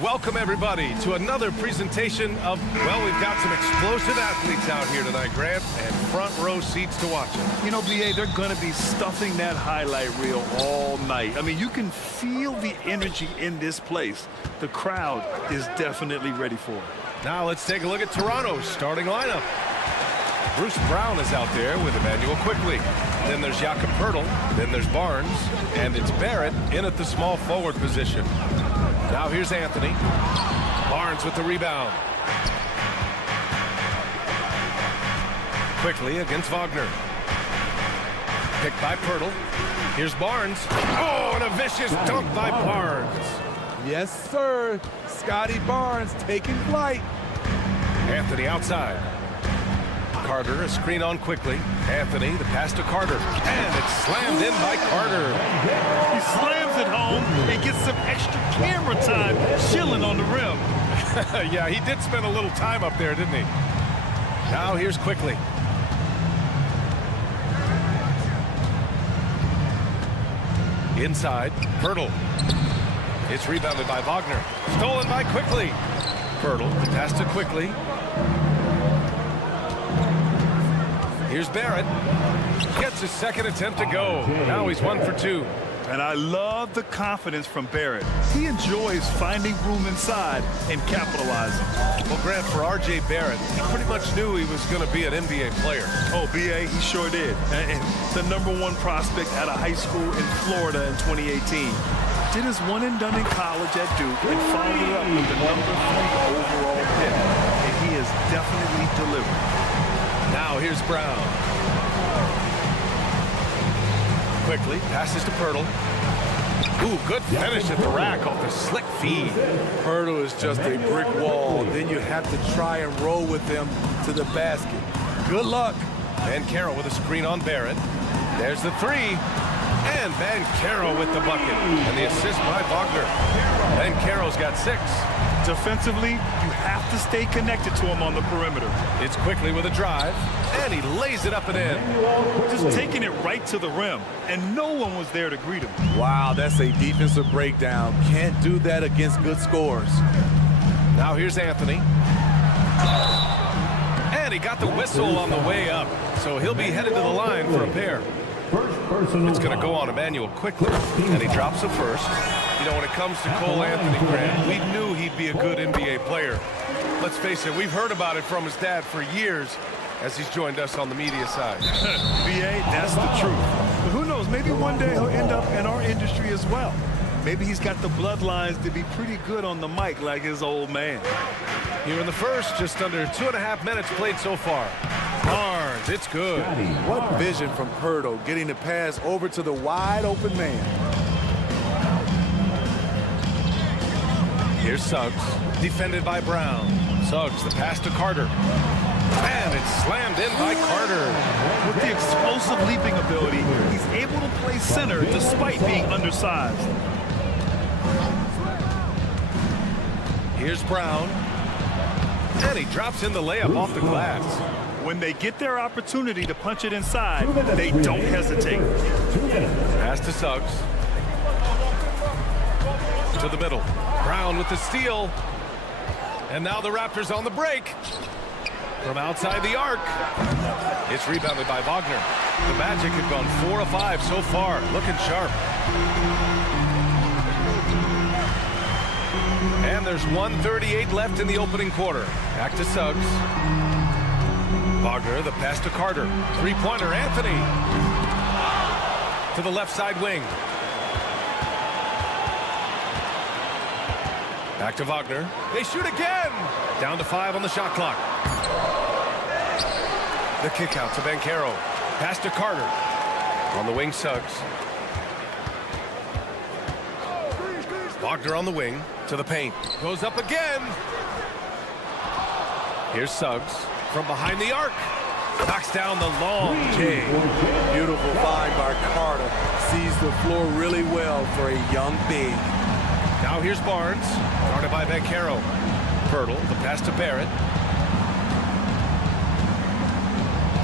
Welcome everybody, to another presentation of, well, we've got some explosive athletes out here tonight, Grant, and front row seats to watch it. You know, BA, they're going to be stuffing that highlight reel all night. I mean, you can feel the energy in this place. The crowd is definitely ready for it. Now let's take a look at Toronto's starting lineup. Bruce Brown is out there with Emmanuel Quickly. Then there's Jakob Poeltl. Then there's Barnes. And it's Barrett in at the small forward position. Now here's Anthony. Barnes with the rebound. Quickly against Wagner. Picked by Poeltl. Here's Barnes. Oh, and a vicious dunk by Barnes. Yes, sir. Scotty Barnes taking flight. Anthony outside. Carter, a screen on Quickly. Anthony, the pass to Carter. And it's slammed in by Carter. He slams it home and gets some extra camera time chilling on the rim. Yeah, he did spend a little time up there, didn't he? Now here's Quickly. Inside, Poeltl. It's rebounded by Wagner. Stolen by Quickly. Poeltl, the pass to Quickly. Here's Barrett. Gets his second attempt to go. Now he's 1 for 2. And I love the confidence from Barrett. He enjoys finding room inside and capitalizing. Well, Grant, for R.J. Barrett, he pretty much knew he was going to be an NBA player. Oh, B.A., he sure did. And the #1 prospect out of high school in Florida in 2018. Did his one and done in college at Duke and followed it up with the #3 overall pick. And he has definitely delivered. Now here's Brown. Quickly passes to Poeltl. Ooh, good finish at the rack off the slick feed. Poeltl is just a brick wall. Then you have to try and roll with him to the basket. Good luck. Banchero with a screen on Barrett. There's the three. And Banchero with the bucket. And the assist by Wagner. Banchero's got 6. Defensively, you have to stay connected to him on the perimeter. It's Quickly with a drive. And he lays it up and in. Just taking it right to the rim. And no one was there to greet him. Wow, that's a defensive breakdown. Can't do that against good scores. Now here's Anthony. And he got the whistle on the way up. So he'll be headed to the line for a pair. It's going to go on Emmanuel Quickly. And he drops the first. You know, when it comes to Cole Anthony, Grant, we knew he'd be a good NBA player. Let's face it, we've heard about it from his dad for years as he's joined us on the media side. B.A., that's the truth. But who knows, maybe one day he'll end up in our industry as well. Maybe he's got the bloodlines to be pretty good on the mic like his old man. Here in the first, just under 2.5 minutes played so far. Barnes, it's good. What vision from Poeltl, getting the pass over to the wide open man. Here's Suggs, defended by Brown. Suggs, the pass to Carter. And it's slammed in by Carter. With the explosive leaping ability, he's able to play center despite being undersized. Here's Brown. And he drops in the layup off the glass. When they get their opportunity to punch it inside, they don't hesitate. Pass to Suggs. To the middle. Brown with the steal. And now the Raptors on the break. From outside the arc. It's rebounded by Wagner. The Magic have gone 4 of 5 so far. Looking sharp. And there's 1:38 left in the opening quarter. Back to Suggs. Wagner, the pass to Carter. Three-pointer, Anthony. To the left side wing. Back to Wagner. They shoot again. Down to 5 on the shot clock. The kick out to Banchero. Pass to Carter. On the wing, Suggs. Wagner on the wing to the paint. Goes up again. Here's Suggs from behind the arc. Knocks down the long J. Beautiful find by Carter. Sees the floor really well for a young big. Now here's Barnes. Guarded by Banchero. Poeltl, the pass to Barrett.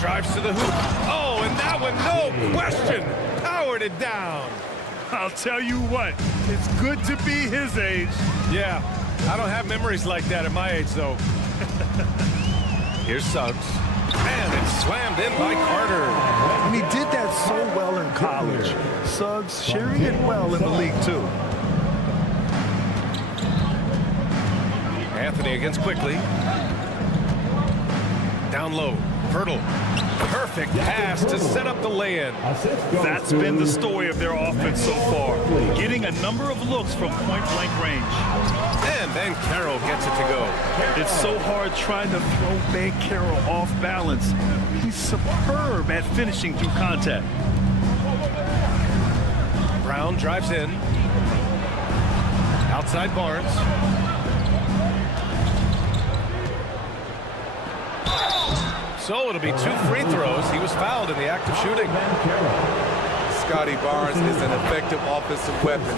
Drives to the hoop. Oh, and that one, no question, powered it down. I'll tell you what, it's good to be his age. Yeah, I don't have memories like that at my age, though. Here's Suggs. And it's slammed in by Carter. And he did that so well in college. Suggs sharing it well in the league, too. Anthony against Quickly. Down low. Pirtle. Perfect pass to set up the lay-in. That's been the story of their offense so far. Getting a number of looks from point-blank range. And Banchero gets it to go. It's so hard trying to throw Banchero off balance. He's superb at finishing through contact. Brown drives in. Outside Barnes. So it'll be 2 free throws. He was fouled in the act of shooting. Scotty Barnes is an effective offensive weapon,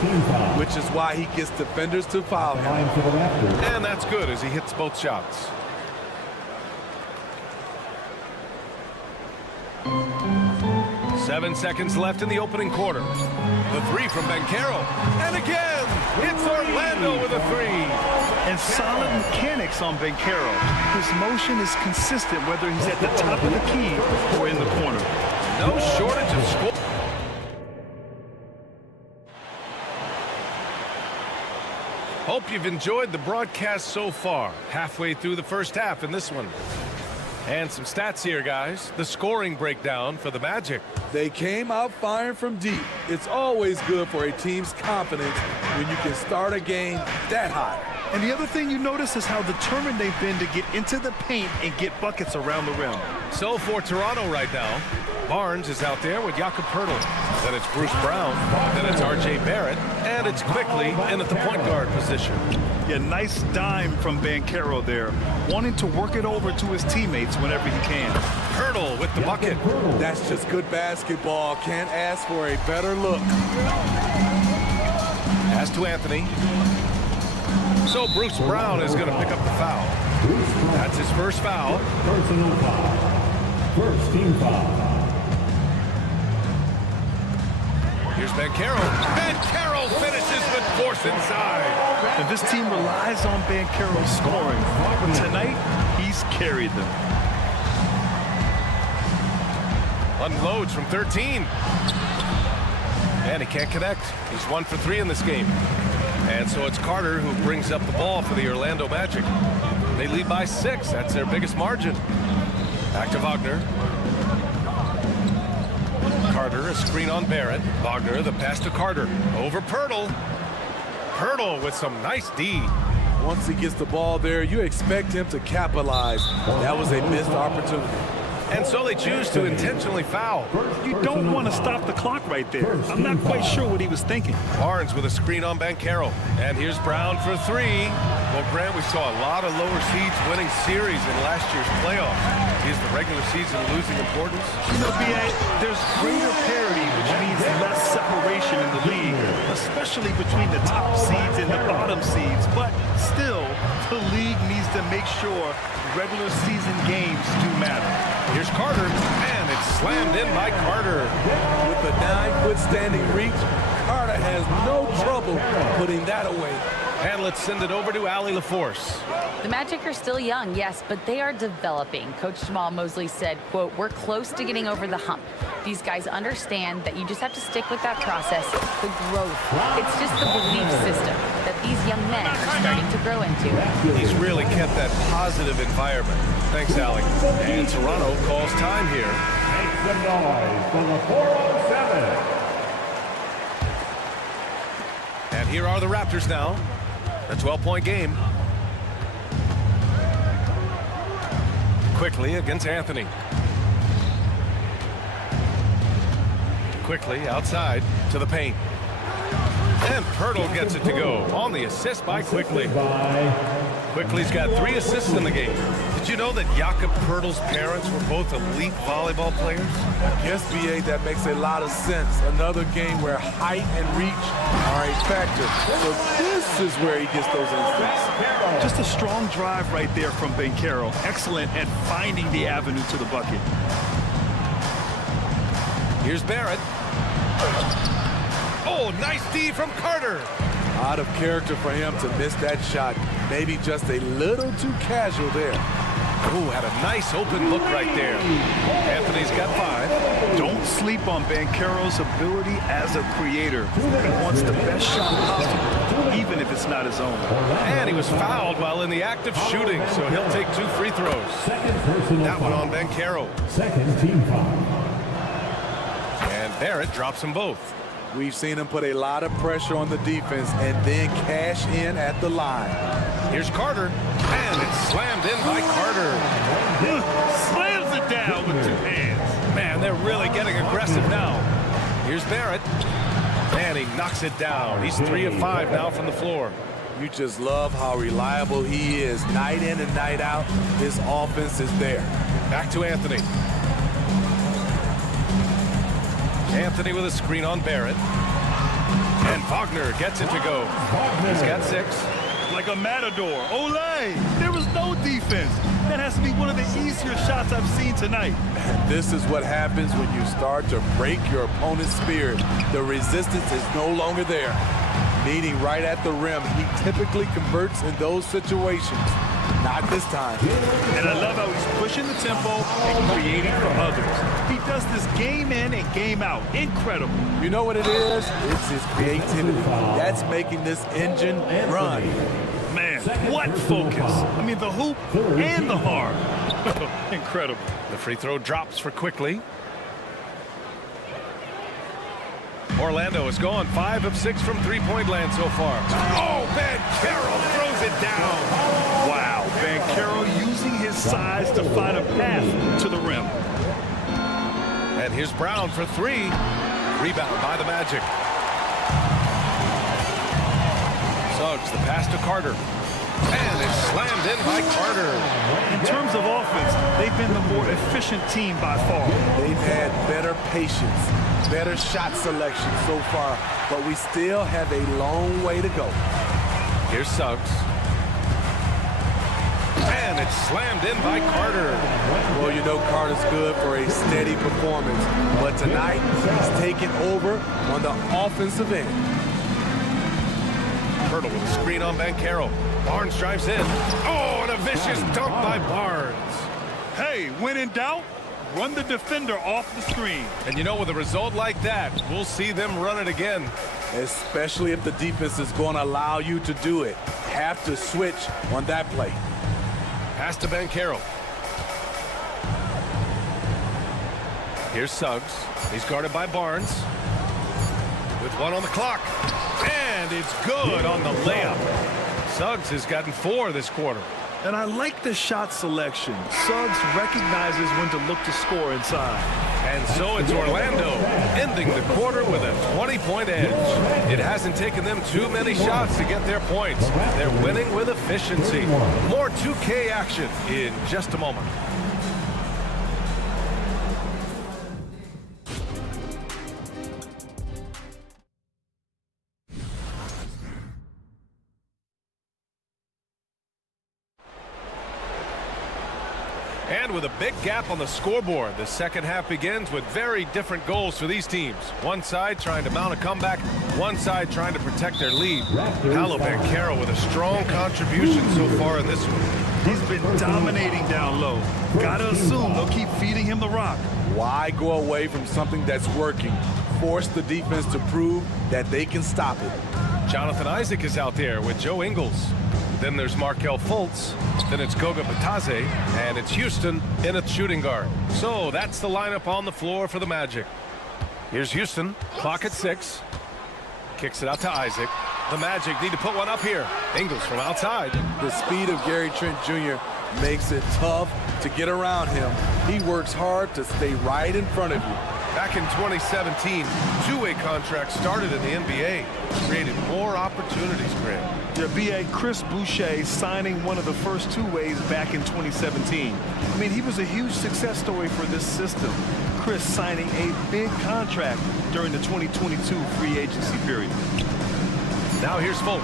which is why he gets defenders to foul him. And that's good as he hits both shots. Seven seconds left in the opening quarter. The three from Banchero. And again, it's Orlando with a three. And solid mechanics on Banchero. His motion is consistent whether he's at the top of the key or in the corner. No shortage of score. Hope you've enjoyed the broadcast so far. Halfway through the first half in this one. And some stats here, guys. The scoring breakdown for the Magic. They came out firing from deep. It's always good for a team's confidence when you can start a game that high. And the other thing you notice is how determined they've been to get into the paint and get buckets around the rim. So for Toronto right now, Barnes is out there with Jakob Poeltl. Then it's Bruce Brown. Then it's R.J. Barrett. And it's Quickly in at the point guard position. Yeah, nice dime from Banchero there, wanting to work it over to his teammates whenever he can. Poeltl with the bucket. That's just good basketball. Can't ask for a better look. Pass to Anthony. So Bruce Brown is going to pick up the foul. That's his first foul. Personal foul. First team foul. Here's Banchero. Banchero finishes with force inside. And this team relies on Banchero's scoring. Tonight, he's carried them. Unloads from 13. And he can't connect. He's 1 for 3 in this game. And so it's Carter who brings up the ball for the Orlando Magic. They lead by 6. That's their biggest margin. Back to Wagner. Carter, a screen on Barrett. Wagner, the pass to Carter. Over Poeltl. Poeltl with some nice D. Once he gets the ball there, you expect him to capitalize. That was a missed opportunity. And so they choose to intentionally foul. You don't want to stop the clock right there. I'm not quite sure what he was thinking. Barnes with a screen on Banchero. And here's Brown for 3. Well, Grant, we saw a lot of lower seeds winning series in last year's playoffs. Is the regular season losing importance? You know, B.A., there's greater parity, which means less separation in the league, especially between the top seeds and the bottom seeds. But still, the league needs to make sure regular season games do matter. Here's Carter, and it's slammed in by Carter. With a 9-foot standing reach, Carter has no trouble putting that away. And let's send it over to Allie LaForce. The Magic are still young, yes, but they are developing. Coach Jamal Mosley said, quote, "We're close to getting over the hump. These guys understand that you just have to stick with that process, the growth. It's just the belief system that these young men are starting to grow into." He's really kept that positive environment. Thanks, Allie. And Toronto calls time here. Make some noise for the 407. And here are the Raptors now. A 12-point game. Quickly against Anthony. Quickly outside to the paint. And Poeltl gets it to go on the assist by Quickly. Quickly's got 3 assists in the game. Did you know that Jakob Poeltl's parents were both elite volleyball players? Yes, B.A., that makes a lot of sense. Another game where height and reach are a factor. So this is where he gets those instincts. Just a strong drive right there from Banchero. Excellent at finding the avenue to the bucket. Here's Barrett. Oh, nice D from Carter. Out of character for him to miss that shot. Maybe just a little too casual there. Ooh, had a nice open look right there. Anthony's got 5. Don't sleep on Banchero's ability as a creator. He wants the best shot possible, even if it's not his own. And he was fouled while in the act of shooting, so he'll take 2 free throws. That one on Banchero. Second team foul. And Barrett drops them both. We've seen him put a lot of pressure on the defense and then cash in at the line. Here's Carter, and it's slammed in by Carter. Slams it down with 2 hands. Man, they're really getting aggressive now. Here's Barrett, and he knocks it down. He's 3 of 5 now from the floor. You just love how reliable he is. Night in and night out, his offense is there. Back to Anthony. Anthony with a screen on Barrett. And Wagner gets it to go. He's got 6. Like a matador. Olay! There was no defense. That has to be one of the easier shots I've seen tonight. And this is what happens when you start to break your opponent's spirit. The resistance is no longer there. Meeting right at the rim, he typically converts in those situations. Not this time. And I love how he's pushing the tempo and creating for others. He does this game in and game out. Incredible. You know what it is? It's his creativity. That's making this engine run. Man, what focus. I mean, the hoop and the heart. Incredible. The free throw drops for Quickly. Orlando has gone 5 of 6 from three-point land so far. Oh, Banchero throws it down. Wow, Banchero using his size to find a path to the rim. And here's Brown for 3. Rebound by the Magic. Suggs, the pass to Carter. And it's slammed in by Carter. In terms of offense, they've been the more efficient team by far. They've had better patience, better shot selection so far, but we still have a long way to go. Here's Suggs. And it's slammed in by Carter. Well, you know Carter's good for a steady performance, but tonight he's taking over on the offensive end. Hurdle with a screen on Banchero. Barnes drives in. Oh, and a vicious dunk by Barnes. Hey, when in doubt, run the defender off the screen. And you know, with a result like that, we'll see them run it again. Especially if the defense is going to allow you to do it. Have to switch on that play. Pass to Banchero. Here's Suggs. He's guarded by Barnes. With 1 on the clock. And it's good on the layup. Suggs has gotten 4 this quarter. And I like the shot selection. Suggs recognizes when to look to score inside. And so it's Orlando ending the quarter with a 20-point edge. It hasn't taken them too many shots to get their points. They're winning with efficiency. More 2K action in just a moment. And with a big gap on the scoreboard, the second half begins with very different goals for these teams. One side trying to mount a comeback, one side trying to protect their lead. Paolo Banchero with a strong contribution so far in this one. He's been dominating down low. Gotta assume they'll keep feeding him the rock. Why go away from something that's working? Force the defense to prove that they can stop it. Jonathan Isaac is out there with Joe Ingles. Then there's Markelle Fultz. Then it's Goga Batadze. And it's Houston in at shooting guard. So that's the lineup on the floor for the Magic. Here's Houston. Clock at 6. Kicks it out to Isaac. The Magic need to put one up here. Ingles from outside. The speed of Gary Trent Jr. makes it tough to get around him. He works hard to stay right in front of you. Back in 2017, two-way contracts started in the NBA. Created more opportunities, Grant. The BA Chris Boucher signing one of the first two-ways back in 2017. I mean, he was a huge success story for this system. Chris signing a big contract during the 2022 free agency period. Now here's Fultz.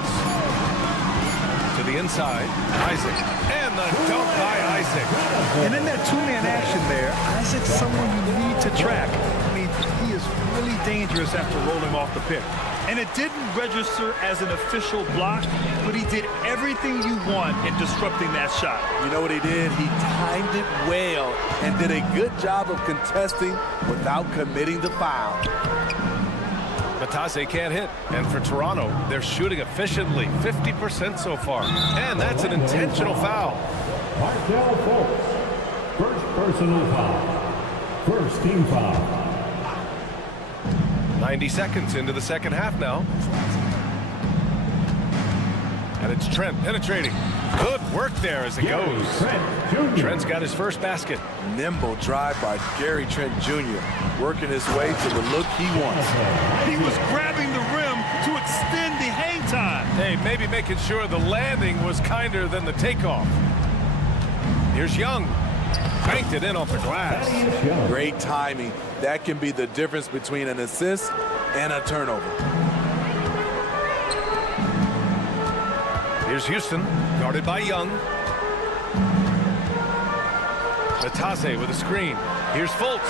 To the inside, Isaac. And the dunk by Isaac. And in that two-man action there, Isaac's someone you need to track. I mean, he is really dangerous after rolling off the pick. And it didn't register as an official block, but he did everything you want in disrupting that shot. You know what he did? He timed it well and did a good job of contesting without committing the foul. Matase can't hit. And for Toronto, they're shooting efficiently, 50% so far. And that's an intentional foul. Markel Fultz, first personal foul. First team foul. 90 seconds into the second half now. And it's Trent penetrating. Good work there as it goes. Trent's got his first basket. Nimble drive by Gary Trent Jr., working his way to the look he wants. He was grabbing the rim to extend the hang time. Hey, maybe making sure the landing was kinder than the takeoff. Here's Young. Banked it in off the glass. Great timing. That can be the difference between an assist and a turnover. Here's Houston, guarded by Young. Matase with a screen. Here's Fultz.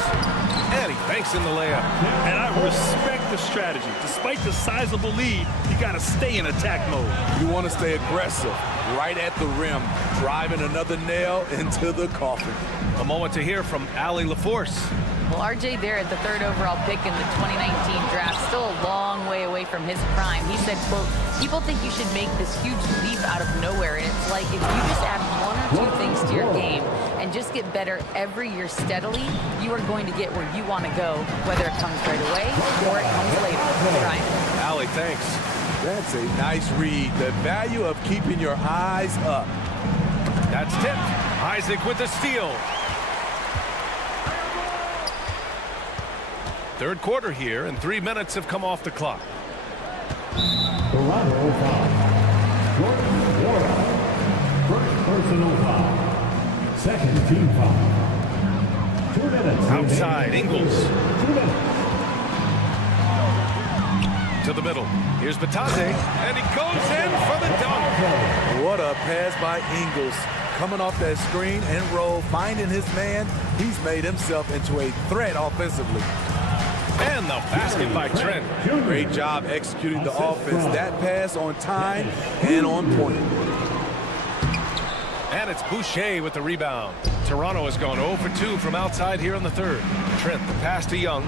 And he banks in the layup. And I respect the strategy. Despite the sizable lead, you got to stay in attack mode. You want to stay aggressive, right at the rim, driving another nail into the coffin. A moment to hear from Allie LaForce. Well, R.J. Barrett, the third overall pick in the 2019 draft, still a long way away from his prime. He said, quote, people think you should make this huge leap out of nowhere. And it's like if you just add one or two things to your game and just get better every year steadily, you are going to get where you want to go, whether it comes right away or it comes later. Ryan. Allie, thanks. That's a nice read. The value of keeping your eyes up. That's tipped. Isaac with the steal. Third quarter here, and 3 minutes have come off the clock. Toronto foul. Jordan Wara, first personal foul. Second team foul. 2 minutes. Outside, Ingles. 2 minutes. To the middle. Here's Matase, and he goes in for the dunk. What a pass by Ingles. Coming off that screen and roll, finding his man. He's made himself into a threat offensively. And the basket by Trent. Great job executing the offense. That pass on time and on point. And it's Boucher with the rebound. Toronto has gone 0 for 2 from outside here in the third. Trent, the pass to Young.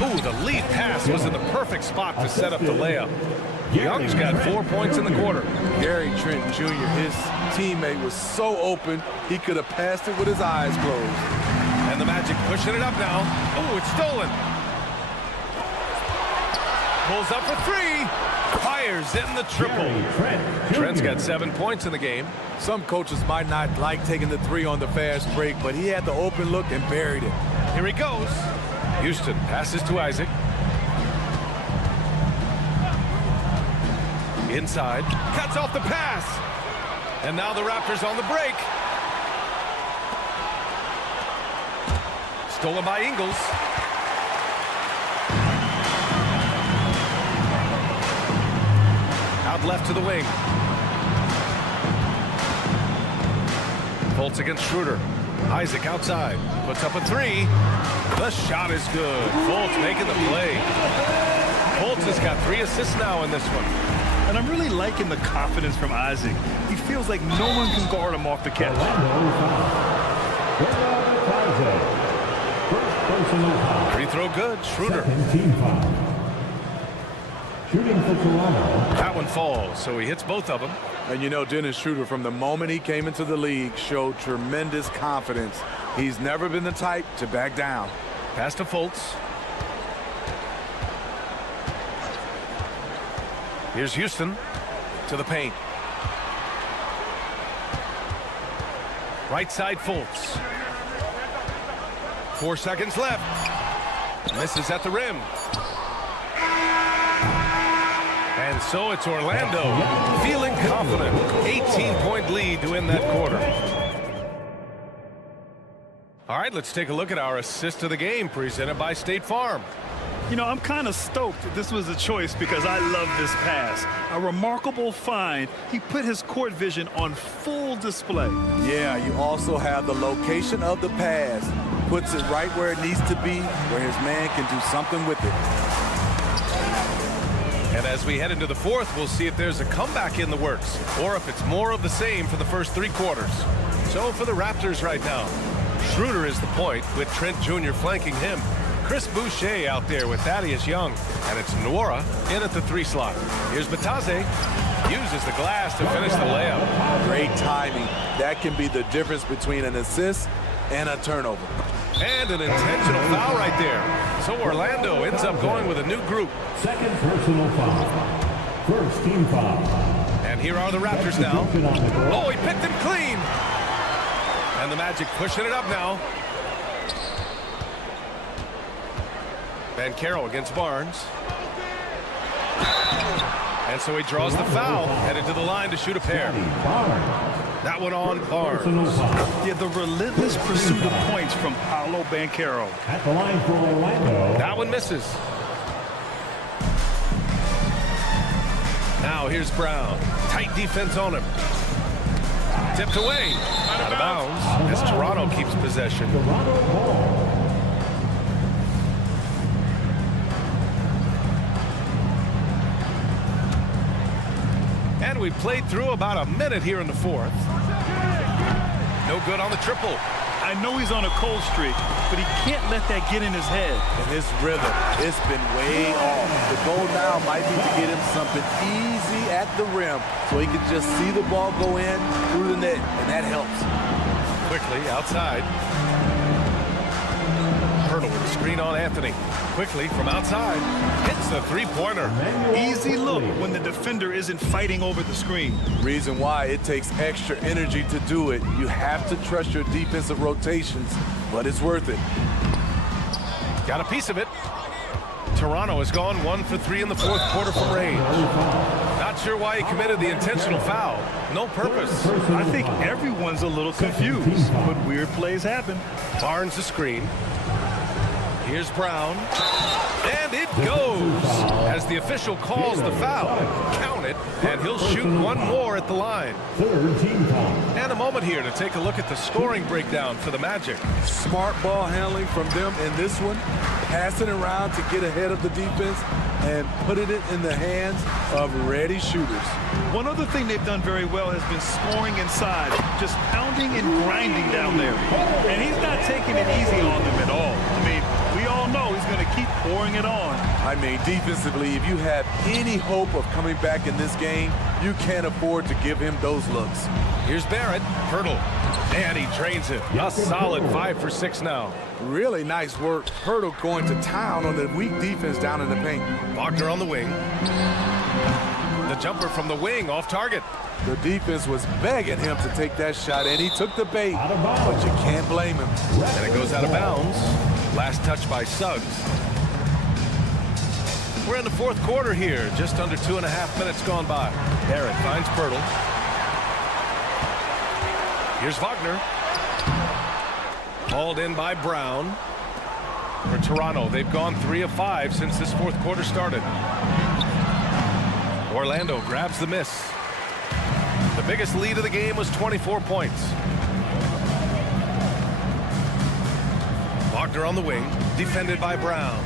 Ooh, the lead pass was in the perfect spot to set up the layup. Young's got 4 points in the quarter. Gary Trent Jr., his teammate, was so open, he could have passed it with his eyes closed. And the Magic pushing it up now. Oh, it's stolen. Pulls up for 3. Fires in the triple. Trent's got 7 points in the game. Some coaches might not like taking the 3 on the fast break, but he had the open look and buried it. Here he goes. Houston passes to Isaac. Inside. Cuts off the pass. And now the Raptors on the break. Stolen by Ingles. Out left to the wing. Fultz against Schroeder. Isaac outside. Puts up a 3. The shot is good. Fultz making the play. Fultz has got 3 assists now in this one. And I'm really liking the confidence from Isaac. He feels like no one can guard him off the catch. Free throw good. Schroeder. Team foul. Shooting for Toronto. That one falls, so he hits both of them. And you know, Dennis Schroeder, from the moment he came into the league, showed tremendous confidence. He's never been the type to back down. Pass to Fultz. Here's Houston to the paint. Right side Fultz. 4 seconds left. Misses at the rim. And so it's Orlando feeling confident. 18-point lead to win that quarter. All right, let's take a look at our assist of the game presented by State Farm. You know, I'm kind of stoked this was a choice because I love this pass. A remarkable find. He put his court vision on full display. Yeah, you also have the location of the pass. Puts it right where it needs to be, where his man can do something with it. And as we head into the fourth, we'll see if there's a comeback in the works or if it's more of the same for the first 3 quarters. So for the Raptors right now, Schroeder is the point with Trent Jr. flanking him. Chris Boucher out there with Thaddeus Young. And it's Nwora in at the 3 slot. Here's Bataze. Uses the glass to finish the layup. Great timing. That can be the difference between an assist and a turnover. And an intentional foul right there. So Orlando ends up going with a new group. Second personal foul. First team foul. And here are the Raptors now. Oh, he picked him clean. And the Magic pushing it up now. Banchero against Barnes. And so he draws the foul, headed to the line to shoot a pair. That one on Barnes. Yeah, the relentless pursuit of points from Paolo Banchero. At the line for Orlando. That one misses. Now here's Brown. Tight defense on him. Tipped away. Out of bounds as Toronto keeps possession. And we played through about a minute here in the fourth. No good on the triple. I know he's on a cold streak, but he can't let that get in his head. And his rhythm, it's been way off. The goal now might be to get him something easy at the rim so he can just see the ball go in through the net, and that helps. Quickly outside. Hurdle with a screen on Anthony. Quickly from outside. Hits the 3-pointer. Easy look when the defender isn't fighting over the screen. Reason why it takes extra energy to do it. You have to trust your defensive rotations, but it's worth it. Got a piece of it. Toronto has gone 1 for 3 in the fourth quarter from range. Not sure why he committed the intentional foul. No purpose. I think everyone's a little confused, but weird plays happen. Barnes the screen. Here's Brown. And it goes as the official calls the foul. Count it, and he'll shoot one more at the line. Third team foul. And a moment here to take a look at the scoring breakdown for the Magic. Smart ball handling from them in this one. Passing around to get ahead of the defense and putting it in the hands of ready shooters. One other thing they've done very well has been scoring inside, just pounding and grinding down there. And he's not taking it easy on them at all. I mean, we all know he's going to keep pouring it on. I mean, defensively, if you have any hope of coming back in this game, you can't afford to give him those looks. Here's Barrett. Hurdle. And he drains it. A solid 5 for 6 now. Really nice work. Hurdle going to town on the weak defense down in the paint. Wagner on the wing. The jumper from the wing off target. The defense was begging him to take that shot, and he took the bait, but you can't blame him. And it goes out of bounds. Last touch by Suggs. We're in the fourth quarter here. Just under 2.5 minutes gone by. Barrett finds Pirtle. Here's Wagner. Hauled in by Brown. For Toronto, they've gone 3 of 5 since this fourth quarter started. Orlando grabs the miss. The biggest lead of the game was 24 points. Wagner on the wing, defended by Brown.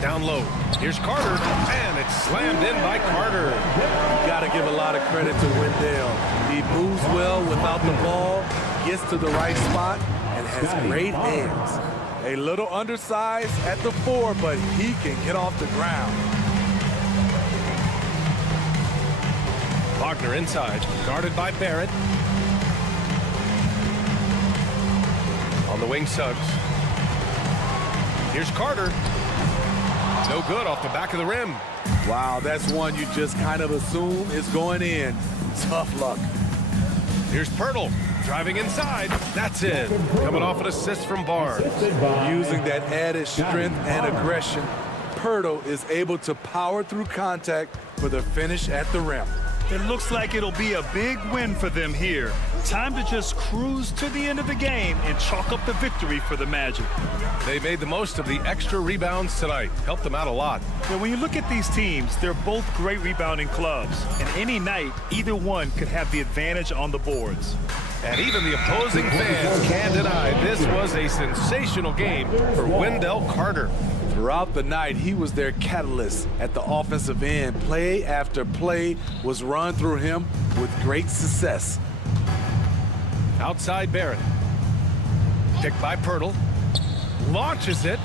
Down low. Here's Carter, and it's slammed in by Carter. You got to give a lot of credit to Wendell. He moves well without the ball, gets to the right spot, and has great hands. A little undersized at the 4, but he can get off the ground. Wagner inside, guarded by Barrett. On the wing, Suggs. Here's Carter. No good off the back of the rim. Wow, that's one you just kind of assume is going in. Tough luck. Here's Pirtle, driving inside. That's in. Coming off an assist from Barnes. Using that added strength and aggression, Pirtle is able to power through contact for the finish at the rim. It looks like it'll be a big win for them here. Time to just cruise to the end of the game and chalk up the victory for the Magic. They made the most of the extra rebounds tonight. Helped them out a lot. Yeah, when you look at these teams, they're both great rebounding clubs. And any night, either one could have the advantage on the boards. And even the opposing fans can't deny this was a sensational game for Wendell Carter. Throughout the night, he was their catalyst at the offensive end. Play after play was run through him with great success. Outside Barrett. Picked by Pirtle. Launches it.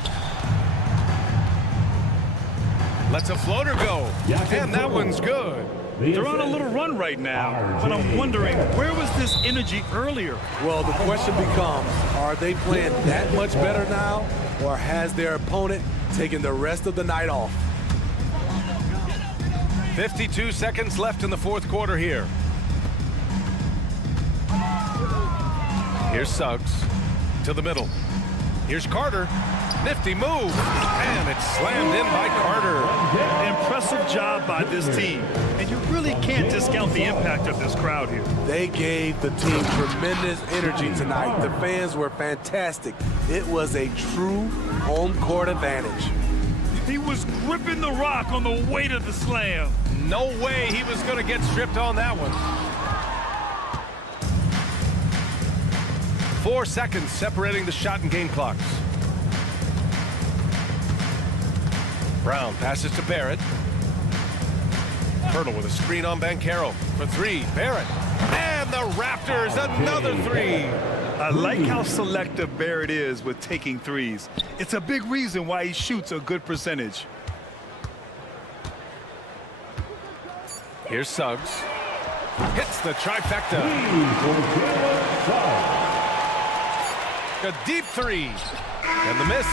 Lets a floater go. And that one's good. They're on a little run right now, but I'm wondering, where was this energy earlier? Well, the question becomes, are they playing that much better now, or has their opponent taken the rest of the night off? 52 seconds left in the fourth quarter here. Here's Suggs to the middle. Here's Carter. Nifty move. And it's slammed in by Carter. Impressive job by this team. And you really can't discount the impact of this crowd here. They gave the team tremendous energy tonight. The fans were fantastic. It was a true home court advantage. He was gripping the rock on the way to the slam. No way he was going to get stripped on that one. 4 seconds separating the shot and game clocks. Brown passes to Barrett. Pirtle with a screen on Banchero for three. Barrett. And the Raptors, another three. I like how selective Barrett is with taking threes. It's a big reason why he shoots a good percentage. Here's Suggs. Hits the trifecta. A deep three. And the miss.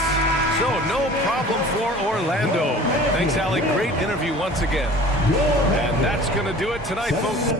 So no problem for Orlando. Thanks, Allie. Great interview once again. And that's going to do it tonight, folks.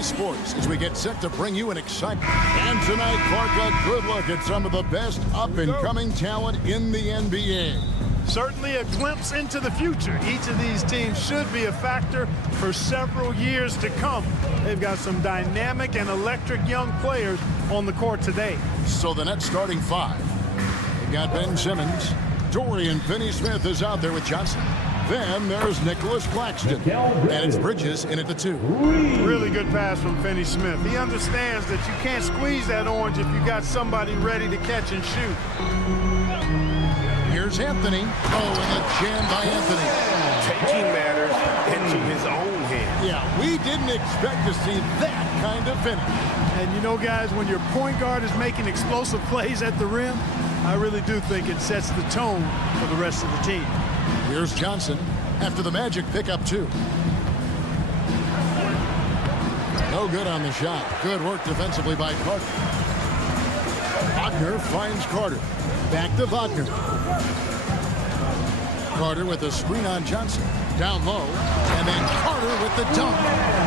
Sports as we get set to bring you an exciting. And tonight, Clark, a good look at some of the best up-and-coming talent in the NBA. Certainly a glimpse into the future. Each of these teams should be a factor for several years to come. They've got some dynamic and electric young players on the court today. So the Nets starting five. They've got Ben Simmons. Dorian Finney-Smith is out there with Johnson. Then there's Nicholas Claxton. And it's Bridges in at the 2. Really good pass from Finney-Smith. He understands that you can't squeeze that orange if you got somebody ready to catch and shoot. Here's Anthony. Oh, and a jam by Anthony. Taking matters into his own hands. Yeah, we didn't expect to see that kind of finish. And you know, guys, when your point guard is making explosive plays at the rim, I really do think it sets the tone for the rest of the team. Here's Johnson after the Magic pick up 2. No good on the shot. Good work defensively by Carter. Wagner finds Carter. Back to Wagner. Carter with a screen on Johnson. Down low. And then Carter with the dunk.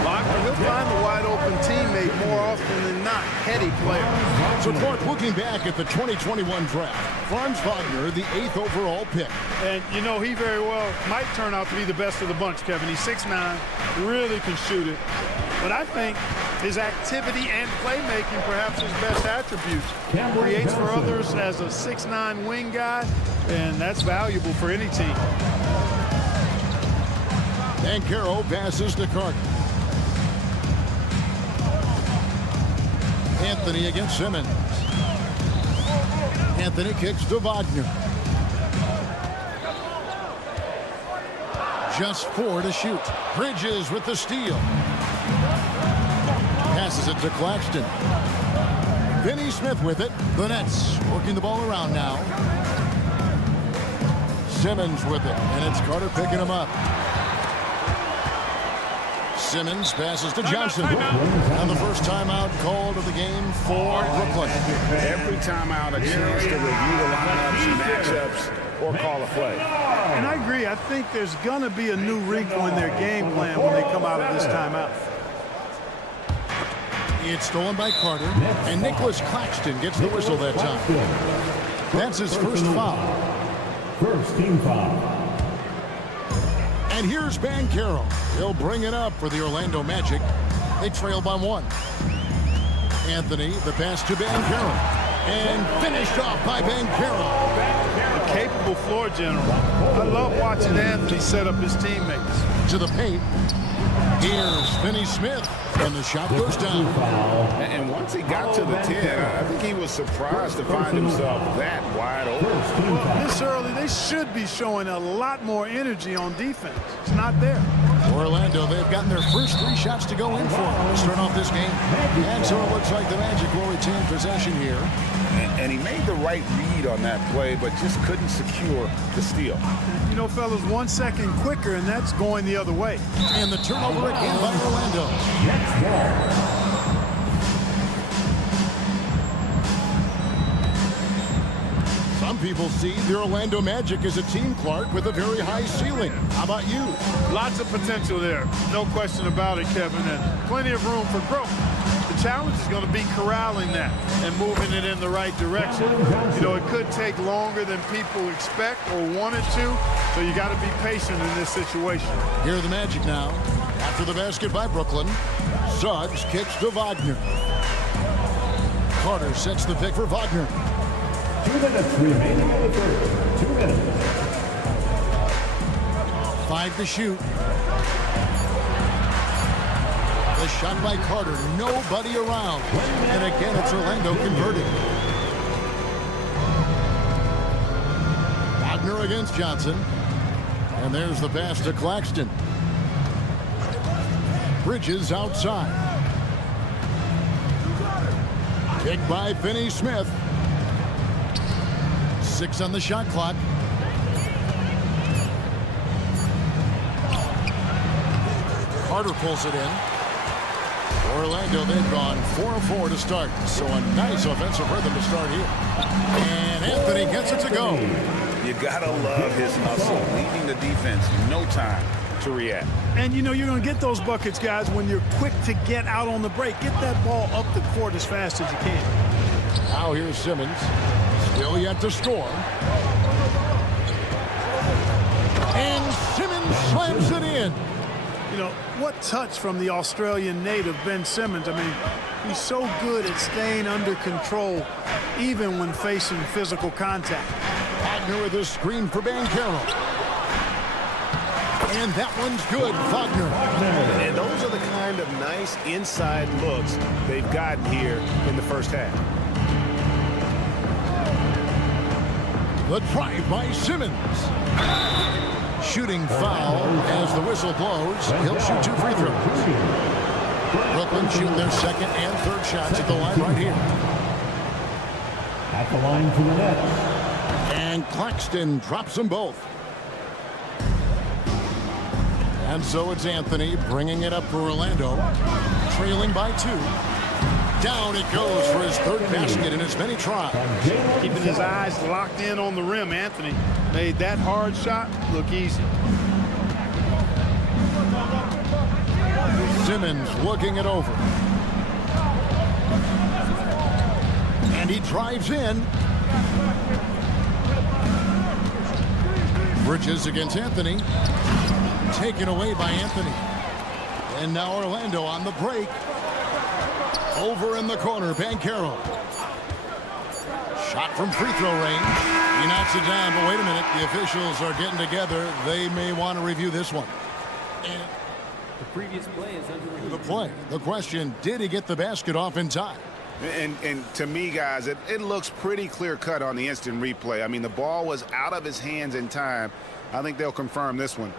Wagner will find the wide open teammate more often than not. Heady player. So Clark, looking back at the 2021 draft, Franz Wagner, the 8th overall pick. And, you know, he very well might turn out to be the best of the bunch, Kevin. He's 6'9", really can shoot it. But I think his activity and playmaking, perhaps his best attributes. Creates for others as a 6'9" wing guy, and that's valuable for any team. And Caro passes to Carter. Anthony against Simmons. Anthony kicks to Wagner. Just 4 to shoot. Bridges with the steal. Passes it to Claxton. Finney-Smith with it. The Nets working the ball around now. Simmons with it, and it's Carter picking him up. Simmons passes to Johnson. And the first timeout called of the game for Brooklyn. Every timeout, a chance to review the lineups and matchups or call a play. And I agree. I think there's going to be a new wrinkle in their game plan when they come out of this timeout. It's stolen by Carter, and Nicholas Claxton gets the whistle that time. That's his first foul. First team foul. And here's Banchero. He'll bring it up for the Orlando Magic. They trail by 1. Anthony, the pass to Banchero. And finished off by Banchero. A capable floor general. I love watching Anthony set up his teammates. To the paint. Here's Finney Smith. And the shot goes down. And once he got to the 10, I think he was surprised to find himself that wide open. Well, this early, they should be showing a lot more energy on defense. It's not there. Orlando, they've gotten their first 3 shots to go in for to start off this game. And so it looks like the Magic will retain possession here. And he made the right read on that play, but just couldn't secure the steal. You know, fellas, 1 second quicker, and that's going the other way. And the turnover again by Orlando. Some people see the Orlando Magic as a team, Clark, with a very high ceiling. How about you? Lots of potential there. No question about it, Kevin, and plenty of room for growth. The challenge is going to be corralling that and moving it in the right direction. You know, it could take longer than people expect or want it to, so you got to be patient in this situation. Here are the Magic now. After the basket by Brooklyn, Suggs kicks to Wagner. Carter sets the pick for Wagner. 2 minutes remaining in the third. 2 minutes. 5 to shoot. The shot by Carter, nobody around. And again, it's Orlando converting. Wagner against Johnson. And there's the pass to Claxton. Bridges outside. Kick by Finney Smith. 6 on the shot clock. Carter pulls it in. Orlando, they've gone 4 of 4 to start. So a nice offensive rhythm to start here. And Anthony gets it to go. You gotta love his hustle, leaving the defense no time to react. And you know you're going to get those buckets, guys, when you're quick to get out on the break. Get that ball up the court as fast as you can. Now here's Simmons. Still yet to score. And Simmons slams it in. You know, what touch from the Australian native, Ben Simmons. I mean, he's so good at staying under control, even when facing physical contact. Wagner with a screen for Banchero. And that one's good, Wagner. And those are the kind of nice inside looks they've gotten here in the first half. The drive by Simmons. Shooting foul as the whistle blows. He'll shoot 2 free throws. Brooklyn shooting their second and third shots at the line right here. At the line for the Nets. And Claxton drops them both. And so it's Anthony bringing it up for Orlando. Trailing by 2. Down it goes for his 3rd basket in as many tries. Keeping his eyes locked in on the rim, Anthony made that hard shot look easy. Simmons looking it over. And he drives in. Bridges against Anthony. Taken away by Anthony. And now Orlando on the break. Over in the corner, Banchero. Shot from free throw range. He knocks it down, but wait a minute. The officials are getting together. They may want to review this one. And the previous play is under review. The play. The question, did he get the basket off in time? And to me, guys, it looks pretty clear-cut on the instant replay. I mean, the ball was out of his hands in time. I think they'll confirm this one.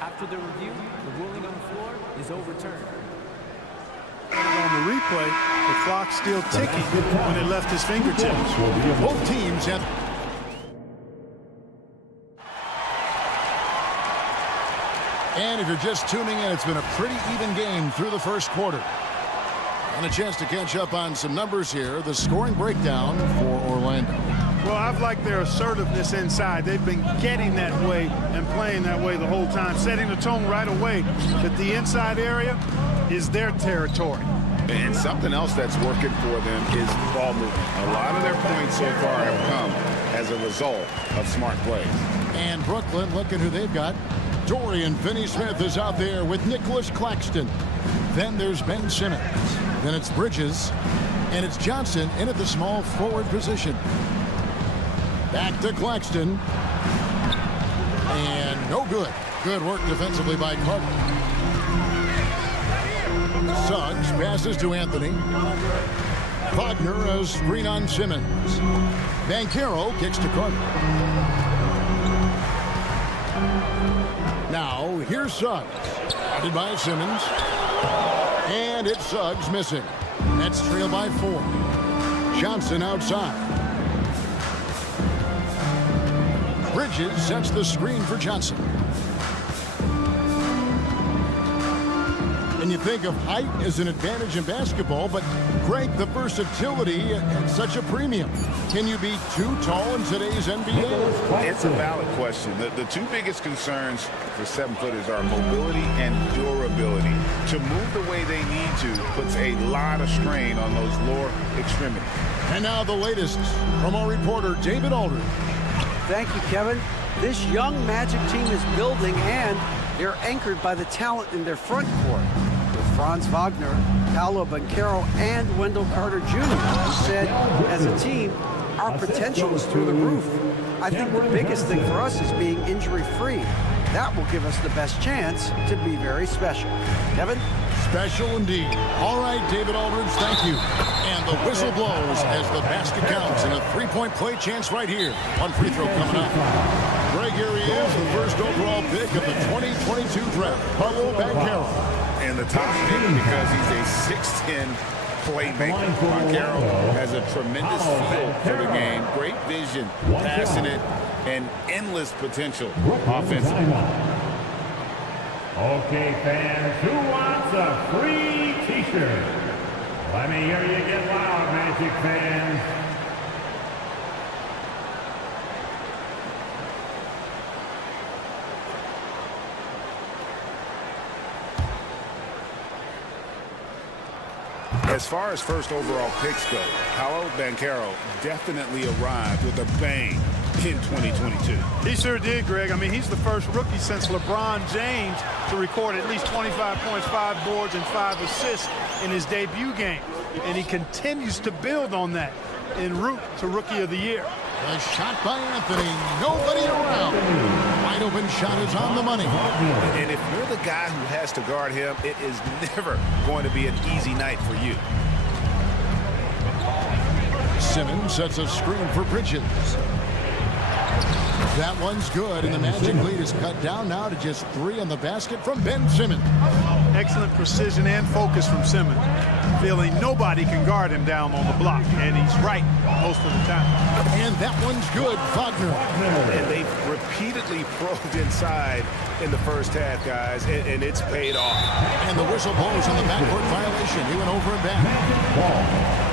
After the review, the ruling on the floor is overturned. On the replay, the clock's still ticking when it left his fingertips. Both teams have... And if you're just tuning in, it's been a pretty even game through the first quarter. And a chance to catch up on some numbers here. The scoring breakdown for Orlando. Well, I've liked their assertiveness inside. They've been getting that way and playing that way the whole time, setting the tone right away that the inside area is their territory. And something else that's working for them is ball movement. A lot of their points so far have come as a result of smart plays. And Brooklyn, look at who they've got. Dorian Finney-Smith is out there with Nicholas Claxton. Then there's Ben Simmons. Then it's Bridges. And it's Johnson in at the small forward position. Back to Claxton. And no good. Good work defensively by Carter. Suggs passes to Anthony. Wagner a screen on Simmons. Banchero kicks to Carter. Now here's Suggs. Guarded by Simmons. And it's Suggs missing. Nets trail by 4. Johnson outside. Bridges sets the screen for Johnson. And you think of height as an advantage in basketball, but Greg, the versatility at such a premium. Can you be too tall in today's NBA? It's a valid question. The two biggest concerns for 7-footers are mobility and durability. To move the way they need to puts a lot of strain on those lower extremities. And now the latest from our reporter, David Aldridge. Thank you, Kevin. This young Magic team is building, and they're anchored by the talent in their front court. With Franz Wagner, Paolo Banchero, and Wendell Carter Jr. He said, as a team, our potential is through the roof. I think the biggest thing for us is being injury-free. That will give us the best chance to be very special. Kevin? Special indeed. All right, David Aldridge, thank you. And the whistle blows as the basket counts, and a three-point play chance right here. One free throw coming up. Greg, here he is, the first overall pick of the 2022 draft, Paolo Banchero. And the top pick because he's a 6'10" playmaker. Banchero has a tremendous feel for the game, great vision, passionate, and endless potential offensively. Okay, fans, who wants a free t-shirt? Let me hear you get loud, Magic fans. As far as first overall picks go, Paolo Banchero definitely arrived with a bang in 2022. He sure did, Greg. I mean, he's the first rookie since LeBron James to record at least 25 points, 5 boards, and 5 assists in his debut game. And he continues to build on that en route to Rookie of the Year. A shot by Anthony. Nobody around. Wide open shot is on the money. And if you're the guy who has to guard him, it is never going to be an easy night for you. Simmons sets a screen for Bridges. That one's good, and the Magic lead is cut down now to just 3 on the basket from Ben Simmons. Excellent precision and focus from Simmons. Feeling nobody can guard him down on the block, and he's right most of the time. And that one's good, Wagner. And they've repeatedly probed inside in the first half, guys, and it's paid off. And the whistle blows on the backcourt violation. He went over and back.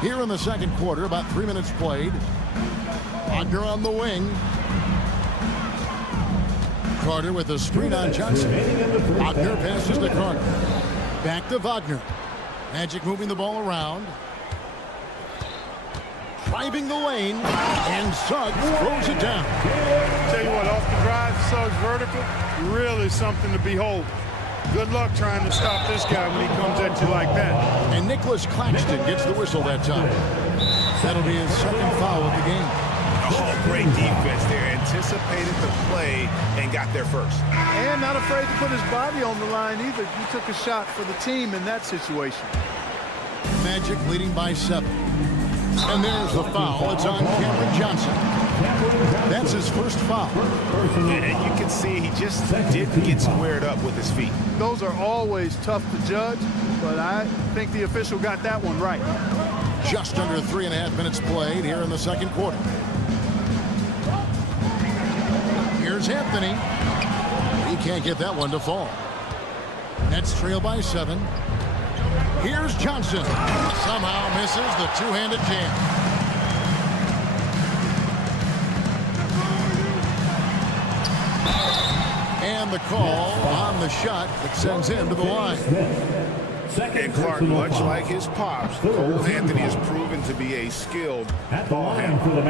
Here in the second quarter, about 3 minutes played. Wagner on the wing. Carter with a screen on Johnson. Wagner passes to Carter. Back to Wagner. Magic moving the ball around. Driving the lane. And Suggs throws it down. Tell you what, off the drive, Suggs vertical, really something to behold. Good luck trying to stop this guy when he comes at you like that. And Nicholas Claxton gets the whistle that time. That'll be his second foul of the game. Oh, great defense there. Anticipated the play and got there first. And not afraid to put his body on the line either. He took a shot for the team in that situation. Magic leading by 7. And there's the foul. It's on Cameron Johnson. That's his first foul. And you can see he just didn't get squared up with his feet. Those are always tough to judge, but I think the official got that one right. Just under 3.5 minutes played here in the second quarter. Here's Anthony. He can't get that one to fall. Nets trail by 7. Here's Johnson. Somehow misses the two-handed jam. And the call on the shot that sends him to the line. And Clark, much like his pops, Cole Anthony has proven to be a skilled ball handler.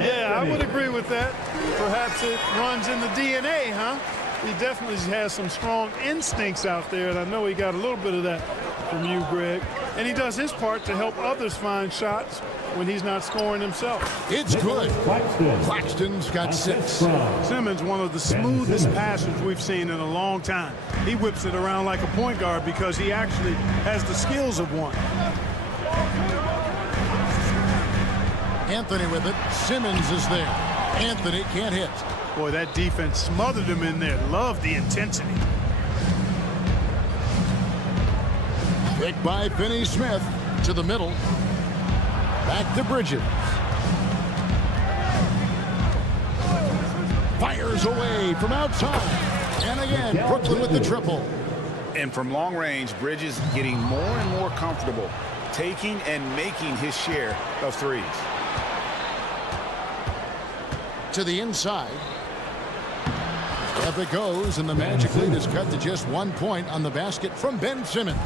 Yeah, I would agree with that. Perhaps it runs in the DNA, huh? He definitely has some strong instincts out there, and I know he got a little bit of that from you, Greg. And he does his part to help others find shots when he's not scoring himself. It's good. Claxton's got 6. Simmons, one of the smoothest passers we've seen in a long time. He whips it around like a point guard because he actually has the skills of one. Anthony with it. Simmons is there. Anthony can't hit. Boy, that defense smothered him in there. Love the intensity. Picked by Finney-Smith to the middle. Back to Bridges. Fires away from outside. And again, Brooklyn with the triple. And from long range, Bridges getting more and more comfortable taking and making his share of threes. To the inside. Up it goes, and the Magic lead is cut to just 1 point on the basket from Ben Simmons.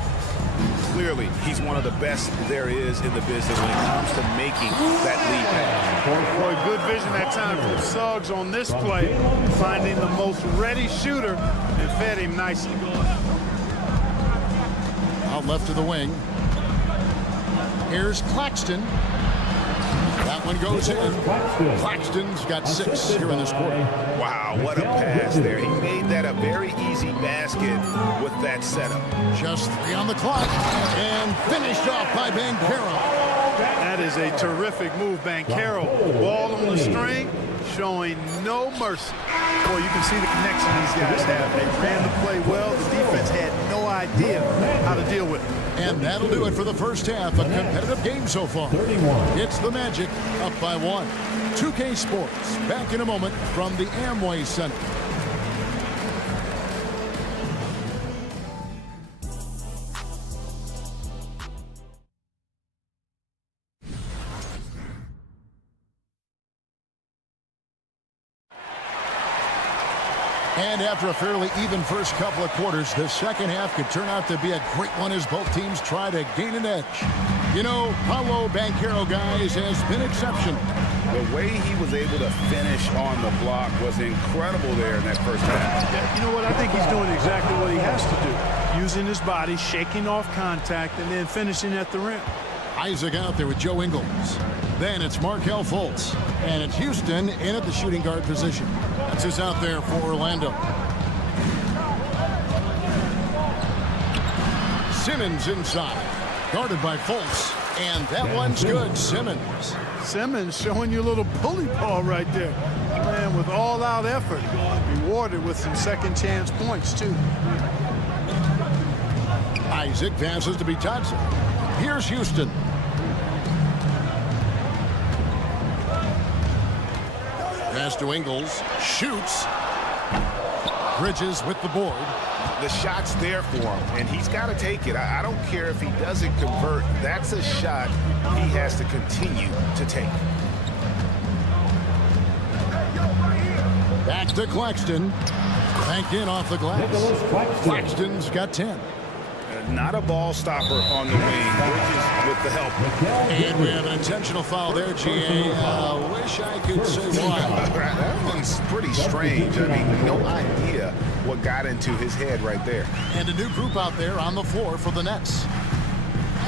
Clearly, he's one of the best there is in the business when it comes to making that lead pass. Boy, good vision that time from Suggs on this play, finding the most ready shooter and fed him nicely. Out left to the wing. Here's Claxton. That one goes in. Claxton's got 6 here in this quarter. Wow, what a pass there. He made that a very easy basket with that setup. Just 3 on the clock and finished off by Banchero. That is a terrific move, Banchero. Ball on the string, showing no mercy. Boy, you can see the connection these guys have. They ran the play well. The defense had no idea how to deal with it. And that'll do it for the first half. A competitive game so far. It's the Magic up by 1. 2K Sports back in a moment from the Amway Center. And after a fairly even first couple of quarters, the second half could turn out to be a great one as both teams try to gain an edge. You know, Paolo Banchero, guys, has been exceptional. The way he was able to finish on the block was incredible there in that first half. Yeah, you know what? I think he's doing exactly what he has to do. Using his body, shaking off contact, and then finishing at the rim. Isaac out there with Joe Ingles. Then it's Markelle Fultz. And it's Houston in at the shooting guard position. That's who's out there for Orlando. Simmons inside. Guarded by Fultz. And that one's good. Simmons showing you a little bully ball right there. Man, with all-out effort. Rewarded with some second-chance points, too. Isaac passes to Bitadze. Here's Houston. Pass to Ingles. Shoots. Bridges with the board. The shot's there for him, and he's got to take it. I don't care if he doesn't convert. That's a shot he has to continue to take. Back to Claxton. Banked in off the glass. Claxton's got 10. Not a ball stopper on the wing. Bridges with the help. And we have an intentional foul there, G.A. Wish I could say why. That one's pretty strange. I mean, no idea what got into his head right there. And a new group out there on the floor for the Nets.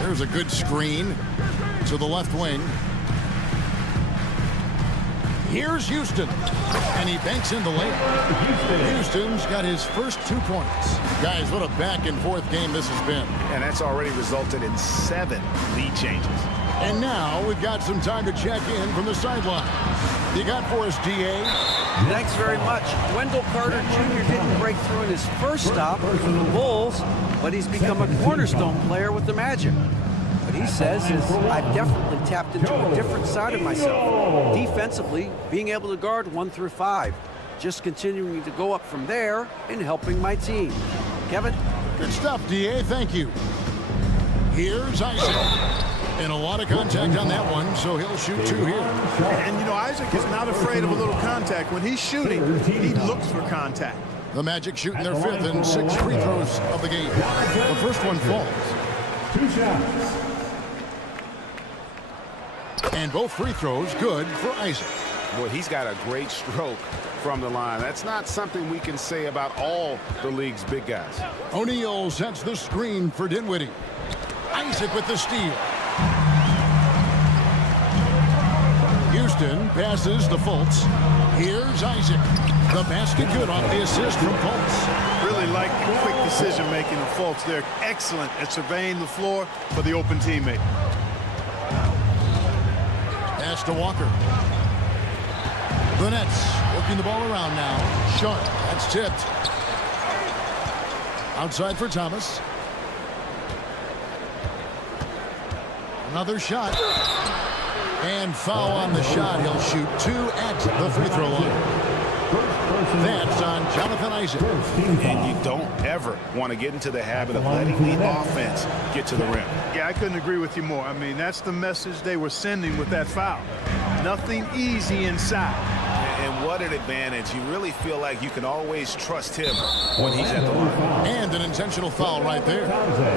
There's a good screen to the left wing. Here's Houston. And he banks in the lane. Houston's got his first 2 points. Guys, what a back-and-forth game this has been. And that's already resulted in 7 lead changes. And now we've got some time to check in from the sideline. You got for us, D.A.? Thanks very much. Wendell Carter Jr. didn't break through in his first stop for the Bulls, but he's become a cornerstone player with the Magic. What he says is, I've definitely tapped into a different side of myself. Defensively, being able to guard 1 through 5. Just continuing to go up from there and helping my team. Kevin? Good stuff, D.A. Thank you. Here's Isaac. And a lot of contact on that one, so he'll shoot 2 here. And, you know, Isaac is not afraid of a little contact. When he's shooting, he looks for contact. The Magic shooting their 5th and 6th free throws of the game. The first one falls. 2 shots. And both free throws good for Isaac. Well, he's got a great stroke from the line. That's not something we can say about all the league's big guys. O'Neal sets the screen for Dinwiddie. Isaac with the steal. Houston passes to Fultz. Here's Isaac. The basket good off the assist from Fultz. Really like the quick decision-making of Fultz. They're excellent at surveying the floor for the open teammate. Pass to Walker. The Nets working the ball around now. Sharp. That's tipped. Outside for Thomas. Another shot. And foul on the shot. He'll shoot 2 at the free throw line. That's on Jonathan Isaac. And you don't ever want to get into the habit of letting the offense get to the rim. Yeah, I couldn't agree with you more. I mean, that's the message they were sending with that foul. Nothing easy inside. And what an advantage. You really feel like you can always trust him when he's at the line. And an intentional foul right there.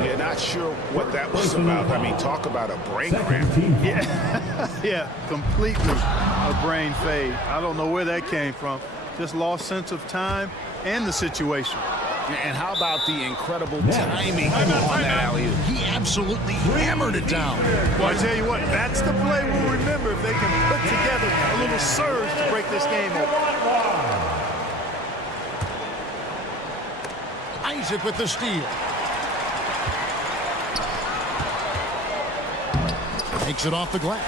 Yeah, not sure what that was about. I mean, talk about a brain cramp. Yeah, yeah, completely a brain fade. I don't know where that came from. Just lost sense of time and the situation. And how about the incredible timing on that alley-oop? He absolutely hammered it down. Well, I tell you what, that's the play we'll remember if they can put together a little surge to break this game open. Isaac with the steal. Takes it off the glass.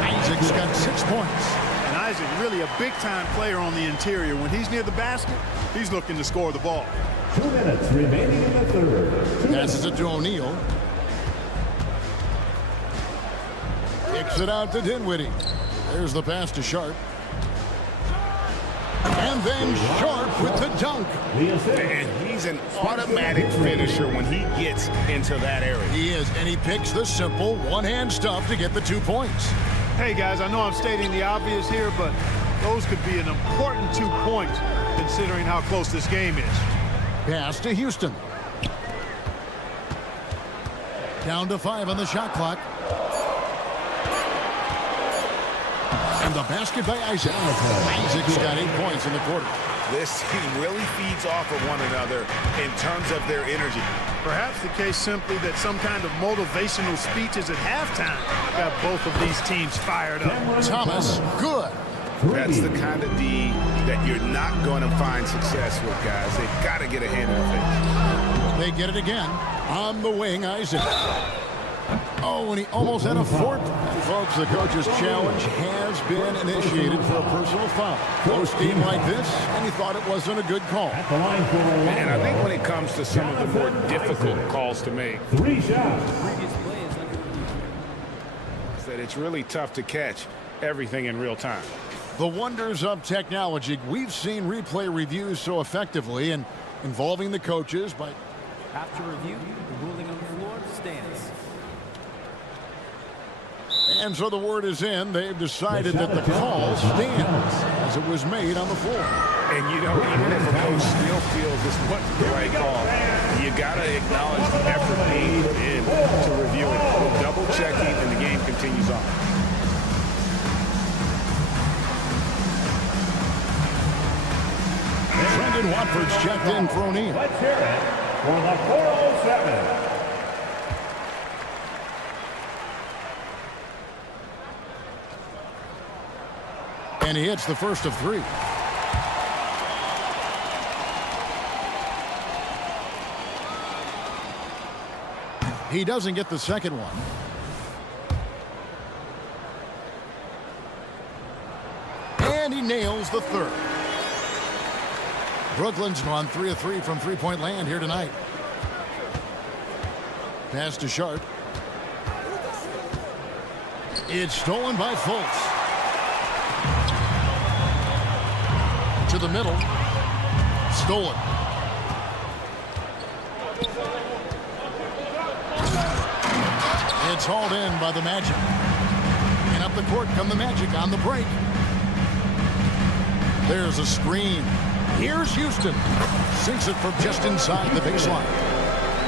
Isaac's got 6 points. And Isaac, really a big-time player on the interior. When he's near the basket, he's looking to score the ball. 2 minutes remaining in the third. Passes it to O'Neal. Kicks it out to Dinwiddie. There's the pass to Sharp. And then Sharp with the dunk. And he's an automatic finisher when he gets into that area. He is, and he picks the simple one-hand stuff to get the 2 points. Hey, guys, I know I'm stating the obvious here, but those could be an important 2 points considering how close this game is. Pass to Houston. Down to 5 on the shot clock. And the basket by Isaac. Isaac's got 8 points in the quarter. This team really feeds off of one another in terms of their energy. Perhaps the case simply that some kind of motivational speeches at halftime got both of these teams fired up. Thomas, good. That's the kind of D that you're not going to find success with, guys. They've got to get a hand in the face. They get it again. On the wing, Isaac. Oh, and he almost had a fourth. Folks, the coach's challenge has been initiated for a personal foul. Close game like this, and he thought it wasn't a good call. And I think when it comes to some of the more difficult calls to make, 3 shots. that it's really tough to catch everything in real time. The wonders of technology. We've seen replay reviews so effectively and involving the coaches by... After review, the ruling on the floor stands. And so the word is in. They've decided that the call stands as it was made on the floor. And you know, even if a coach still feels this wasn't the right call, you got to acknowledge the effort being put in to review it. We're double checking, and the game continues on. Brendan Watford's checked in for O'Neal. Let's hear it for the 407. And he hits the first of 3. He doesn't get the second one. And he nails the third. Brooklyn's gone 3 of 3 from three-point land here tonight. Pass to Sharp. It's stolen by Fultz. To the middle. Stolen. It's hauled in by the Magic. And up the court come the Magic on the break. There's a screen. Here's Houston. Sinks it from just inside the baseline.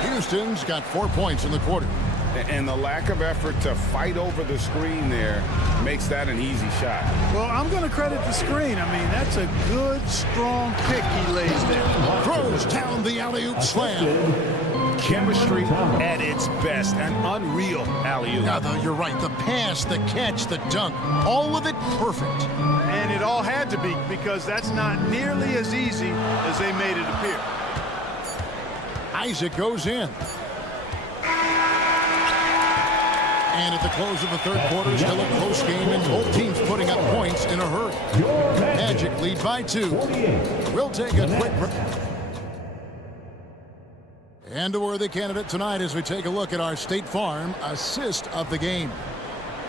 Houston's got 4 points in the quarter. And the lack of effort to fight over the screen there makes that an easy shot. Well, I'm going to credit the screen. I mean, that's a good, strong pick he lays there. Throws down the alley-oop slam. Chemistry at its best. An unreal alley-oop. Now, you're right. The pass, the catch, the dunk, all of it perfect. And it all had to be, because that's not nearly as easy as they made it appear. Isaac goes in. And at the close of the third quarter, still a close game, and both teams putting up points in a hurry. Magic lead by 2. We'll take a quick break. And a worthy candidate tonight as we take a look at our State Farm assist of the game.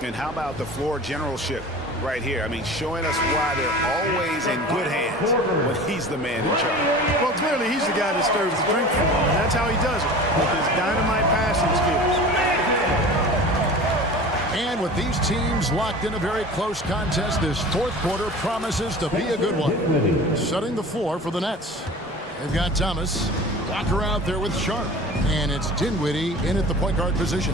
And how about the floor generalship right here? I mean, showing us why they're always in good hands when he's the man in charge. Well, clearly he's the guy that stirs the drink for him. And that's how he does it, with his dynamite passing skills. And with these teams locked in a very close contest, this fourth quarter promises to be a good one. Setting the floor for the Nets. They've got Thomas. Walker out there with Sharp. And it's Dinwiddie in at the point guard position.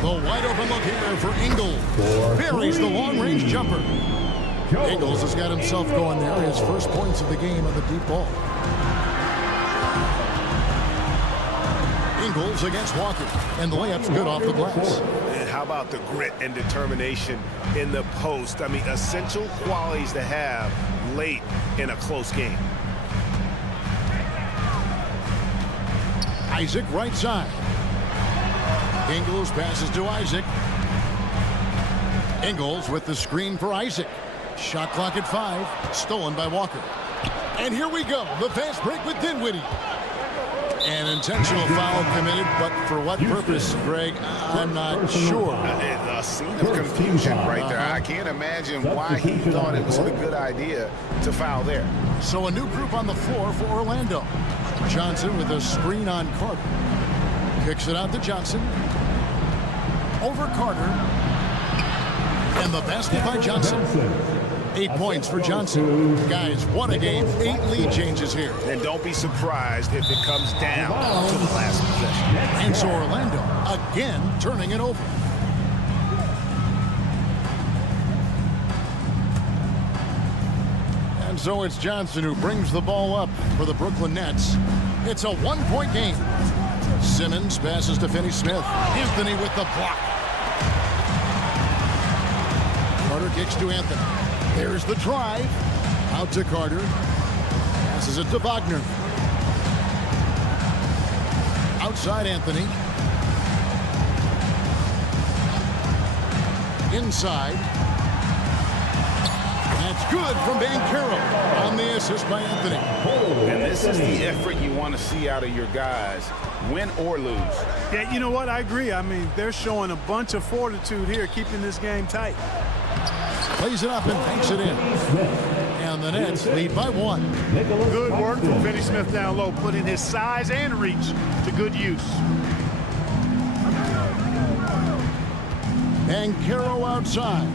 The wide open look here for Ingles. Buries the long-range jumper. Ingles has got himself going there. His first points of the game on the deep ball. Ingles against Walker, and the layup's good off the glass. And how about the grit and determination in the post? I mean, essential qualities to have late in a close game. Isaac right side. Ingles passes to Isaac. Ingles with the screen for Isaac. Shot clock at 5, stolen by Walker. And here we go, the fast break with Dinwiddie. An intentional foul committed, but for what purpose, Greg? I'm not sure. A scene of confusion right there. I can't imagine why he thought it was a good idea to foul there. So a new group on the floor for Orlando. Johnson with a screen on Carter. Kicks it out to Johnson. Over Carter. And the basket by Johnson. 8 points for Johnson. Guys, what a game. 8 lead changes here. And don't be surprised if it comes down to the last possession. And so Orlando again turning it over. And so it's Johnson who brings the ball up for the Brooklyn Nets. It's a 1-point game. Simmons passes to Finney Smith. Anthony with the block. Carter kicks to Anthony. There's the drive. Out to Carter. Passes it to Wagner. Outside Anthony. Inside. That's good from Banchero on the assist by Anthony. And this is the effort you want to see out of your guys, win or lose. Yeah, you know what? I agree. I mean, they're showing a bunch of fortitude here, keeping this game tight. Plays it up and banks it in. And the Nets lead by 1. Good work from Finney Smith down low, putting his size and reach to good use. Banchero outside.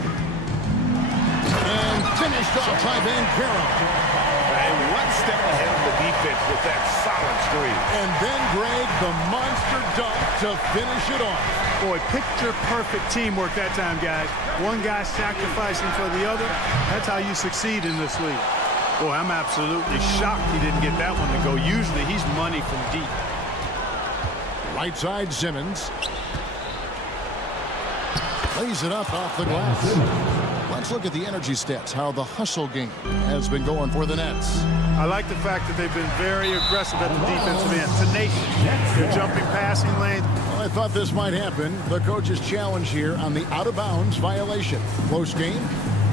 And finished off by Banchero. And one step ahead of the defense with that solid screen. And then, Greg, the monster dunk to finish it off. Boy, picture-perfect teamwork that time, guys. One guy sacrificing for the other. That's how you succeed in this league. Boy, I'm absolutely shocked he didn't get that one to go. Usually, he's money from deep. Right side, Simmons. Plays it up off the glass. Let's look at the energy stats, how the hustle game has been going for the Nets. I like the fact that they've been very aggressive at the defensive end. Tenacious. They're jumping passing lane. Well, I thought this might happen. The coach's challenge here on the out-of-bounds violation. Close game,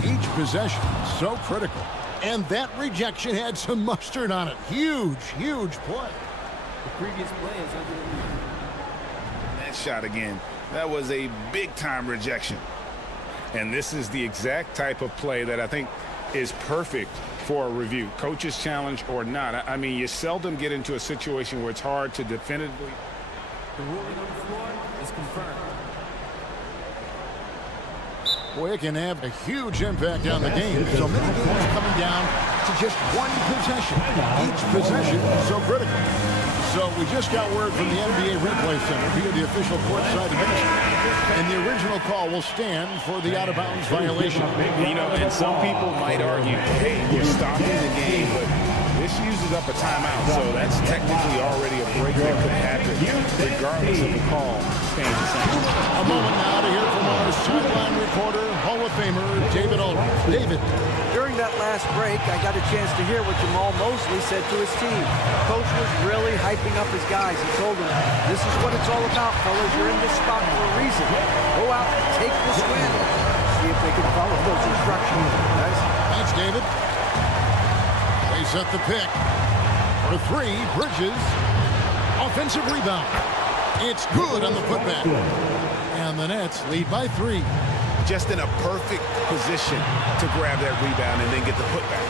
each possession so critical. And that rejection had some mustard on it. Huge, huge play. The previous play is under the lead. That shot again. That was a big-time rejection. And this is the exact type of play that I think is perfect for a review. Coach's challenge or not. I mean, you seldom get into a situation where it's hard to definitively. The ruling on the floor is confirmed. quick and have a huge impact on the game. So many games coming down to just one possession. Each possession so critical. So we just got word from the NBA Replay Center via the official courtside administrator. And the original call will stand for the out-of-bounds violation. You know, and some people might argue, hey, you're stopping the game, but this uses up a timeout, so that's technically already a break that could happen, regardless of the call staying the same. A moment now to hear from our sideline reporter, Hall of Famer David Aldridge. David. During that last break, I got a chance to hear what Jamal Mosley said to his team. Coach was really hyping up his guys. He told them, this is what it's all about, fellas. You're in this spot for a reason. Go out and take this win. See if they can follow those instructions, guys. Thanks, David. They set the pick. For three, Bridges. Offensive rebound. It's good on the putback. And the Nets lead by 3. Just in a perfect position to grab that rebound and then get the putback.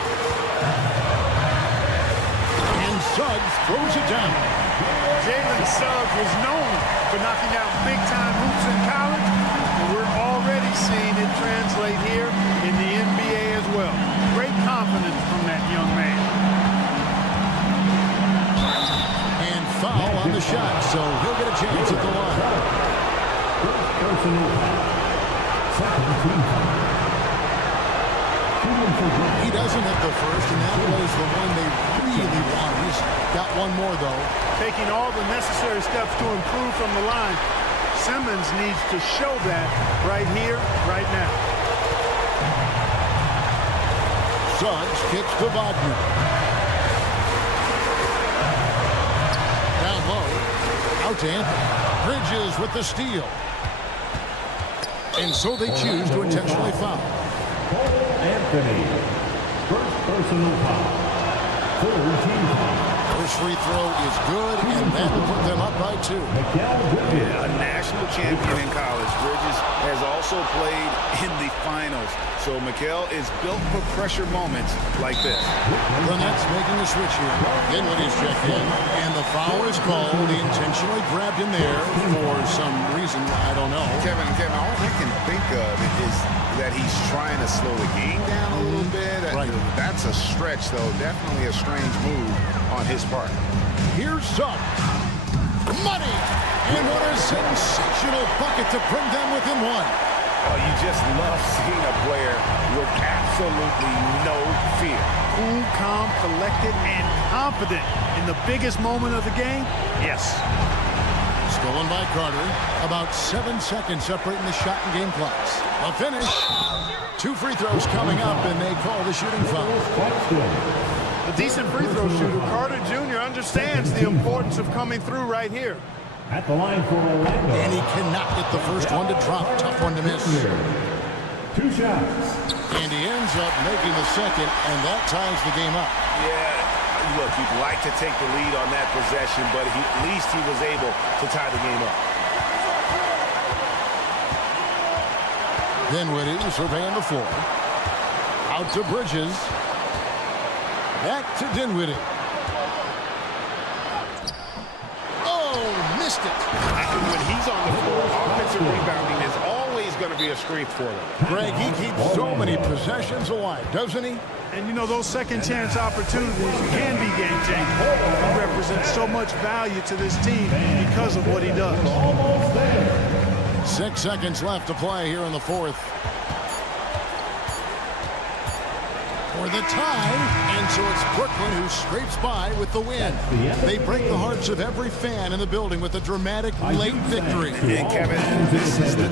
And Suggs throws it down. Jalen Suggs was known for knocking down big-time hoops in college, and we're already seeing it translate here in the NBA as well. Great confidence from that young man. And foul on the shot, so he'll get a chance at the line. He doesn't have the first, and that was the one they really want. He's got one more, though. Taking all the necessary steps to improve from the line. Simmons needs to show that right here, right now. Suggs kicks to Wagner. Down low. Out to Anthony. Bridges with the steal. And so they choose to intentionally foul. Anthony. First personal foul. 14 foul. First free throw is good, and that will put them up by 2. Yeah, a national champion in college. Bridges has also played in the finals. So Mikal is built for pressure moments like this. The Nets making a switch here. Dinwiddie's checked in, and the foul is called. He intentionally grabbed in there for some reason, I don't know. Kevin, all I can think of is that he's trying to slow the game down a little bit. Right. That's a stretch, though. Definitely a strange move on his part. Here's Suggs. Money! And what a sensational bucket to bring them within 1. Oh, you just love seeing a player with absolutely no fear. Cool, calm, collected, and confident in the biggest moment of the game. Yes. Stolen by Carter. About 7 seconds separating the shot and game clocks. A finish. 2 free throws coming up, and they call the shooting foul. A decent free throw shooter, Carter Jr. understands the importance of coming through right here. At the line for Orlando. And he cannot get the first one to drop. Tough one to miss. 2 shots. And he ends up making the second, and that ties the game up. Yeah, look, you'd like to take the lead on that possession, but at least he was able to tie the game up. Dinwiddie surveying the floor. Out to Bridges. Back to Dinwiddie. Missed it. When he's on the floor, offensive rebounding is always going to be a strength for them. Greg, he keeps so many possessions alive, doesn't he? And you know, those second chance opportunities can be game changing. He represents so much value to this team because of what he does. 6 seconds left to play here in the 4th. For the tie, and so it's Brooklyn who scrapes by with the win. They break the hearts of every fan in the building with a dramatic late victory. And Kevin, this is the